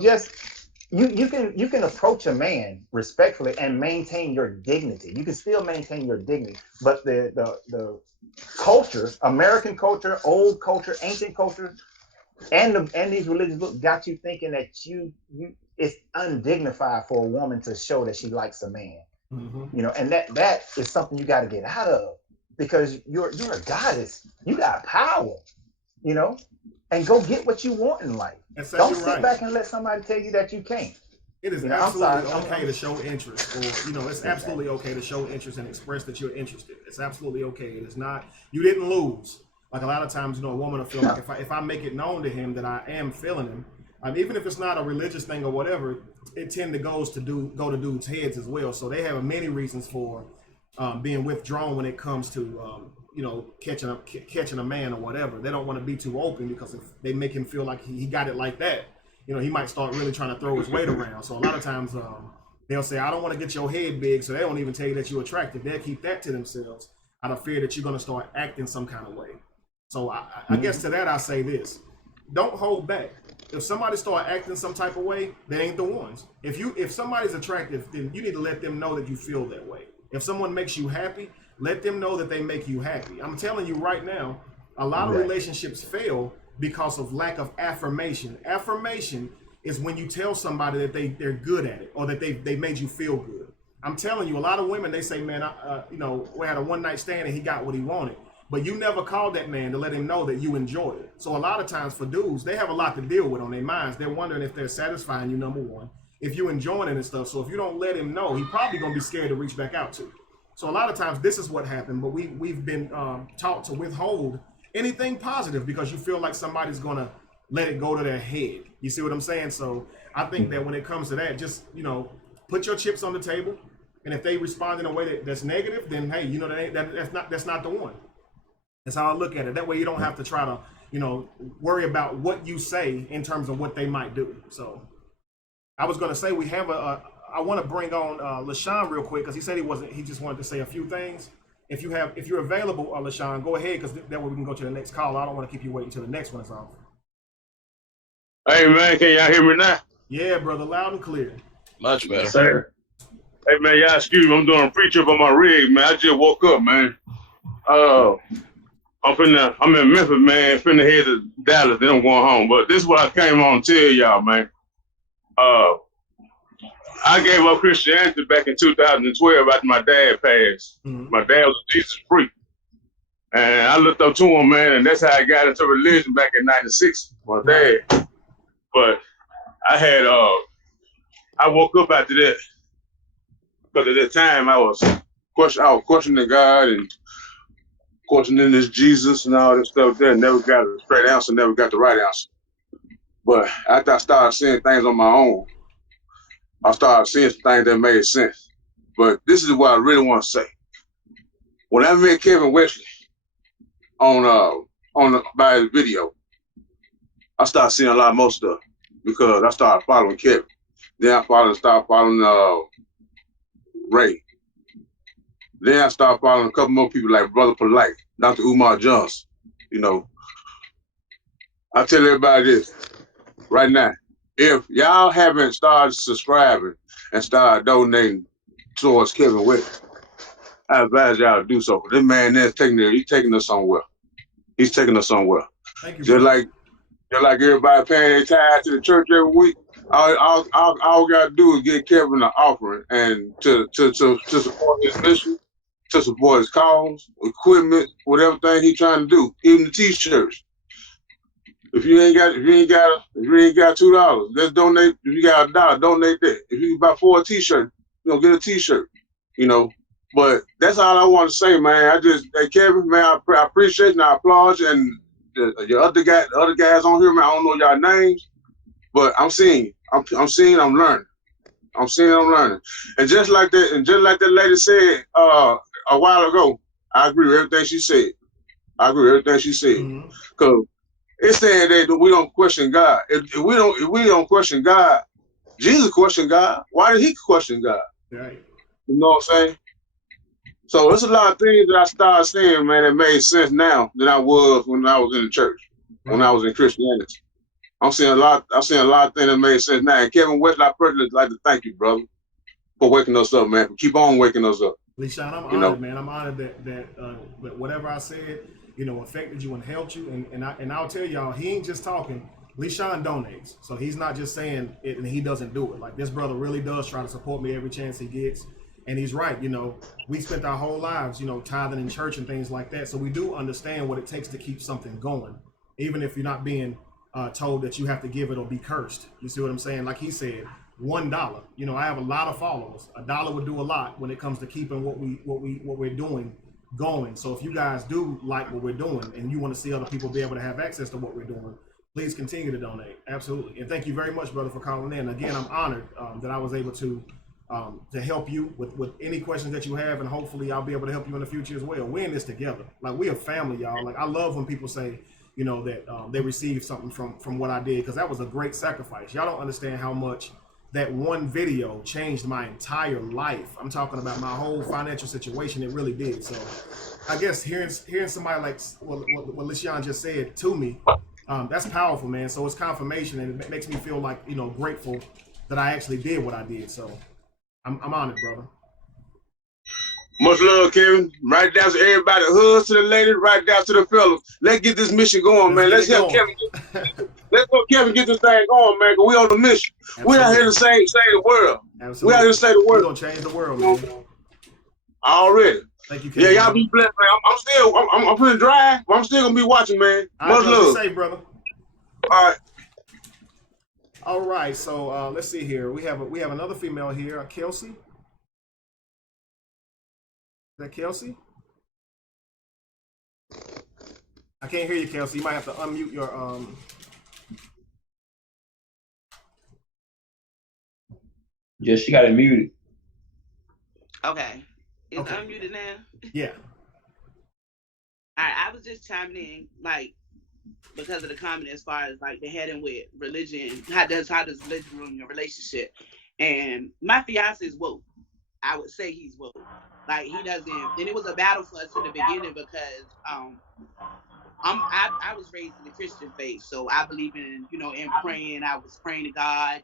just you can approach a man respectfully and maintain your dignity. You can still maintain your dignity, but the culture, American culture, old culture, ancient culture, and these religious books got you thinking that you it's undignified for a woman to show that she likes a man. You know, and that is something you got to get out of, because you're a goddess. You got power, you know, and go get what you want in life. Don't sit back and let somebody tell you that you can't. It is absolutely okay to show interest, or, you know, it's absolutely okay to show interest and express that you're interested. It's absolutely okay. It is not, you didn't lose. Like a lot of times, you know, a woman will feel like if I make it known to him that I am feeling him, even if it's not a religious thing or whatever, it tend to go to dudes' heads as well. So they have many reasons for being withdrawn when it comes to you know, catching a man or whatever. They don't want to be too open, because if they make him feel like he got it like that, you know, he might start really trying to throw his weight around. So a lot of times they'll say, I don't want to get your head big, so they don't even tell you that you're attractive. They'll keep that to themselves out of fear that you're going to start acting some kind of way. So I guess to that I say this: don't hold back. If somebody start acting some type of way, they ain't the ones. If somebody's attractive, then you need to let them know that you feel that way. If someone makes you happy, let them know that they make you happy. I'm telling you right now, a lot of relationships fail because of lack of affirmation. Affirmation is when you tell somebody that they're good at it, or that they made you feel good. I'm telling you, a lot of women, they say, man, you know, we had a one night stand and he got what he wanted. But you never called that man to let him know that you enjoyed it. So a lot of times for dudes, they have a lot to deal with on their minds. They're wondering if they're satisfying you, number one, if you're enjoying it and stuff. So if you don't let him know, he probably gonna be scared to reach back out to you. So a lot of times this is what happened, but we've been taught to withhold anything positive because you feel like somebody's gonna let it go to their head. You see what I'm saying? So I think that when it comes to that, just, you know, put your chips on the table, and if they respond in a way that's negative, then hey, you know, that's not the one. That's how I look at it. That way you don't have to try to, you know, worry about what you say in terms of what they might do. So I was going to say we have I want to bring on LaShawn real quick, because he said he just wanted to say a few things. If you're available, LaShawn, go ahead, because that way we can go to the next call. I don't want to keep you waiting until the next one is off. Hey man, can y'all hear me now? Yeah, brother, loud and clear. Much better. Yes, sir. Hey man, y'all excuse me, I'm doing a pre-trip on my rig, man. I just woke up, man. I'm in Memphis, man, finna head to Dallas, then I'm going home. But this is what I came on to tell y'all, man. I gave up Christianity back in 2012 after my dad passed. My dad was a Jesus freak. And I looked up to him, man, and that's how I got into religion back in 96, my dad. But I woke up after that, because at that time I was questioning God and questioning this Jesus and all this stuff there. Never got a straight answer, never got the right answer. But after I started seeing things on my own, I started seeing things that made sense. But this is what I really want to say. When I met Kevin Wesley by his video, I started seeing a lot more stuff, because I started following Kevin. Then I started following Ray. Then I started following a couple more people like Brother Polite, Dr. Umar Johnson. You know, I tell everybody this right now: if y'all haven't started subscribing and started donating towards Kevin Wesley, I advise y'all to do so. This man there's he's taking us somewhere. He's taking us somewhere. Thank you, just like everybody paying their tithe to the church every week. All we gotta do is get Kevin an offering and to support his mission, to support his cause, equipment, whatever thing he's trying to do, even the t-shirts. If you ain't got $2, let's donate. If you got $1, donate that. If you buy 4 t-shirts, you know, get a t-shirt. You know, but that's all I want to say, man. Hey Kevin, man, I appreciate and I applaud you, and the other guys on here, man. I don't know y'all names, but I'm seeing you. I'm seeing. I'm learning. I'm seeing. I'm learning. And just like that lady said a while ago, I agree with everything she said. Because it's saying that we don't question God. If we don't question God, Jesus questioned God. Why did he question God? Right. You know what I'm saying? So there's a lot of things that I started seeing, man, that made sense now than I was when I was in the church, when I was in Christianity. I'm seeing a lot of things that made sense now. And Kevin Wesley, I personally like to thank you, brother, for waking us up, man. Keep on waking us up. LeSean, I'm honored, man. I'm honored that whatever I said, affected you and helped you. And I'll tell y'all, he ain't just talking. LeSean donates, so he's not just saying it and he doesn't do it. Like, this brother really does try to support me every chance he gets. And he's right. We spent our whole lives, tithing in church and things like that. So we do understand what it takes to keep something going, even if you're not being told that you have to give it or be cursed. You see what I'm saying? Like he said, $1. I have a lot of followers. $1 would do a lot when it comes to keeping what we're doing going. So if you guys do like what we're doing and you want to see other people be able to have access to what we're doing, please continue to donate. Absolutely. And thank you very much, brother, for calling in. Again, I'm honored that I was able to help you with any questions that you have, and hopefully I'll be able to help you in the future as well. We're in this together. Like, we're a family, y'all. Like, I love when people say, that they received something from what I did, because that was a great sacrifice. Y'all don't understand how much that one video changed my entire life. I'm talking about my whole financial situation. It really did. So I guess hearing somebody like what LeSean just said to me, that's powerful, man. So it's confirmation, and it makes me feel like, grateful that I actually did what I did. So I'm honored, brother. Much love, Kevin. Right down to everybody. Hugs to the ladies, right down to the fellas. Let's get this mission going, man. Let's help Kevin. Let's help Kevin get this thing going, man, because we on the mission. We're out here to save the world. Absolutely. We're out here to save the world. We're going to change the world, man. Already. Thank you, Kevin. Yeah, y'all be blessed, man. I'm pretty dry, but I'm still going to be watching, man. Much love. Be safe, brother. All right. All right, so let's see here. We have another female here, Kelsey. Is that Kelsey? I can't hear you, Kelsey. You might have to unmute your Yeah, she got it muted. Okay. Is it unmuted now? Yeah. All right, I was just chiming in, like, because of the comment as far as like the heading with religion, how does religion ruin your relationship? And my fiance is woke. I would say he's woke. Like, he doesn't, and it was a battle for us in the beginning because I was raised in the Christian faith, so I believe in, in praying. I was praying to God,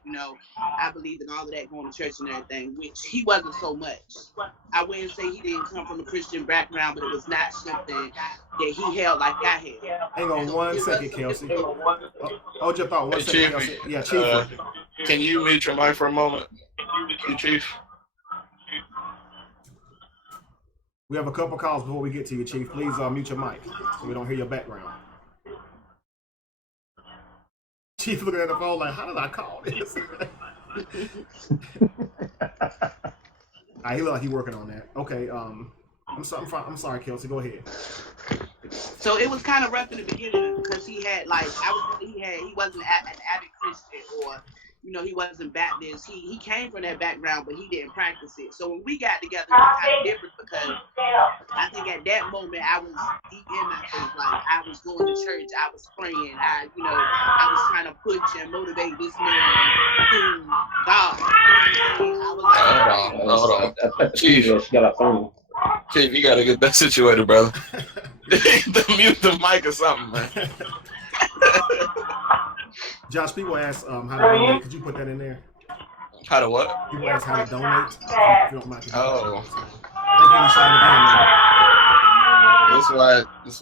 I believe in all of that, going to church and everything, which he wasn't so much. I wouldn't say he didn't come from a Christian background, but it was not something that he held like I had. Hang on 1 second, Kelsey. Hold your thought. 1 second, Kelsey. Yeah, Chief. Can you mute your mic for a moment, Chief? We have a couple calls before we get to you, Chief. Please mute your mic so we don't hear your background. Chief looking at the phone like, how did I call this? He look like he's working on that. Okay. I'm sorry, Kelsey. Go ahead. So it was kind of rough in the beginning because he had like he wasn't an avid Christian, or he wasn't Baptist. He came from that background, but he didn't practice it. So when we got together, it was kind of different because I think at that moment I was deep in my faith. Like, I was going to church, I was praying, I was trying to push and motivate this man to God. Hold on. Chief, she got a phone. Chief, you gotta get that situated, brother. Mute the mic or something, man. Josh, people ask how to donate. Could you put that in there? How to what? People ask how to donate. If you don't mind. Oh. Thank you for shouting again, man. That's why. That's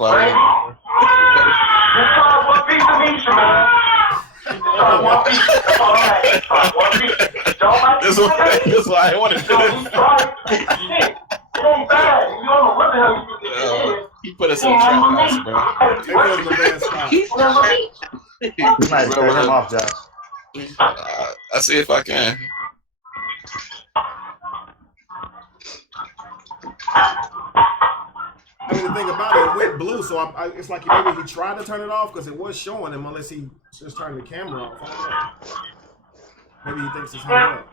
why I want to do this. He put us in a trap house, bro. You might turn him off, Josh. I'll see if I can. I mean, the thing about it went blue, so it's like maybe he tried to turn it off because it was showing him, unless he just turned the camera off. I don't know. Maybe he thinks it's hung up.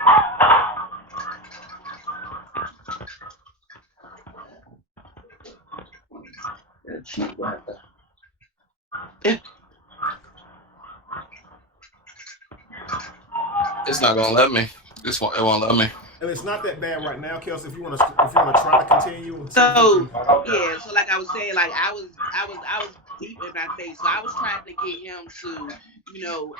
It's not gonna let me. It won't let me. And it's not that bad right now, Kelsey. If you want to try to continue. So yeah, so like I was saying, like I was deep in my faith. So I was trying to get him to, you know,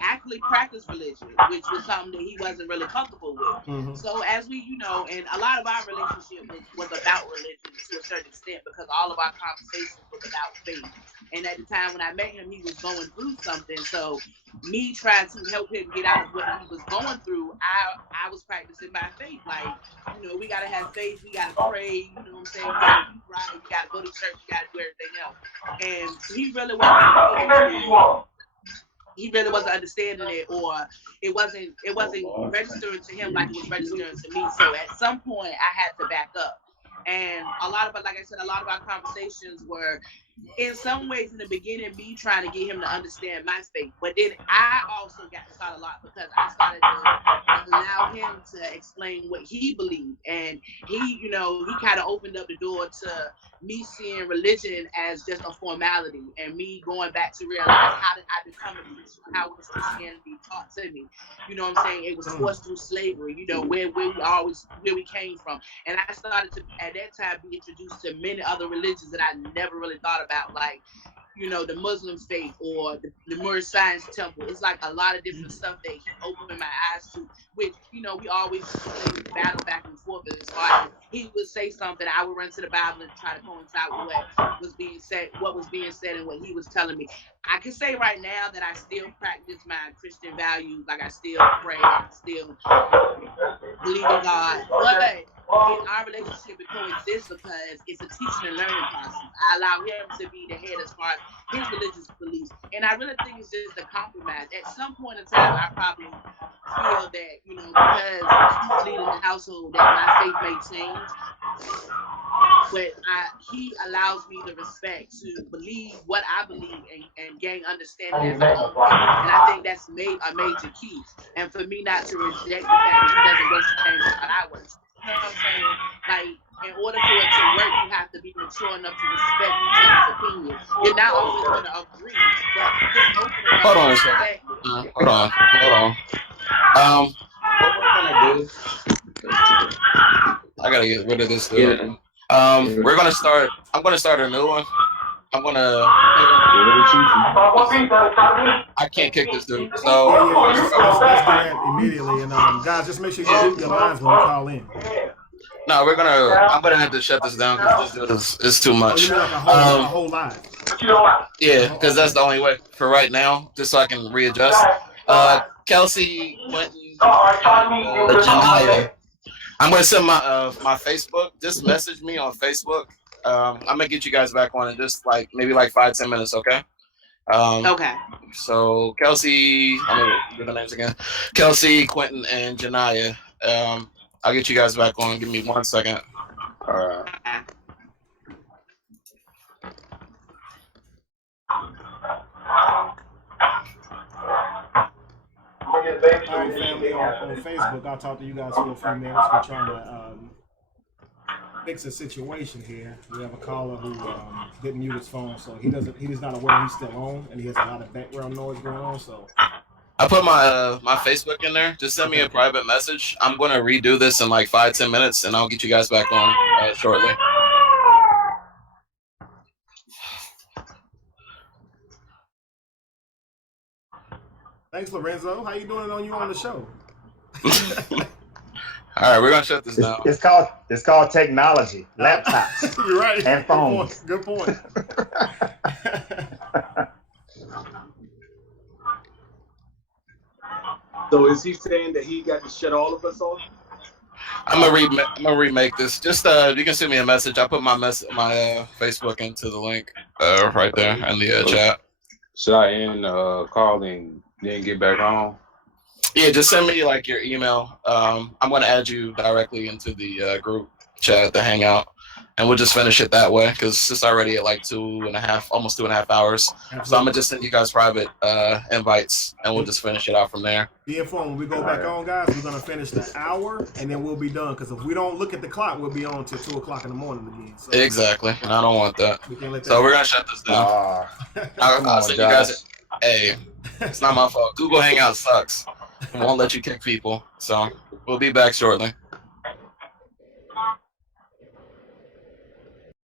actually practice religion, which was something that he wasn't really comfortable with. Mm-hmm. So as we, you know, and a lot of our relationship was about religion to a certain extent, because all of our conversations was about faith. And at the time when I met him, he was going through something. So me trying to help him get out of what he was going through, I was practicing my faith. Like, you know, we gotta have faith, we gotta pray, you know what I'm saying? We gotta eat right, we gotta go to church, we gotta do everything else. And he really wasn't understanding it, or it wasn't registering to him like it was registering to me. So at some point I had to back up. And like I said, a lot of our conversations were, in some ways, in the beginning, me trying to get him to understand my faith. But then I also got taught a lot, because I started to allow him to explain what he believed. And he, you know, he kind of opened up the door to me seeing religion as just a formality, and me going back to realize, how did I become a Christian? How was Christianity taught to me? You know what I'm saying? It was forced through slavery, you know, where we came from. And I started to, at that time, be introduced to many other religions that I never really thought about, like, you know, the Muslim faith or the Moorish Science Temple. It's like a lot of different stuff that he opened my eyes to, which, you know, we always battle back and forth as far as he would say something, I would run to the Bible and try to coincide with what was being said and what he was telling me. I can say right now that I still practice my Christian values, like I still pray, I still believe in God, but in our relationship it coexists because it's a teaching and learning process. I allow him to be the head as far as his religious beliefs, and I really think it's just a compromise. At some point in time, I probably feel that, you know, because he's leading the household, that my faith may change, but he allows me the respect to believe what I believe and gain understanding as a own faith. And I think that's a major key. And for me not to reject the fact that he doesn't worship things like I worship. You know what I'm saying? Like, in order for it to work, you have to be mature enough to respect each other's opinion. You're not always going to agree, but just open enough. Hold on a second. Hold on. What we're gonna do? I gotta get rid of this dude. We're gonna start. I'm gonna start a new one. I'm gonna. I can't kick this dude. So let's do that immediately. And guys, just make sure you get your lines when you call in. No, I'm gonna have to shut this down because this dude is too much. You mean like a whole line? Yeah, because that's the only way for right now, just so I can readjust. Kelsey, Quentin, Janaya. I'm gonna send my Facebook. Just message me on Facebook. I'm gonna get you guys back on in just maybe 5-10 minutes, okay? Okay. So Kelsey, I'm gonna do the names again. Kelsey, Quentin, and Janaya. I'll get you guys back on. Give me 1 second. All right. All right, family, on Facebook, I'll talk to you guys for a few minutes. We're trying to fix a situation here. We have a caller who didn't mute his phone, so he's not aware he's still on, and he has a lot of background noise going on. So I put my Facebook in there. Just send me a private message. I'm gonna redo this in 5-10 minutes, and I'll get you guys back on shortly. Thanks, Lorenzo. How you doing on the show? All right, we're gonna shut this down. It's called technology, laptops. You're right. And phones. Good point. So is he saying that he got to shut all of us off? I'm gonna remake this. Just you can send me a message. I put my Facebook into the link right there in the chat. Should I end call and then get back on? Yeah, just send me your email. I'm gonna add you directly into the group chat, the Hangout, and we'll just finish it that way because it's already at almost 2.5 hours. Absolutely. So I'm gonna just send you guys private invites, and we'll just finish it out from there. Be informed when we go back on, guys. We're gonna finish the hour, and then we'll be done. Because if we don't look at the clock, we'll be on till 2 o'clock in the morning again. So, exactly, and I don't want that. So we're gonna shut this down. I'll send you guys. Hey, it's not my fault. Google Hangout sucks. It won't let you kick people. So we'll be back shortly.